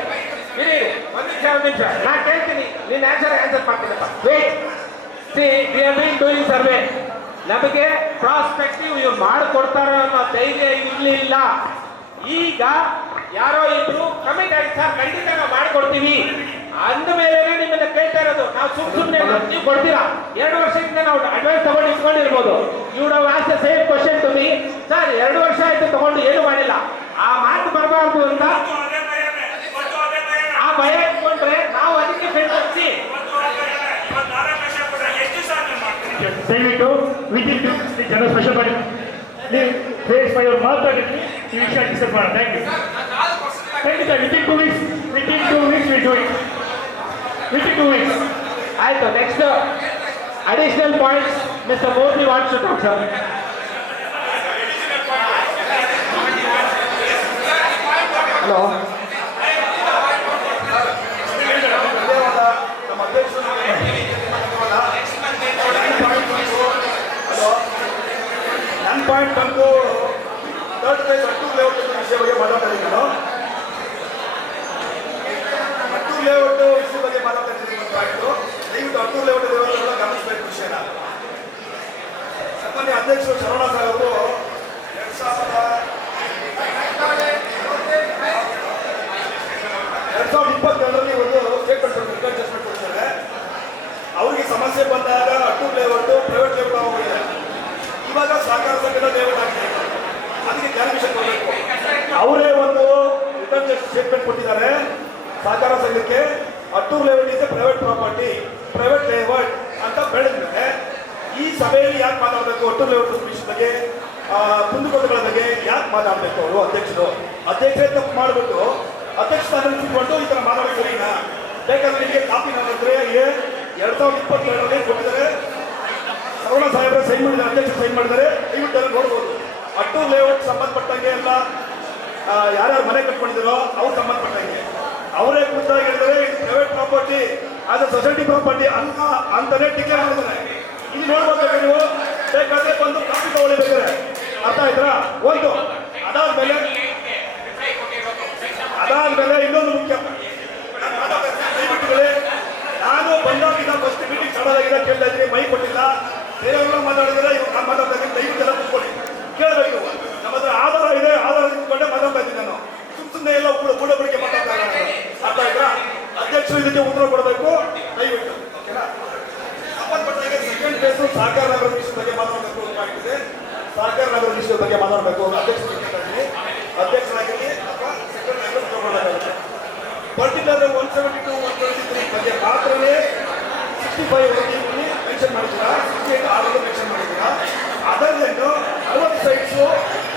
ಇರಿ ಒಂದು ನಿಮಿಷ ನಾ ಕೇಳ್ತೀನಿ, ನೀನು ಆನ್ಸರ್ ಮಾಡ್ತೀನಪ್ಪ. Wait. See, we have been doing survey. ನಮಗೆ ಪ್ರಾಸ್ಪೆಕ್ಟಿವ್ ಇವ್ರು ಮಾಡಿಕೊಡ್ತಾರೋ ಅನ್ನೋ ಧೈರ್ಯ ಇರಲಿಲ್ಲ. ಈಗ ಯಾರೋ ಇಬ್ರು ಕಮಿಟ್ ಆಗಿ ಸರ್ ಖಂಡಿತ ನಾವು ಮಾಡಿಕೊಡ್ತೀವಿ ಅಂದ ಮೇಲೆ ನಿಮ್ಮನ್ನ ಕೇಳ್ತಾ ಇರೋದು. ನಾವು ಸುಮ್ಮನೆ ನೀವು ಕೊಡ್ತೀರಾ? 2 ವರ್ಷದಿಂದ ನಾವು ಅಡ್ವಾನ್ಸ್ ತಗೊಂಡು ಇಟ್ಕೊಂಡಿರ್ಬೋದು. You would have asked the same question to me. Sir 2 ವರ್ಷ ಆಯ್ತು ತಗೊಂಡು ಏನು ಮಾಡಿಲ್ಲ. ಆ ಮಾತು ಬರಬಾರ್ದು ಅಂತ ಆ ಭಯ ಇಟ್ಕೊಂಡ್ರೆ ನಾವು ಅದಕ್ಕೆ ಫೇಸ್ ದಯವಿಟ್ಟು ವಿದಿನ್ 2 weeks ಜನ ಸ್ಪೆಷಲ್ ಮಾಡಿ ನೀವು ಫೇಸ್ ಫೈರ್ ಮಾತಾಡಿದ್ರಿ ಈ ವಿಷಯ ಡಿಸ್ಕಸ್ ಮಾಡೋಣ. Thank you. ಖಂಡಿತ within 2 weeks will do it. Within 2 weeks. ಆಯ್ತು. Next additional points mister Modi wants to talk sir. Hello ನನ್ನ ಪಾಯಿಂಟ್ ಬಂದು 3rd phase ಅಟ್ಟೂರು ಲೇಔಟ್ ವಿಷಯ ಬಗ್ಗೆ ಮಾತಾಡ್ತೀನಿ. ನಾನು ಅಟ್ಟೂರು ಲೇಔಟ್ ವಿಷಯ ಬಗ್ಗೆ ಮಾತಾಡ್ತಿದ್ದೀನಿ. ಒಂದು ಪಾಯಿಂಟು ದಯವಿಟ್ಟು ಅಟ್ಟೂರು ಲೇಔಟ್ ಇರೋದೆಲ್ಲ ಗಮನಿಸಬೇಕು ವಿಷಯನ. ಸನ್ಮಾನ್ಯ ಅಧ್ಯಕ್ಷರು ಶರಣ ಸಾಹೇಬರು 2022ರಲ್ಲಿ ಒಂದು ಸ್ಟೇಟ್ಮೆಂಟ್ ಅಡ್ಜಸ್ಟ್ಮೆಂಟ್ ಕೊಡ್ತಾರೆ. ಅವರಿಗೆ ಸಮಸ್ಯೆ ಬಂದಾಗ ಅಟ್ಟೂರು ಲೇಔಟ್ ಪ್ರೈವೇಟ್ ಲೇಔಟ್ ಆಗೋಗಿದೆ. ಇವಾಗ ಸಹಕಾರ ಸಂಘದ ಲೇಔಟ್ ಆಗಿದೆ. ಅದಕ್ಕೆ ಕ್ಯಾಲ್ಕುಲೇಷನ್ ಕೊಡಬೇಕು. ಅವರೇ ಒಂದು ರಿಟರ್ನ್ ಸ್ಟೇಟ್ಮೆಂಟ್ ಕೊಟ್ಟಿದ್ದಾರೆ ಸಹಕಾರ ಸಂಘಕ್ಕೆ. Attur layout is private property, private layout ಅಂತ ಬೆಳೆದ್ಮೇಲೆ ಈ ಸಭೆಯಲ್ಲಿ ಯಾಕೆ ಮಾತಾಡಬೇಕು? ಅಟ್ಟೂರು ಲೇಔಟ್ ವಿಷಯದ ಬಗ್ಗೆ, ಕುಂದುಕೊರತೆಗಳ ಬಗ್ಗೆ ಯಾಕೆ ಮಾತಾಡಬೇಕು? ಅವರು ಅಧ್ಯಕ್ಷರೇ ತಪ್ಪು ಮಾಡಿಬಿಟ್ಟು ಅಧ್ಯಕ್ಷ ಸ್ಥಾನದಲ್ಲಿ ಸಿಕ್ಕೊಂಡು ಈ ಥರ ಮಾತಾಡೋದು ಸರಿನಾ? ಬೇಕಾದ್ರೆ ನಿಮಗೆ ಕಾಪಿ ನೋಡಿದ್ರೆ 2022ರಲ್ಲಿ ಕೊಟ್ಟಿದ್ದಾರೆ, ಸವರ್ಣ ಸಾಹೇಬ್ರೆ ಸೈನ್ ಮಾಡಿದ್ದಾರೆ, ಅಧ್ಯಕ್ಷ ಸೈನ್ ಮಾಡಿದ್ದಾರೆ, ದಯವಿಟ್ಟು ಎಲ್ಲ ನೋಡ್ಬೋದು. ಅಟ್ಟೂರು ಲೇಔಟ್ ಸಂಬಂಧಪಟ್ಟಂಗೆ ಎಲ್ಲ ಯಾರ್ಯಾರು ಮನೆ ಕಟ್ಕೊಂಡಿದ್ದಾರೋ ಅವ್ರು ಸಂಬಂಧಪಟ್ಟಂಗೆ ಅವರೇ ಖುದ್ದಾಗಿ ಹೇಳಿದರೆ private property as a society property ಅಲ್ಲ ಅಂತಾನೆ ಡಿಕ್ಲೇರ್ ಮಾಡಿದ್ದಾರೆ. ಇಲ್ಲಿ ನೋಡ್ಬೇಕಾದ್ರೆ ನೀವು ಬೇಕಾದ್ರೆ ಬಂದು ಕಾಪಿ ತಗೊಳ್ಬೇಕಾದ್ರೆ ಅರ್ಥ ಆಯ್ತಾ? ಒಂದು ಅದಾದ್ಮೇಲೆ ಇನ್ನೊಂದು ಮುಖ್ಯ, ನಾನು ಬಂದಾಗಿದ್ದ ಫಸ್ಟ್ ಮೀಟಿಂಗ್ ಸಡಲಾಗಿದೆ ಕೇಳ್ತಾ ಇದ್ದೀನಿ, ಮೈ ಕೊಟ್ಟಿಲ್ಲ, ಬೇರೆಯವ್ರನ್ನ ಮಾತಾಡಿದ್ರೆ ಇವಾಗ ನಾನು ಮಾತಾಡ್ತಾ ಇದ್ದೀನಿ, ದಯವಿಟ್ಟು ಎಲ್ಲ ಕೂತ್ಕೊಳ್ಳಿ ಕೇಳಬೇಕು. ನಮ್ಮ ಹತ್ರ ಆಧಾರ ಇದೆ, ಆಧಾರ ಇಟ್ಕೊಂಡೆ ಮಾತಾಡ್ತಾ ಇದ್ದೀನಿ ನಾನು, ಸುಮ್ಮನೆ ಎಲ್ಲ ಬುಡಬಡಿಕೆ ಮಾತಾಡ್ತಾ ಇಲ್ಲ. ಅರ್ಥ ಆಯ್ತಾ? ಅಧ್ಯಕ್ಷರು ಇದಕ್ಕೆ ಉತ್ತರ ಕೊಡಬೇಕು ದಯವಿಟ್ಟು, ಓಕೆನಾ? ಸಂಬಂಧಪಟ್ಟಾಗ ಸೆಕೆಂಡ್ ಫೇಸು ಸಹಕಾರ ನಗರ ವಿಷಯದ ಬಗ್ಗೆ ಮಾತಾಡಬೇಕು ಅಂತಾಗಿದೆ. ಸಹಕಾರ ನಗರ ವಿಷಯದ ಬಗ್ಗೆ ಮಾತಾಡಬೇಕು ಅಧ್ಯಕ್ಷರಾಗಿರಲಿ ಅಥವಾ ಸೆಕೆಂಡ್ ನಗರ ತಗೊಳ್ಳಬೇಕಾಗುತ್ತೆ. ಪರ್ಟಿಕ್ಯುಲರ್ 172, 123 ಬಗ್ಗೆ ಮಾತ್ರವೇ 65 ವರದಿಯಲ್ಲಿ ಮೆನ್ಷನ್ ಮಾಡಿದ್ದೀರಾ, 68 ಆರಲ್ಲಿ ಮೆನ್ಷನ್ ಮಾಡಿದ್ದೀರಾ. ಅದರಲ್ಲೇನು 60 ಸೈಟ್ಸು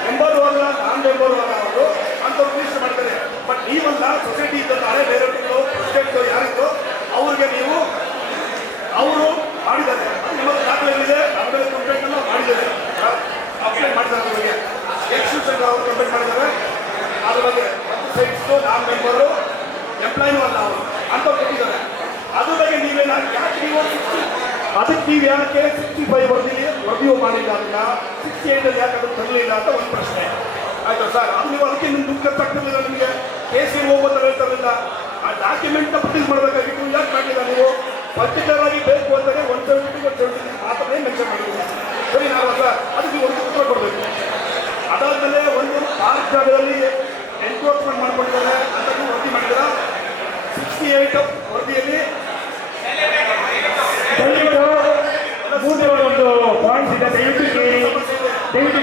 ಮೆಂಬರ್ ಅಲ್ಲ, ನಾನ್ ಮೆಂಬರ್ ಅಲ್ಲ ಅವರು ಅಂತ ರಿಜಿಸ್ಟರ್ ಮಾಡ್ತಾರೆ. ಬಟ್ ನೀವಲ್ಲ, ಸೊಸೈಟಿ ಇದ್ದಂತ ಹಳೆ ಡೈರೆಕ್ಟರ್ಗಳು ಪ್ರೆಸಿಡೆಂಟ್ ಯಾರಿದ್ರು ಅವ್ರಿಗೆ ನೀವು ಅವರು ಮಾಡಿದ್ದಾರೆ, ನಿಮ್ಮ ದಾಖಲೆಗಳಿದೆ, ನಮ್ಮ ಮೇಲೆ ಕಂಪ್ಲೇಂಟ್ ಅನ್ನು ಮಾಡಿದ್ದಾರೆ, ಅಪ್ಲೈ ಮಾಡಿದ್ದಾರೆ. ಅವರಿಗೆ ಎಕ್ಸ್ಕ್ಯೂಷನ್ ಅವರು ಕಂಪ್ಲೇಂಟ್ ಮಾಡಿದ್ದಾರೆ. ಅದ್ರ ಬಗ್ಗೆ 10 ಸೈಟ್ಸು ನಾನ್ ಮೆಂಬರು ಎಂಪ್ಲಾಯ್ನೂ ಅಲ್ಲ ಅವರು ಅಂತ ಕೊಟ್ಟಿದ್ದಾರೆ. ಅದ್ರ ಬಗ್ಗೆ ನೀವೇನಾದ್ರು ಯಾಕೆ ನೀವು ಅದಕ್ಕೆ ನೀವು ಯಾಕೆ 65 ವರದಿಯೂ ಮಾಡಿಲ್ಲ, ಅದನ್ನ 68 ಯಾಕೆ ಅದನ್ನು ತರಲಿಲ್ಲ ಅಂತ ಒಂದು ಪ್ರಶ್ನೆ ಆಯ್ತಾ ಸರ್? ಅದು ನೀವು ಅದಕ್ಕೆ ನಿಮ್ಗೆ ದುಡ್ಡು ಖರ್ಚಾಗ್ತಿರಲಿಲ್ಲ, ನಿಮಗೆ ಕೇಸಿಗೆ ಹೋಗೋದು ಹೇಳ್ತಾರಲಿಲ್ಲ, ಆ ಡಾಕ್ಯುಮೆಂಟ್ನ ಪ್ರೊಡ್ಯೂಸ್ ಮಾಡಬೇಕಾಗಿತ್ತು, ಯಾಕೆ ಮಾಡಲಿಲ್ಲ ನೀವು? ಪರ್ಟಿಕ್ಯುಲರ್ ಆಗಿ ಬೇಕು ಅಂತಾನೆ 170 ಮಾತ್ರನೇ ಮೆನ್ಷನ್ ಮಾಡಿಲ್ಲ, ಸರಿ ನಾವು ಸರ್? ಅದಕ್ಕೆ ಒಂದು ಉತ್ತರ ಕೊಡಬೇಕು. ಅದಾದಮೇಲೆ ಒಂದು ಪಾರ್ಕ್ ಜಾಗದಲ್ಲಿ ಎನ್ಕ್ರೋಚ್ಮೆಂಟ್ ಮಾಡ್ಕೊಂಡಿದ್ದಾರೆ ಅಂತ ನೀವು ವರದಿ ಮಾಡಿದ್ದೀರಾ. 68 ವರದಿಯಲ್ಲಿ ಒಂದು ಪಾಯಿಂಟ್ಸ್ ಇದೆ, ದಯವಿಟ್ಟು ಕೇಳಿ. ಎಲ್ಲರೂ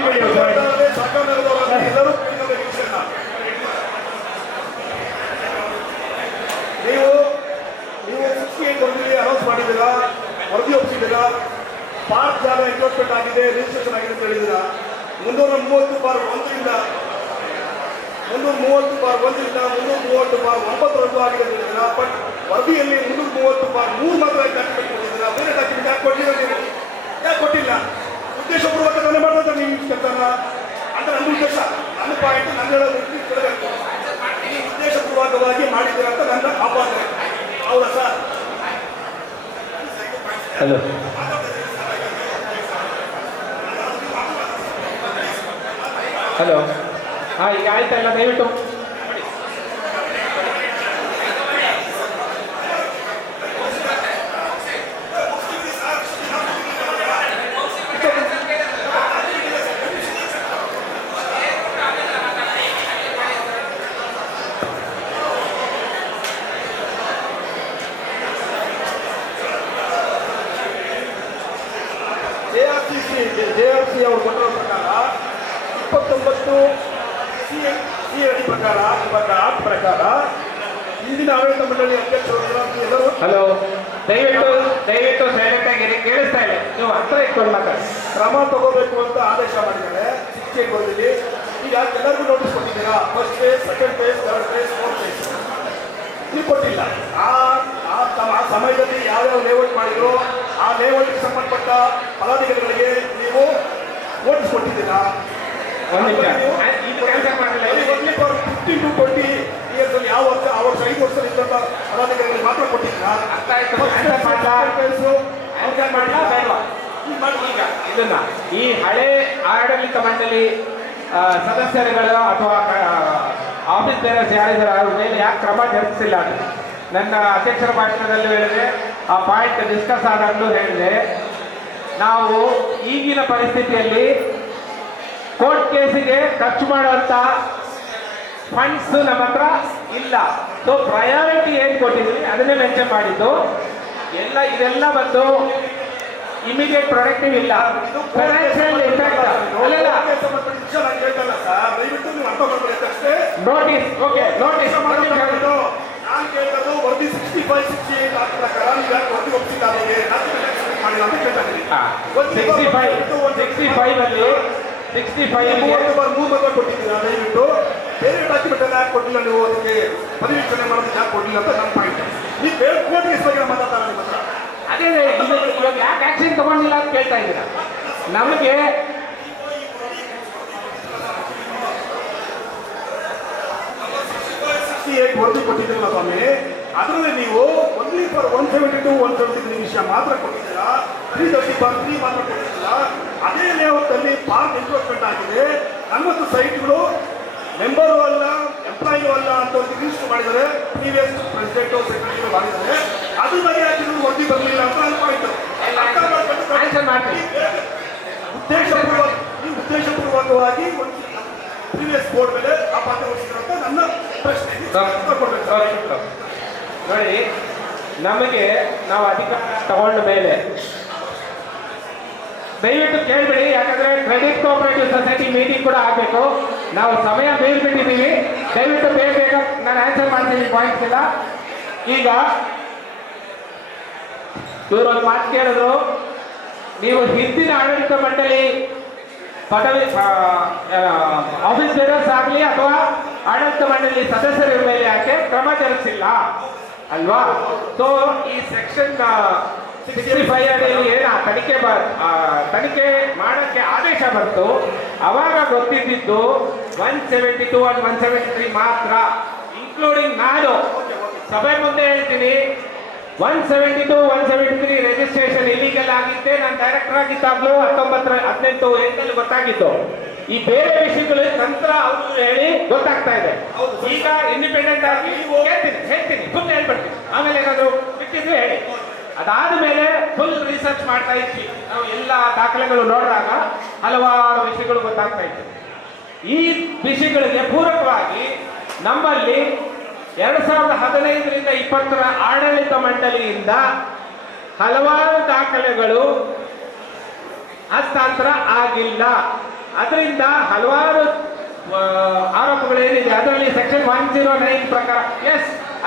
ನೀವು 68 ವರದಿಯಲ್ಲಿ ಅನೌನ್ಸ್ ಮಾಡಿದ್ದೀರಾ, ವರದಿ ಒಪ್ಪಿಸಿದ್ದೀರಾ, ಪಾರ್ಕ್ ಜಾಗ ಎನ್ಕ್ರೋಚ್ಮೆಂಟ್ ಆಗಿದೆ, ರಿಜಿಸ್ಟ್ರೇಷನ್ ಆಗಿದೆ ಅಂತ ಹೇಳಿದ್ದೀರಾ. 330/1 330/9 ಆಗಿದೆ ಅಂತ ಹೇಳಿದ್ದೀರಾ. ಬಟ್ ವರದಿಯಲ್ಲಿ 330/3 ಮಾತ್ರ ಡಾಕ್ಯುಮೆಂಟ್ ಕೊಟ್ಟಿದ್ದೀರಾ, ಬೇರೆ ಡಾಕ್ಯುಮೆಂಟ್ ಯಾಕೆ ಕೊಟ್ಟಿಲ್ಲ ನೀವು? ಯಾಕೆ ಕೊಟ್ಟಿಲ್ಲ? ಉದ್ದೇಶಪೂರ್ವಕವಾಗಿ ಮಾಡ್ತಾರೆ ನೀವು ಕೆಲಸನ ಅಂತ ನನ್ನ ಉದ್ದೇಶ, ನನ್ನ ಪಾಯಿಂಟ್, ನನ್ನ ಹೇಳೋದು ಕೇಳಬೇಕು. ಈ ಉದ್ದೇಶಪೂರ್ವಕವಾಗಿ ಮಾಡಿದ್ದೀರಾ ಅಂತ ನನ್ನ ಆಪಾದನೆ, ಹೌದಾ ಸರ್? ಹಲೋ, ಹಲೋ, ಈಗ ಆಯ್ತಲ್ಲ, ದಯವಿಟ್ಟು JRC ಅವರು ಕೊಟ್ಟಿರೋ ಪ್ರಕಾರ 29 ಅಡಿ ಪ್ರಕಾರ, ಇವಾಗ ಆಕ್ಟ್ ಪ್ರಕಾರ ಇಂದಿನ ಆಡಳಿತ ಮಂಡಳಿ ಅಧ್ಯಕ್ಷರು ಎಲ್ಲರೂ ಹಲೋ, ದಯವಿಟ್ಟು ಸೈಲೆಂಟ್ ಆಗಿರಿ, ಕೇಳಿಸ್ತಾ ಇಲ್ಲ, ನೀವು ಹತ್ರ ಇಟ್ಕೊಂಡು ಮಾತಾಡಿ. ಕ್ರಮ ತಗೋಬೇಕು ಅಂತ ಆದೇಶ ಮಾಡಿದ್ದಾರೆ 68 ವರದಿಯಲ್ಲಿ. ಈಗ ಎಲ್ಲರಿಗೂ ನೋಟಿಸ್ ಕೊಟ್ಟಿದ್ದೀರಾ, first phase, second phase, third phase, fourth phase. ನೀವು ಕೊಟ್ಟಿಲ್ಲ. ಆ ಸಮಯದಲ್ಲಿ ಯಾವ್ಯಾವ ಲೇಔಟ್ ಮಾಡಿದ್ರು ಆ ಲೇಔಟ್ಗೆ ಸಂಬಂಧಪಟ್ಟ ಪದಾಧಿಕಾರಿಗಳಿಗೆ ನೀವು ನೋಟಿಸ್ ಕೊಟ್ಟಿದ್ದೀರಾ. 15 to 20 ಇಯರ್ಸ್ ಅಲ್ಲಿ ಯಾವ ವರ್ಷ, ಆ ವರ್ಷ 5 ವರ್ಷ ಇದ್ದಂತ ಪದಾಧಿಕಾರಿಗಳಿಗೆ ಮಾತ್ರ ಕೊಟ್ಟಿದ್ದೀರಾ. ಇದನ್ನ ಈ ಹಳೆ ಆಡಳಿತ ಮಂಡಳಿ ಸದಸ್ಯರುಗಳು ಅಥವಾ ಆಫೀಸ್ ಬೇರರ್ಸ್ ಯಾರಿದ್ದಾರೆ ಅವ್ರ ಮೇಲೆ ಯಾಕೆ ಕ್ರಮ ಜರುಗಿಸಿಲ್ಲ ಅಂತ ನನ್ನ ಅಧ್ಯಕ್ಷರ ಭಾಷಣದಲ್ಲೂ ಹೇಳಿದೆ, ಆ ಪಾಯಿಂಟ್ ಡಿಸ್ಕಸ್ ಆದಾಗಲೂ ಹೇಳಿದೆ. ನಾವು ಈಗಿನ ಪರಿಸ್ಥಿತಿಯಲ್ಲಿ ಕೋರ್ಟ್ ಕೇಸಿಗೆ ಖರ್ಚು ಮಾಡುವಂಥ ಫಂಡ್ಸ್ ನಮ್ಮ ಹತ್ರ ಇಲ್ಲ. ಸೊ ಪ್ರಯಾರಿಟಿ ಏನು ಕೊಟ್ಟಿದ್ವಿ ಅದನ್ನೇ ಮೆನ್ಷನ್ ಮಾಡಿದ್ದು. ಇದೆಲ್ಲ ಬಂದು ಇಮಿಡಿಯೇಟ್ ಪ್ರೊಡಕ್ಟಿವ್ ಇಲ್ಲ, financial effect notice. Okay, notice ನಾನು ಕೇಳಿರೋದು ವರದಿ 65 65, 68 ಪ್ರಕಾರ ನೀವು ಯಾಕೆ ವರದಿ ಒಪ್ಪಿಲ್ಲ ಅವರಿಗೆ ಮಾಡಿಲ್ಲ ಅಂತ ಕೇಳ್ತಾ ಇದ್ದೀನಿ. 65 ಅಲ್ಲಿ 65 ಮೂರು ಮತ ಕೊಟ್ಟಿದ್ದೀರಾ ದಯವಿಟ್ಟು ಬೇರೆ ಡಾಕ್ಯುಮೆಂಟ್ ಎಲ್ಲ ಯಾಕೆ ಕೊಟ್ಟಿಲ್ಲ ನೀವು ಅದಕ್ಕೆ ಪರಿವೀಕ್ಷಣೆ ಮಾಡೋದಕ್ಕೆ ಯಾಕೆ ಕೊಟ್ಟಿಲ್ಲ ಅಂತ ನನ್ನ ಪಾಯಿಂಟ್. ನೀವು ಬೇರೆ ಕೋರ್ಟ್ ಕೇಸ್ ಬಗ್ಗೆ ಮಾತಾಡ್ತಾರೆ ನಿಮ್ಮ ಹತ್ರ. ಅದೇ ಇವಾಗ ಯಾಕೆ ಆಕ್ಷನ್ ತಗೊಂಡಿಲ್ಲ ಅಂತ ಕೇಳ್ತಾ ಇದ್ದೀರಾ. ನಮಗೆ 68 ವರದಿ ಕೊಟ್ಟಿದ್ದೀರಲ್ಲ ಸ್ವಾಮಿ, ಅದರಲ್ಲಿ ನೀವು ಓನ್ಲಿ ಫಾರ್ 172, 173 ವಿಷಯ ಮಾತ್ರ ಕೊಟ್ಟಿದ್ದೀರಾ, 330/3 ಮಾತ್ರ ಕೊಟ್ಟಿದ್ದೀರಾ. ಅದೇ ಲೇಔಟ್ ಅಲ್ಲಿ ಪಾರ್ಕ್ ಎನ್ಕ್ರೋಚ್ಮೆಂಟ್ ಆಗಿದೆ, 40 ಸೈಟ್ಗಳು ಮೆಂಬರು ಅಲ್ಲ ಎಂಪ್ಲಾಯಿಯೂ ಅಲ್ಲ ಅಂತ ಒಂದು ರಿಜಿಸ್ಟರ್ ಮಾಡಿದ್ದಾರೆ, ಪ್ರೀವಿಯಸ್ ಪ್ರೆಸಿಡೆಂಟ್ ಸೆಕ್ರೆಟರಿ ಮಾಡಿದ್ದಾರೆ. ಅದ್ರ ಬಗ್ಗೆ ಯಾಕಿದ್ರು ವರದಿ ಬರಲಿಲ್ಲ ಅಂತ ನನ್ನ ಪಾಯಿಂಟ್. ಉದ್ದೇಶಪೂರ್ವಕವಾಗಿ ಒಂದು ಪ್ರೀವಿಯಸ್ ಬೋರ್ಡ್ ಮೇಲೆ ಆಪಾದನೆ ಹೊರಿಸಿದ್ರು ನನ್ನ ಪ್ರಶ್ನೆ. ನೋಡಿ, ನಮಗೆ ನಾವು ಅಧಿಕಾರ ತಗೊಂಡ ಮೇಲೆ ದಯವಿಟ್ಟು ಕೇಳ್ಬಿಡಿ, ಯಾಕಂದ್ರೆ ಕ್ರೆಡಿಟ್ ಕೋಆಪರೇಟಿವ್ ಸೊಸೈಟಿ ಮೀಟಿಂಗ್ ಕೂಡ ಆಗಬೇಕು. ನಾವು ಸಮಯ ಮೀರ್ಬಿಟ್ಟಿದ್ದೀವಿ. ದಯವಿಟ್ಟು ಬೇಗ ಬೇಗ ನಾನು ಆನ್ಸರ್ ಮಾಡ್ತೀನಿ ಪಾಯಿಂಟ್ಸ್ ಎಲ್ಲ. ಈಗ ಇವರು ಒಂದು ಮಾತು ಕೇಳಿದ್ರು, ನೀವು ಹಿಂದಿನ ಆಡಳಿತ ಮಂಡಳಿ ಪದವಿ ಆಫೀಸ್ ಬೇರರ್ಸ್ ಆಗಲಿ ಅಥವಾ ಆಡಳಿತ ಮಂಡಳಿ ಸದಸ್ಯರ ಮೇಲೆ ಯಾಕೆ ಕ್ರಮ ಜರುಗಿಸಿಲ್ಲ ಅಲ್ವಾ? ಸೊ ಈ ಸೆಕ್ಷನ್ 65 ಅಡಿಯಲ್ಲಿ ಏನ ತನಿಖೆ ಮಾಡಕ್ಕೆ ಆದೇಶ ಬಂತು, ಅವಾಗ ಗೊತ್ತಿದ್ದು 172 and 173 ಮಾತ್ರ, ಇನ್ಕ್ಲೂಡಿಂಗ್ ನಾನು ಸಭೆ ಮುಂದೆ ಹೇಳ್ತೀನಿ. 172, 173 ರಿಜಿಸ್ಟ್ರೇಷನ್ ಇಲ್ಲಿಗಲ್ ಆಗಿದ್ದೆ ನಾನು ಡೈರೆಕ್ಟರ್ ಆಗಿದ್ದಾಗಲೂ 1918 ಗೊತ್ತಾಗಿತ್ತು. ಈ ಬೇರೆ ವಿಷಯಗಳು ನಂತರ ಅವರು ಹೇಳಿ ಗೊತ್ತಾಗ್ತಾ ಇದೆ. ಈಗ ಇಂಡಿಪೆಂಡೆಂಟ್ ಆಗಿ ಹೇಳ್ತೀನಿ ಫುಲ್ ಹೇಳ್ಬಿಡ್ತೀನಿ, ಆಮೇಲೆ ಏನಾದ್ರು ಬಿಟ್ಟಿದ್ರೆ ಹೇಳಿ. ಅದಾದ ಮೇಲೆ ಫುಲ್ ರಿಸರ್ಚ್ ಮಾಡ್ತಾ ಇದ್ವಿ ನಾವು. ಎಲ್ಲ ದಾಖಲೆಗಳು ನೋಡಿದಾಗ ಹಲವಾರು ವಿಷಯಗಳು ಗೊತ್ತಾಗ್ತಾ ಇತ್ತು. ಈ ವಿಷಯಗಳಿಗೆ ಪೂರಕವಾಗಿ ನಮ್ಮಲ್ಲಿ 2015ರಿಂದ 2020 ಆಡಳಿತ ಮಂಡಳಿಯಿಂದ ಹಲವಾರು ದಾಖಲೆಗಳು ಹಸ್ತಾಂತರ ಆಗಿಲ್ಲ. ಅದರಿಂದ ಹಲವಾರು ಆರೋಪಗಳೇನಿದೆ ಅದರಲ್ಲಿ ಸೆಕ್ಷನ್ 109 ಪ್ರಕಾರ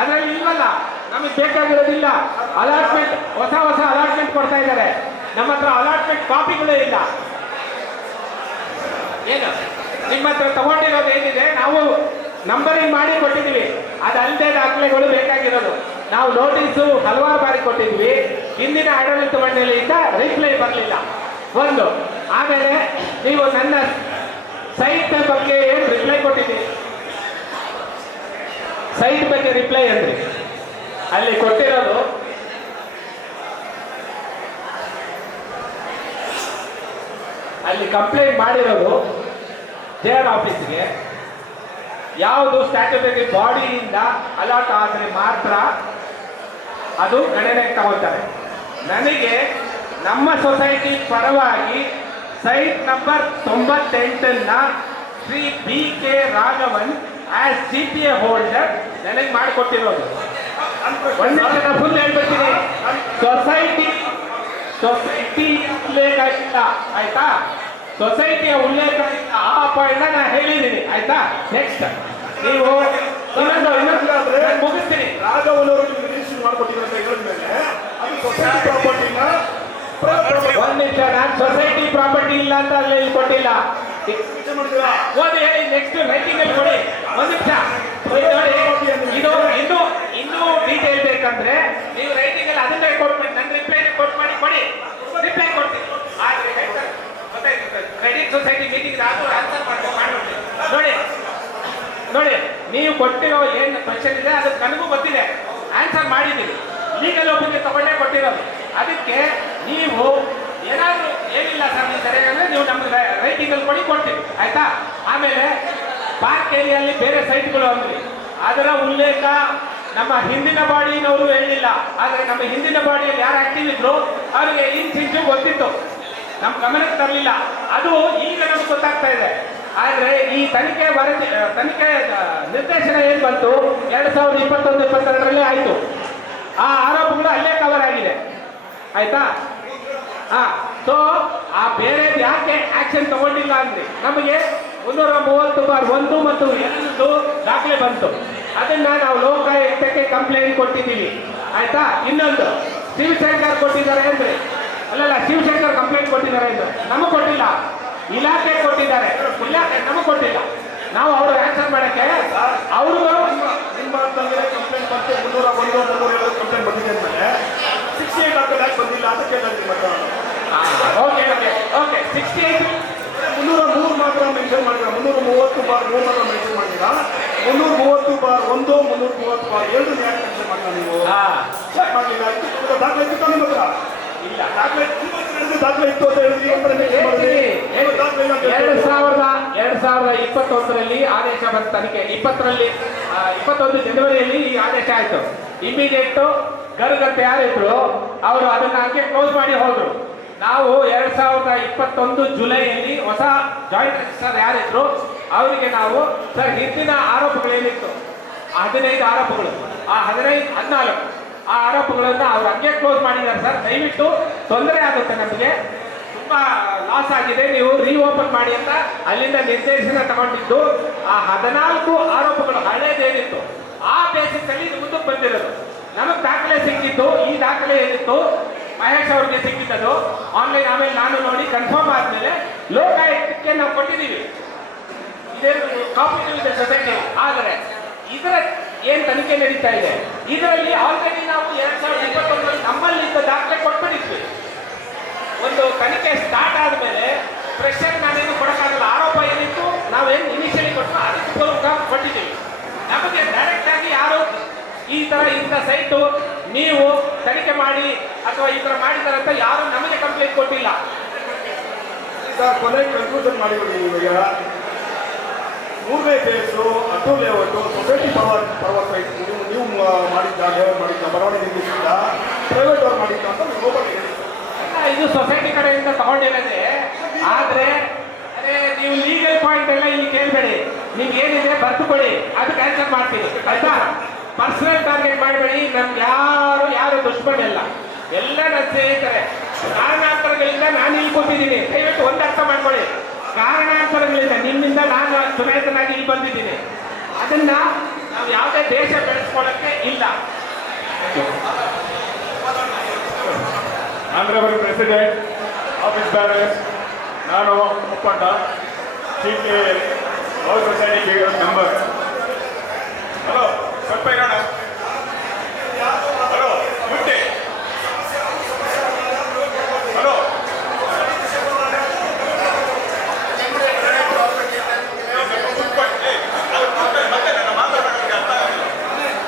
ಅದರಲ್ಲಿ ಇಲ್ವಲ್ಲ, ನಮಗೆ ಬೇಕಾಗಿರೋದಿಲ್ಲ. ಅಲಾಟ್ಮೆಂಟ್ ಹೊಸ ಅಲಾಟ್ಮೆಂಟ್ ಕೊಡ್ತಾ ಇದ್ದಾರೆ, ನಮ್ಮ ಹತ್ರ ಅಲಾಟ್ಮೆಂಟ್ ಕಾಪಿಗಳೇ ಇಲ್ಲ. ಏನು ನಿಮ್ಮ ಹತ್ರ ತಗೊಂಡಿರೋದು ಏನಿದೆ ನಾವು ನಂಬರಿಂಗ್ ಮಾಡಿ ಕೊಟ್ಟಿದ್ದೀವಿ, ಅದಲ್ಲದೆ ದಾಖಲೆಗಳು ಬೇಕಾಗಿರೋದು. ನಾವು ನೋಟಿಸು ಹಲವಾರು ಬಾರಿ ಕೊಟ್ಟಿದ್ವಿ, ಹಿಂದಿನ ಆಡಳಿತ ಮಂಡಳಿಯಿಂದ ರಿಪ್ಲೈ ಬರಲಿಲ್ಲ ಒಂದು. ಆಮೇಲೆ ನೀವು ನನ್ನ ಸೈಟ್ ಬಗ್ಗೆ ಏನು ರಿಪ್ಲೈ ಕೊಟ್ಟಿದ್ದೀವಿ, ಸೈಟ್ ಬಗ್ಗೆ ರಿಪ್ಲೈ ಅಂದ್ರೆ ಅಲ್ಲಿ ಕೊಟ್ಟಿರೋದು ಅಲ್ಲಿ ಕಂಪ್ಲೇಂಟ್ ಮಾಡಿರೋದು ಜೇಆರ್ ಆಫೀಸ್ಗೆ. ಯಾವುದು ಸ್ಟ್ಯಾಟ್ಯೂಟರಿ ಬಾಡಿಯಿಂದ ಅಲಾಟ್ ಆದರೆ ಮಾತ್ರ ಅದು ಗಣನೆಗೆ ತಗೊಳ್ತಾರೆ. ನನಗೆ ನಮ್ಮ ಸೊಸೈಟಿ ಪರವಾಗಿ ಸೈಟ್ ನಂಬರ್ 98ನ್ನ Shri BK Raghavan as CPA holder ನನಗೆ ಮಾಡಿಕೊಟ್ಟಿರೋದು. ಒಂದೇ ಫುಲ್ ಹೇಳ್ಬಿಡ್ತೀನಿ, ಸೊಸೈಟಿ ಉಲ್ಲೇಖ ಇಲ್ಲ ಆಯ್ತಾ, ಸೊಸೈಟಿಯ ಉಲ್ಲೇಖ ಆ ಪಾಯಿಂಟ್ ನಾನು ಹೇಳಿದ್ದೀನಿ ಆಯ್ತಾ. ನೆಕ್ಸ್ಟ್ ನೀವು ಇನ್ನೊಂದು ಮುಗಿಸ್ತೀನಿ. ರಾಘವನವರು ರಿಜಿಸ್ಟ್ರೇಷನ್ ಮಾಡ್ಕೊಟ್ಟಿರೋ ಅಂತ ಹೇಳಿದ್ಮೇಲೆ ಅದು ಸೊಸೈಟಿ ಪ್ರಾಪರ್ಟಿನ ಒಂದ್ ನಿಮಿಷ, ನಾನು ಸೊಸೈಟಿ ಪ್ರಾಪರ್ಟಿ ಇಲ್ಲ ಅಂತ ಅಲ್ಲಿ ಕೊಟ್ಟಿಲ್ಲ. ಓದಿ ಹೇಳಿ, ನೆಕ್ಸ್ಟ್ ರೈಟಿಂಗ್ ಅಲ್ಲಿ ಕೊಡಿ. ಒಂದ್ ನಿಮಿಷ ನೋಡಿ, ಇದು ಇನ್ನೂ ಡೀಟೇಲ್ ಬೇಕಂದ್ರೆ ನೀವು ರೈಟಿಂಗ್ ಅಲ್ಲಿ ಅದನ್ನೇ ಕೊಟ್ಬಿಟ್ಟು ನನ್ನ ರಿಪ್ಲೈ ಕೊಟ್ಟು ಮಾಡಿ ಕೊಡಿ, ರಿಪ್ಲೈ ಕೊಡ್ತೀನಿ. ಕ್ರೆಡಿಟ್ ಸೊಸೈಟಿ ಮೀಟಿಂಗ್ ಆನ್ಸರ್ ಮಾಡ್ಬಿಡ್ತೀನಿ. ನೋಡಿ ನೀವು ಕೊಟ್ಟಿರೋ ಏನು ಕ್ವಶನ್ ಇದೆ ಅದಕ್ಕೆ ನನಗೂ ಗೊತ್ತಿದೆ, ಆನ್ಸರ್ ಮಾಡಿದ್ದೀವಿ. ಲೀಗಲ್ ಒಪ್ಪಿಗೆ ತಗೊಂಡೇ ಕೊಟ್ಟಿರೋದು. ಅದಕ್ಕೆ ನೀವು ಏನಾದರೂ ಏನಿಲ್ಲ ಸರ್ ನೀವು ಸರಿಯಾಗಿ ಅಂದರೆ ನೀವು ನಮ್ಗೆ ರೈಟಿಂಗಲ್ಲಿ ಕೊಡ್ತೀವಿ ಆಯ್ತಾ. ಆಮೇಲೆ ಪಾರ್ಕ್ ಏರಿಯಲ್ಲಿ ಬೇರೆ ಸೈಟ್ಗಳು ಅಂದ್ರಿ, ಅದರ ಉಲ್ಲೇಖ ನಮ್ಮ ಹಿಂದಿನ ಬಾಡಿನವರು ಹೇಳಿಲ್ಲ. ಆದರೆ ನಮ್ಮ ಹಿಂದಿನ ಬಾಡಿಯಲ್ಲಿ ಯಾರು ಆಕ್ಟಿವ್ ಇದ್ರು ಅವರಿಗೆ ಇಂಚು ಗೊತ್ತಿತ್ತು, ನಮ್ಮ ಗಮನಕ್ಕೆ ತರಲಿಲ್ಲ. ಅದು ಈಗ ನಮ್ಗೆ ಗೊತ್ತಾಗ್ತಾ ಇದೆ. ಆದರೆ ಈ ತನಿಖೆ ನಿರ್ದೇಶನ ಏನು ಬಂತು 2021-22 ಆಯಿತು. ಆ ಆರೋಪಗಳು ಅಲ್ಲೇ ಕವರ್ ಆಗಿದೆ ಆಯ್ತಾ. ಸೊ ಆ ಬೇರೆ ಯಾಕೆ ಆಕ್ಷನ್ ತಗೊಂಡಿಲ್ಲ ಅಂದ್ರೆ ನಮಗೆ 330/1 ಮತ್ತು 2 ದಾಖಲೆ ಬಂತು. ಅದನ್ನ ನಾವು ಲೋಕಾಯುಕ್ತಕ್ಕೆ ಕಂಪ್ಲೇಂಟ್ ಕೊಟ್ಟಿದ್ದೀವಿ. ಆಯ್ತಾ? ಇನ್ನೊಂದು ಶಿವಶಂಕರ್ ಕೊಟ್ಟಿದ್ದಾರೆ ಅಂದ್ರೆ, ಅಲ್ಲಲ್ಲ ಶಿವಶಂಕರ್ ಕಂಪ್ಲೇಂಟ್ ಕೊಟ್ಟಿದ್ದಾರೆ ಅಂದ್ರೆ ನಮಗೆ ಕೊಟ್ಟಿಲ್ಲ, ಇಲಾಖೆ ಕೊಟ್ಟಿದ್ದಾರೆ, ಇಲಾಖೆ ನಮಗೆ ಕೊಟ್ಟಿಲ್ಲ. ನಾವು ಅವರು ಆನ್ಸರ್ ಮಾಡಕ್ಕೆ ಅವ್ರಿಗೂ ನಿಮ್ಮ ಅಂತಂದ್ರೆ ಕಂಪ್ಲೇಂಟ್ ಬಂತು 301 302 ಕಂಪ್ಲೇಂಟ್ ಬಂದಿದೆ ಅಂದ್ಮೇಲೆ 68 ಹಾಕಲು ಯಾಕೆ ಬಂದಿಲ್ಲ ಅಂತ ಕೇಳ್ತಾರೆ ಮತ್ತೆ ಓಕೆ ಓಕೆ ಓಕೆ 68 303 ಮಾತ್ರ ಮೆನ್ಷನ್ ಮಾಡಿಲ್ಲ, 330/3 ಮಾತ್ರ ಮೆನ್ಷನ್ ಮಾಡಿಲ್ಲ, 330/1 330/2 ಯಾಕೆ ಮೆನ್ಷನ್ ಮಾಡಿಲ್ಲ ನೀವು? ಯಾಕೆ ಮಾಡಲಿಲ್ಲ? ದಾಖಲೆ ಇತ್ತು ನಿಮ್ಮ ಹತ್ರ? ಇಲ್ಲ, ದಾಖಲೆ ದಾಖಲೆ ಇತ್ತು ಅಂತ ಹೇಳಿದ್ರಿ, ದಾಖಲೆ ಇಲ್ಲ ಅಂತ ಹೇಳ್ತೀರಿ. 2021ರಲ್ಲಿ ಆದೇಶ ಬಂದ ತನಿಖೆ, 21 ಜನವರಿಯಲ್ಲಿ ಈ ಆದೇಶ ಆಯ್ತು. ಇಮಿಡಿಯೇಟ್ ಗರ್ಗಂತ ಯಾರಿದ್ರು ಅವರು ಅದನ್ನ ಹಂಗೆ ಕ್ಲೋಸ್ ಮಾಡಿ ಹೋದ್ರು. ನಾವು 2021 ಜುಲೈಯಲ್ಲಿ ಹೊಸ ಜಾಯಿಂಟ್ ರಿಜಿಸ್ಟರ್ ಯಾರಿದ್ರು ಅವರಿಗೆ ನಾವು ಸರ್ ಹಿಂದಿನ ಆರೋಪಗಳೇನಿತ್ತು 15 ಆರೋಪಗಳು, ಆ 14 ಆ ಆರೋಪಗಳನ್ನ ಅವ್ರು ಹಂಗೆ ಕ್ಲೋಸ್ ಮಾಡಿದ್ದಾರೆ ಸರ್. ದಯವಿಟ್ಟು ತೊಂದರೆ ಆಗುತ್ತೆ, ನಮಗೆ ತುಂಬಾ ಲಾಸ್ ಆಗಿದೆ, ನೀವು ರೀಓಪನ್ ಮಾಡಿ ಅಂತ ಅಲ್ಲಿಂದ ನಿರ್ದೇಶನ ತಗೊಂಡಿದ್ದು. ಆ 14 ಆರೋಪಗಳು ಹಳೇದೇನಿತ್ತು ಆ ಬೇಸಿಸ್ ಅಲ್ಲಿ ಇದು ಮುಂದಕ್ಕೆ ಬಂದಿರೋದು. ನಮಗೆ ದಾಖಲೆ ಸಿಕ್ಕಿದ್ದು, ಈ ದಾಖಲೆ ಏನಿತ್ತು ಮಹೇಶ್ ಅವ್ರಿಗೆ ಸಿಕ್ಕಿದ್ದು ಆನ್ಲೈನ್, ಆಮೇಲೆ ನಾನು ನೋಡಿ ಕನ್ಫರ್ಮ್ ಆದ್ಮೇಲೆ ಲೋಕಾಯುಕ್ತಕ್ಕೆ ನಾವು ಕೊಟ್ಟಿದ್ದೀವಿ. ಇದೇನು ಕಾಪಿ ಇದೆ ಸೊಸೈಟಿ. ಆದರೆ ಇದರ ಏನ್ ತನಿಖೆ ನಡೀತಾ ಇದೆ ಇದರಲ್ಲಿ ಆಲ್ರೆಡಿ ನಾವು 2021 ನಮ್ಮಲ್ಲಿದ್ದ ದಾಖಲೆ ಕೊಟ್ಬಿಟ್ಟಿದ್ವಿ. ಒಂದು ತನಿಖೆ ಸ್ಟಾರ್ಟ್ ಆದ್ಮೇಲೆ ಪ್ರೆಷರ್ ನಾನೇನು ಕೊಡಕ್ಕಾಗಲ್ಲ. ಆರೋಪ ಏನಿತ್ತು ನಾವೇನು ಇನಿಷಿಯಲಿ ಕೊಟ್ಟು ಅದಕ್ಕೆ ಪೂರ್ವಕ ಕೊಟ್ಟಿದ್ದೀವಿ. ನಮಗೆ ಡೈರೆಕ್ಟ್ ಆಗಿ ಯಾರು ಈ ತರ ಇಂಥ ಸೈಟು ನೀವು ತನಿಖೆ ಮಾಡಿ ಅಥವಾ ಈ ತರ ಮಾಡಿದಾರೆ ಅಂತ ಯಾರು ನಮಗೆ ಕಂಪ್ಲೇಂಟ್ ಕೊಟ್ಟಿಲ್ಲ. ಸರ್ ಕೊನೆ ಕನ್ಕ್ಲೂಷನ್ ಮಾಡಿಬಿಡಿ. ನೀವು ಈಗ 3ನೇ case Attur layout society power site ನೀವು ಮಾಡಿದ್ದ, ಲೇಔಟ್ ಮಾಡಿದ್ದ, ಬರವಣಿಗೆ ನಿಲ್ಲಿಸಿದ್ದ, ಪ್ರೈವೇಟ್ ಅವ್ರು ಮಾಡಿದ್ದ ಅಂತ ನೀವು ಓಪನ್ ಹೇಳಿ. ಇದು ಸೊಸೈಟಿ ಕಡೆಯಿಂದ ತಗೊಂಡಿರೋದೆ. ಆದ್ರೆ ಅದೇ ನೀವು ಲೀಗಲ್ ಪಾಯಿಂಟ್ ಎಲ್ಲ ಇಲ್ಲಿ ಕೇಳಬೇಡಿ, ನಿಮ್ಗೆ ಏನಿದೆ ಬರ್ದುಕೊಳ್ಳಿ, ಅದಕ್ಕೆ ಆನ್ಸರ್ ಮಾಡ್ತೀನಿ ಆಯ್ತಾ? ಪರ್ಸನಲ್ ಟಾರ್ಗೆಟ್ ಮಾಡಬೇಡಿ. ನಮ್ಗೆ ಯಾರು ದುಷ್ಮನಿಲ್ಲ, ಎಲ್ಲ ನನ್ನ ಸ್ನೇಹಿತರೆ. ಕಾರಣಾಂತರಗಳಿಂದ ನಾನು ಇಲ್ಲಿ ಕೂತಿದ್ದೀನಿ, ದಯವಿಟ್ಟು ಒಂದು ಅರ್ಥ ಮಾಡ್ಕೊಳ್ಳಿ. ಕಾರಣಾಂತರಗಳಿಂದ ನಿಮ್ಮಿಂದ ನಾನು ಚುನಾಯಿತನಾಗಿ ಇಲ್ಲಿ ಬಂದಿದ್ದೀನಿ. ಅದನ್ನ ನಾವು ಯಾವುದೇ ದೇಶ ಬೆಳೆಸ್ಕೊಳ್ಳಕ್ಕೆ ಇಲ್ಲ. ಆನರಬಲ್ ಪ್ರೆಸಿಡೆಂಟ್ ಆಫೀಸ್ ಬ್ಯಾರಸ್, ನಾನು ಒಪ್ಪಂಡ ಕೆ ಹೌಸ್ ಸೊಸೈಟಿ ಮೆಂಬರ್. ಹಲೋ, ಸ್ವಲ್ಪ ಇರೋಣ. ಹಲೋ, ಮುಟ್ಟೆ. ಹಲೋ,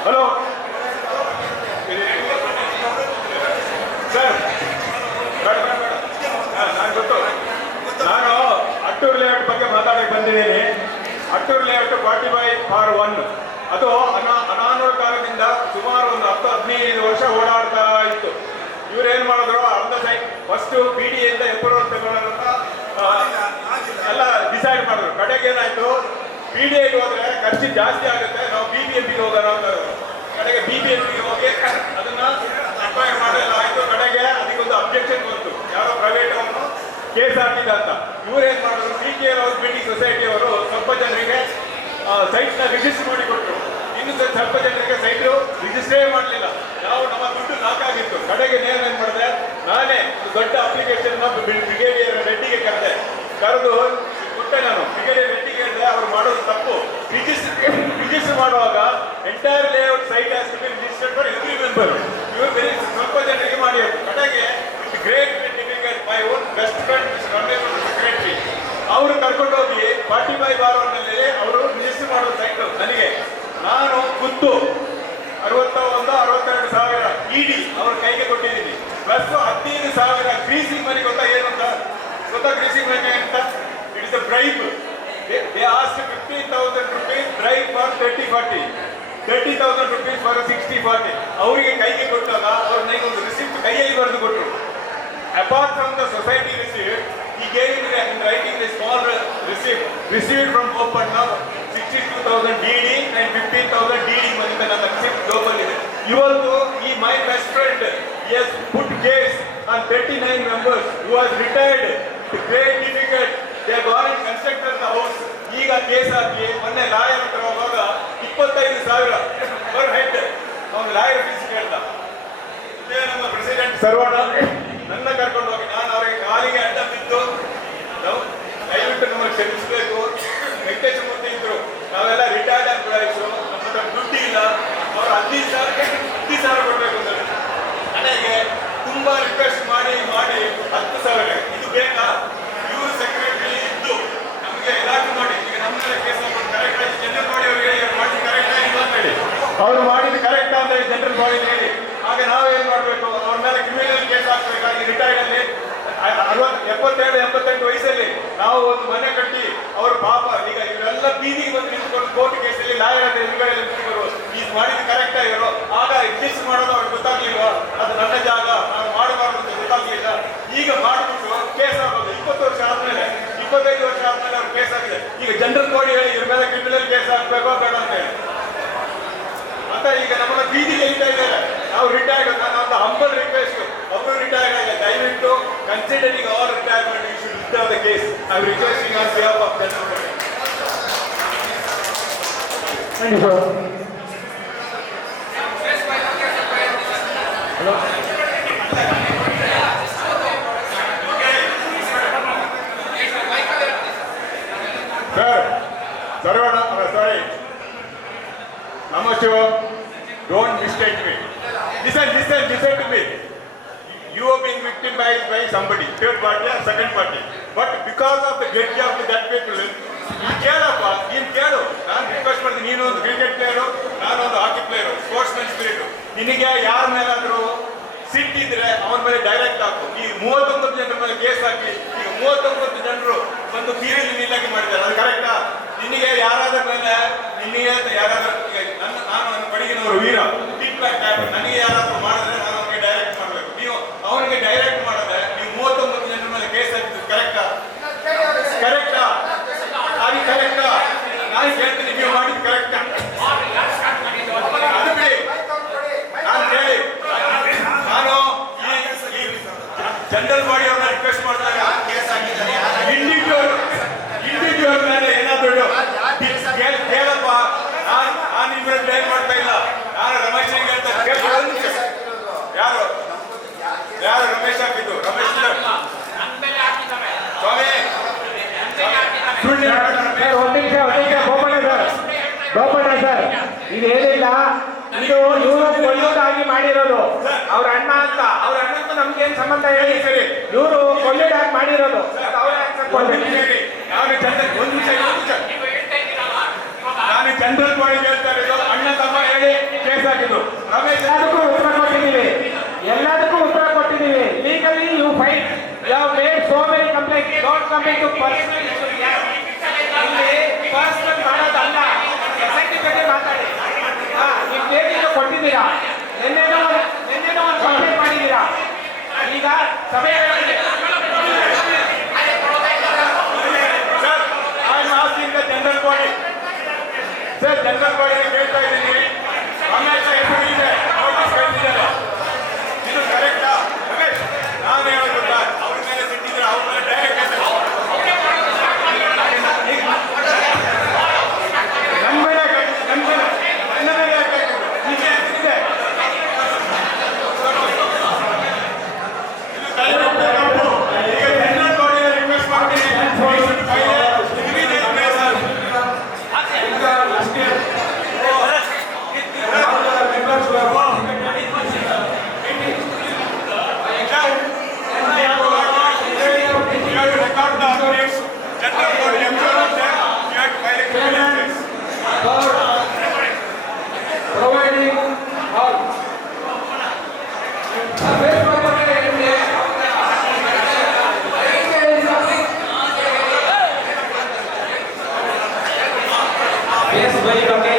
ಹಲೋ ಸರ್, ನಾನು ಗೊತ್ತು. ನಾನು ಅಟ್ಟೂರು ಲೇಔಟ್ ಬಗ್ಗೆ ಮಾತಾಡಕ್ಕೆ ಬಂದಿದ್ದೀನಿ. ಅಟ್ಟೂರು ಲೇಔಟ್ 40/1 ಅದು ಅನಾನುಕೂಲ ಕಾರಣದಿಂದ ಸುಮಾರು ಒಂದು 10-15 ವರ್ಷ ಓಡಾಡ್ತಾ ಇತ್ತು. ಇವ್ರೇನ್ ಮಾಡಿದ್ರು, ಅರ್ಧ ಸೈಟ್ ಫಸ್ಟ್ BDA ಅಪ್ರೂವಲ್ ತಗೊಳ್ಳೋದಂತ ಎಲ್ಲ ಡಿಸೈಡ್ ಮಾಡಿದ್ರು. ಕಡೆಗೆ ಏನಾಯ್ತು, BDAಗೆ ಹೋದ್ರೆ ಖರ್ಚು ಜಾಸ್ತಿ ಆಗುತ್ತೆ, ನಾವು BBMPಗೆ ಹೋಗೋಣ ಅಂತ. ಕಡೆಗೆ BBMPಗೆ ಹೋಗಿ ಅದನ್ನ ಅಕ್ವೈರ್ ಮಾಡಲ್ಲ ಆಯ್ತು. ಕಡೆಗೆ ಅದಕ್ಕೊಂದು ಅಬ್ಜೆಕ್ಷನ್ ಬಂತು, ಯಾರೋ ಪ್ರೈವೇಟ್ ಅವನು ಕೇಸ್ ಹಾಕಿದ ಅಂತ. ಇವ್ರೇನ್ ಮಾಡಿದ್ರು, CKL ಹೌಸ್ ಬಿಲ್ಡಿಂಗ್ ಸೊಸೈಟಿ ಅವರು ಸ್ವಲ್ಪ ಜನರಿಗೆ ಸೈಟ್ನ ರಿಜಿಸ್ಟರ್ ಮಾಡಿ ಕೊಟ್ಟರು. ಇನ್ನು ಸ್ವಲ್ಪ ಜನರಿಗೆ ಸೈಟ್ ರಿಜಿಸ್ಟ್ರೇ ಮಾಡಲಿಲ್ಲ. ನಾವು ನಮ್ಮ ದುಡ್ಡು ಲಾಕ್ ಆಗಿತ್ತು. ಕಡೆಗೆ ಏನೇನು ಮಾಡಿದೆ, ನಾನೇ ದೊಡ್ಡ ಅಪ್ಲಿಕೇಶನ್ ಬ್ರಿಗೇಡಿಯರ್ ರೆಡ್ಡಿಗೆ ಕರೆದು ಕೊಟ್ಟೆ. ನಾನು ಬ್ರಿಗೇಡಿಯರ್ ರೆಡ್ಡಿಗೆ ಹೇಳಿದೆ, ಅವ್ರು ಮಾಡೋದು ತಪ್ಪು. ರಿಜಿಸ್ಟರ್ ಮಾಡುವಾಗ entire layout site has to be registered for every member. ಇವರು ಬೇರೆ ಸ್ವಲ್ಪ ಜನರಿಗೆ ಮಾಡಿ. ಕಡೆಗೆ great difficult my own best friend Ramesh secretary ಅವರು ಕರ್ಕೊಂಡೋಗಿ 40/1 ಅವರು ರಿಜಿಸ್ಟರ್ ಮಾಡೋ ಸೈಟ್ ನನಗೆ ನಾನು ಖುದ್ದು 61-62,000 ED ಅವ್ರ ಕೈಗೆ ಕೊಟ್ಟಿದ್ದೀನಿ. ಪ್ಲಸ್ 15,000 ಗ್ರೀಸಿಂಗ್ ಮನಿ. ಗೊತ್ತಾ ಏನು ಅಂತ? ಗೊತ್ತಾ ಗ್ರೀಸಿಂಗ್ ಮನಿ ಅಂತ? It is a bribe. They ask 15,000 rupees bribe for 30-40, 30,000 rupees for 60-40. ಅವರಿಗೆ ಕೈಗೆ ಕೊಟ್ಟಾಗ ಅವ್ರು ನನಗೆ ಒಂದು ರಿಸಿಪ್ಟ್ ಕೈಯಲ್ಲಿ ಬರೆದು ಕೊಟ್ಟರು. Apart from the society receipt, he gave me in writing a small receipt received from Oppanna 62,000 DD and 15,000 DD money. ನನ್ನ ರಿಸಿಪ್ಟ್ ಗ್ಲೋಬಲ್ ಇದೆ. ಇವತ್ತು ಈ my best friend, he has put case on 39 members who has retired. Great difficult. They have gone and constructed the house. ಈಗ case ಹಾಕಿ ಮೊನ್ನೆ lawyer ಹತ್ರ ಹೋಗುವಾಗ 25,000 per head ಅವನು lawyer fees ಕೇಳ್ದ. ಸರ್ವಣ ನನ್ನ ಕರ್ಕೊಂಡು ಹೋಗಿ ನಾನು ಅವರಿಗೆ ಕಾಲಿಗೆ ಅಡ್ಡ ಬಿದ್ದು ದಯವಿಟ್ಟು ನಮಗೆ ಕ್ಷಮಿಸಬೇಕು. ವೆಂಕಟೇಶ ಮೂರ್ತಿ ಇದ್ರು, ನಾವೆಲ್ಲ ರಿಟೈರ್ಡ್ ಎಂಪ್ಲಾಯೀಸು, ನಮ್ಮ ಹತ್ರ ದುಡ್ಡು ಇಲ್ಲ. ಅವರು 15,000 ಕೊಡಬೇಕು ಅಂತ ನನಗೆ ತುಂಬಾ ರಿಕ್ವೆಸ್ಟ್ ಮಾಡಿ 10,000 ಇದು ಬೇಕಾ? ಇವರು ಸೆಕ್ರೆಟರಿ ಇದ್ದು ನಮಗೆ ಇಲಾಖೆ ಮಾಡಿ ಈಗ ನಮ್ಮ ಮೇಲೆ ಕೇಸ್ ಕರೆಕ್ಟ್ ಆಗಿ ಜನರಲ್ ಬಾಡಿ ಅವರಿಗೆ ಮಾಡಿ ಕರೆಕ್ಟ್ ಆಗಿ ಇಲ್ಲ ಅಂತ ಹೇಳಿ, ಅವ್ರು ಮಾಡಿದ್ದು ಕರೆಕ್ಟ್ ಅಂತ ಹೇಳಿ ಜನರಲ್ ಬಾಡಿ ಹೇಳಿ, ಆಗ ನಾವೇನ್ ಮಾಡ್ಬೇಕು? ಅವ್ರ ಮೇಲೆ ಕ್ರಿಮಿನಲ್ ಕೇಸ್ ಹಾಕ್ಬೇಕಾಗಿ ರಿಟೈರ್ಡ್ ಅಲ್ಲಿ 77-78 ವಯಸ್ಸಲ್ಲಿ ನಾವು ಒಂದು ಮನೆ ಕಟ್ಟಿ ಅವ್ರ ಪಾಪ ಈಗ ಇವರೆಲ್ಲ ಬೀದಿಗೆ ಬಂದು ನಿಂತ್ಕೊಂಡು ಕೋರ್ಟ್ ಕೇಸಲ್ಲಿ ಲಾಯರ್ ಎದುರುಗಡೆ ನಿಂತ್ಕೊಂಡು ಈಗ ಮಾಡಿದ್ದು ಕರೆಕ್ಟ್ ಆಗಿರೋ ಆಗ ಎಕ್ಸಿಸ್ಟ್ ಮಾಡೋದು ಅವ್ರಿಗೆ ಗೊತ್ತಾಗ್ಲಿಲ್ವಾ? ಅದು ನನ್ನ ಜಾಗ, ನಾನು ಮಾಡಬಾರ್ದು ಅಂತ ಗೊತ್ತಾಗ್ಲಿಲ್ಲ. ಈಗ ಮಾಡ್ಬಿಟ್ಟು ಕೇಸ್ ಆಗೋದು 20 ವರ್ಷ ಆದ್ಮೇಲೆ 25 ವರ್ಷ ಆದ್ಮೇಲೆ ಅವ್ರ ಕೇಸ್ ಆಗಿದೆ. ಈಗ ಜನರಲ್ ಬಾಡಿ ಹೇಳಿ ಇವ್ರ ಮೇಲೆ ಕ್ರಿಮಿನಲ್ ಕೇಸ್ ಹಾಕ್ಬೇಕೋ ಬೇಡ ಅಂತ ಹೇಳಿ ಅಂತ ಈಗ ನಮ್ಮನ್ನ ಬೀದಿಗೆ ಎಳಿತಾ ಇದ್ದಾರೆ. ನಾವು ರಿಟೈರ್ಡ್, ನಾನು ಒಂದು ಹಂಬಲ್ ರಿಕ್ವೆಸ್ಟ್, ಒಬ್ಬರು ರಿಟೈರ್ಡ್ ಆಗಿದೆ, ದಯವಿಟ್ಟು considering all retirement you should withdraw the case. I am requesting on behalf of general body. Thank you sir. Sarvana, sorry. Namaste. Don't mistake me. Listen to me. You have been victimized by somebody, third party or second party. But because of the get of that people, ನೀನು ಕೇಳು. ನಾನು request ಮಾಡಿದೆ, ನೀನು ಒಂದು cricket player, ನಾನು ಒಂದು ಹಾಕಿ player, sports spirit. ನಿನಗೆ ಯಾರ ಮೇಲಾದರೂ ಸಿಟ್ಟಿದ್ರೆ ಅವನ ಮೇಲೆ ಡೈರೆಕ್ಟ್ ಹಾಕು. ಈ 39 ಜನರ ಮೇಲೆ ಕೇಸ್ ಹಾಕಿ ಈಗ 39 ಜನರು ಒಂದು ಬೀರಲ್ಲಿ ನಿಲ್ಲಕ್ಕೆ ಮಾಡಿದ್ದಾರೆ, ಅದು ಕರೆಕ್ಟಾ? ನಿನಗೆ ಯಾರಾದ್ರ ಮೇಲೆ ನಿನಗೆ ಯಾರಾದ್ರೂ ನಾನು ನನ್ನ ಬಡಿಗಿನವರು ವೀರ ಫೀಡ್ಬ್ಯಾಕ್ ಟೈಪ್ ನನಗೆ ಯಾರಾದ್ರೂ ಮಾಡಿದ್ರೆ ನಾನು ಅವನಿಗೆ ಡೈರೆಕ್ಟ್ ಮಾಡಬೇಕು. ನೀವು ಅವನಿಗೆ ಡೈರೆಕ್ಟ್ ಮಾಡಿದ್ರೆ ನೀವು 39 ಜನರ ಮೇಲೆ ಕೇಸ್ ಹಾಕಿದ್ದು ಕರೆಕ್ಟಾ? ಕರೆಕ್ಟಾ? ಅದು ಕರೆಕ್ಟಾ? ನಾನು ಕೇಳ್ತೀನಿ, ನೀವು ಮಾಡಿದ್ದು ಕರೆಕ್ಟಾ? ಅದು ಬಿಡಿ, ನಾನು ಕೇಳಿ, ನಾನು ಜನರಲ್ ಬಾಡಿ ಅವ್ರನ್ನ ರಿಕ್ವೆಸ್ಟ್ ಮಾಡಿದಾಗ ಇಂಡಿವಿಜುವಲ್ ಮೇಲೆ ಏನಾದ್ರು ಕೇಳಪ್ಪ. ನಾನು ನಿಮ್ಮ ಬ್ಲೇಮ್ ಮಾಡ್ತಾ ಇಲ್ಲ, ನಾನು ರಮೇಶ್ ಹೇಳ್ತಾ ಯಾರು ರಮೇಶ್ ಹಾಕಿದ್ದು? ರಮೇಶ್ ಸ್ವಾಮಿ ಗೋಪಣ್ಣ ಸರ್, ಇದೇನಿಲ್ಲ, ಇದು ಇವರು ಕೊಲ್ಲೂರಾಗಿ ಮಾಡಿರೋದು. ಅವ್ರ ಅಣ್ಣ ಅಂತ, ಅವ್ರ ಅಣ್ಣಕ್ಕೂ ನಮ್ಗೇನ್ ಸಂಬಂಧ ಹೇಳಿ? ಸರಿ, ಇವರು ಕೊಲ್ಲೂರಾಗಿ ಮಾಡಿರೋದು. ನಾನು ಜನರಲ್ ಬಾಡಿ ಹೇಳ್ತಾ ಇರೋದು, ಅಣ್ಣ ತಮ್ಮ ಹೇಳಿ ಕೇಸ್ ಹಾಕಿದ್ದು. ರಮೇಶ್ ಎಲ್ಲದಕ್ಕೂ ಉತ್ತರ ಕೊಟ್ಟಿದ್ದೀವಿ, ಎಲ್ಲದಕ್ಕೂ ಉತ್ತರ ಕೊಟ್ಟಿದ್ದೀವಿ. Legally you fight, you have made so many complaint. Don't come to personal issue. ಇಲ್ಲಿ ಪರ್ಸನಲ್ ಮಾಡೋದಲ್ಲ, ಎಸ್ಐಟಿ ಬಗ್ಗೆ ಮಾತಾಡಿ. ನೀವು ಕೇಳಿದ್ದು ಕೊಟ್ಟಿದ್ದೀರಾ, ನಿನ್ನೆನೋ ಒಂದು ಕಂಪ್ಲೇಂಟ್ ಮಾಡಿದ್ದೀರಾ. ಈಗ ಸಭೆ general body sir, general body ಕೇಳ್ತಾ ಇದ್ದೀನಿ. ರಮೇಶ್ ಹೆಸರು ಇದೆ, ನೋಟಿಸ್ ಕಳಿಸಿದ್ದಾರೆ, ಇದು ಕರೆಕ್ಟಾ? ರಮೇಶ್, ನಾನು ಹೇಳೋದು ಗೊತ್ತಾ, ಅವ್ರ ಮೇಲೆ ಸಿಟ್ಟಿದ್ರೆ ಅವ್ರ ಮೇಲೆ ಡೈರೆಕ್ಟ್ ನನ್ನ ಮೇಲೆ ಇದೆ. ಈಗ ಜನರಲ್ ಬಾಡಿ ರಿಕ್ವೆಸ್ಟ್ ಮಾಡ್ತೀನಿ. Yes, very okay.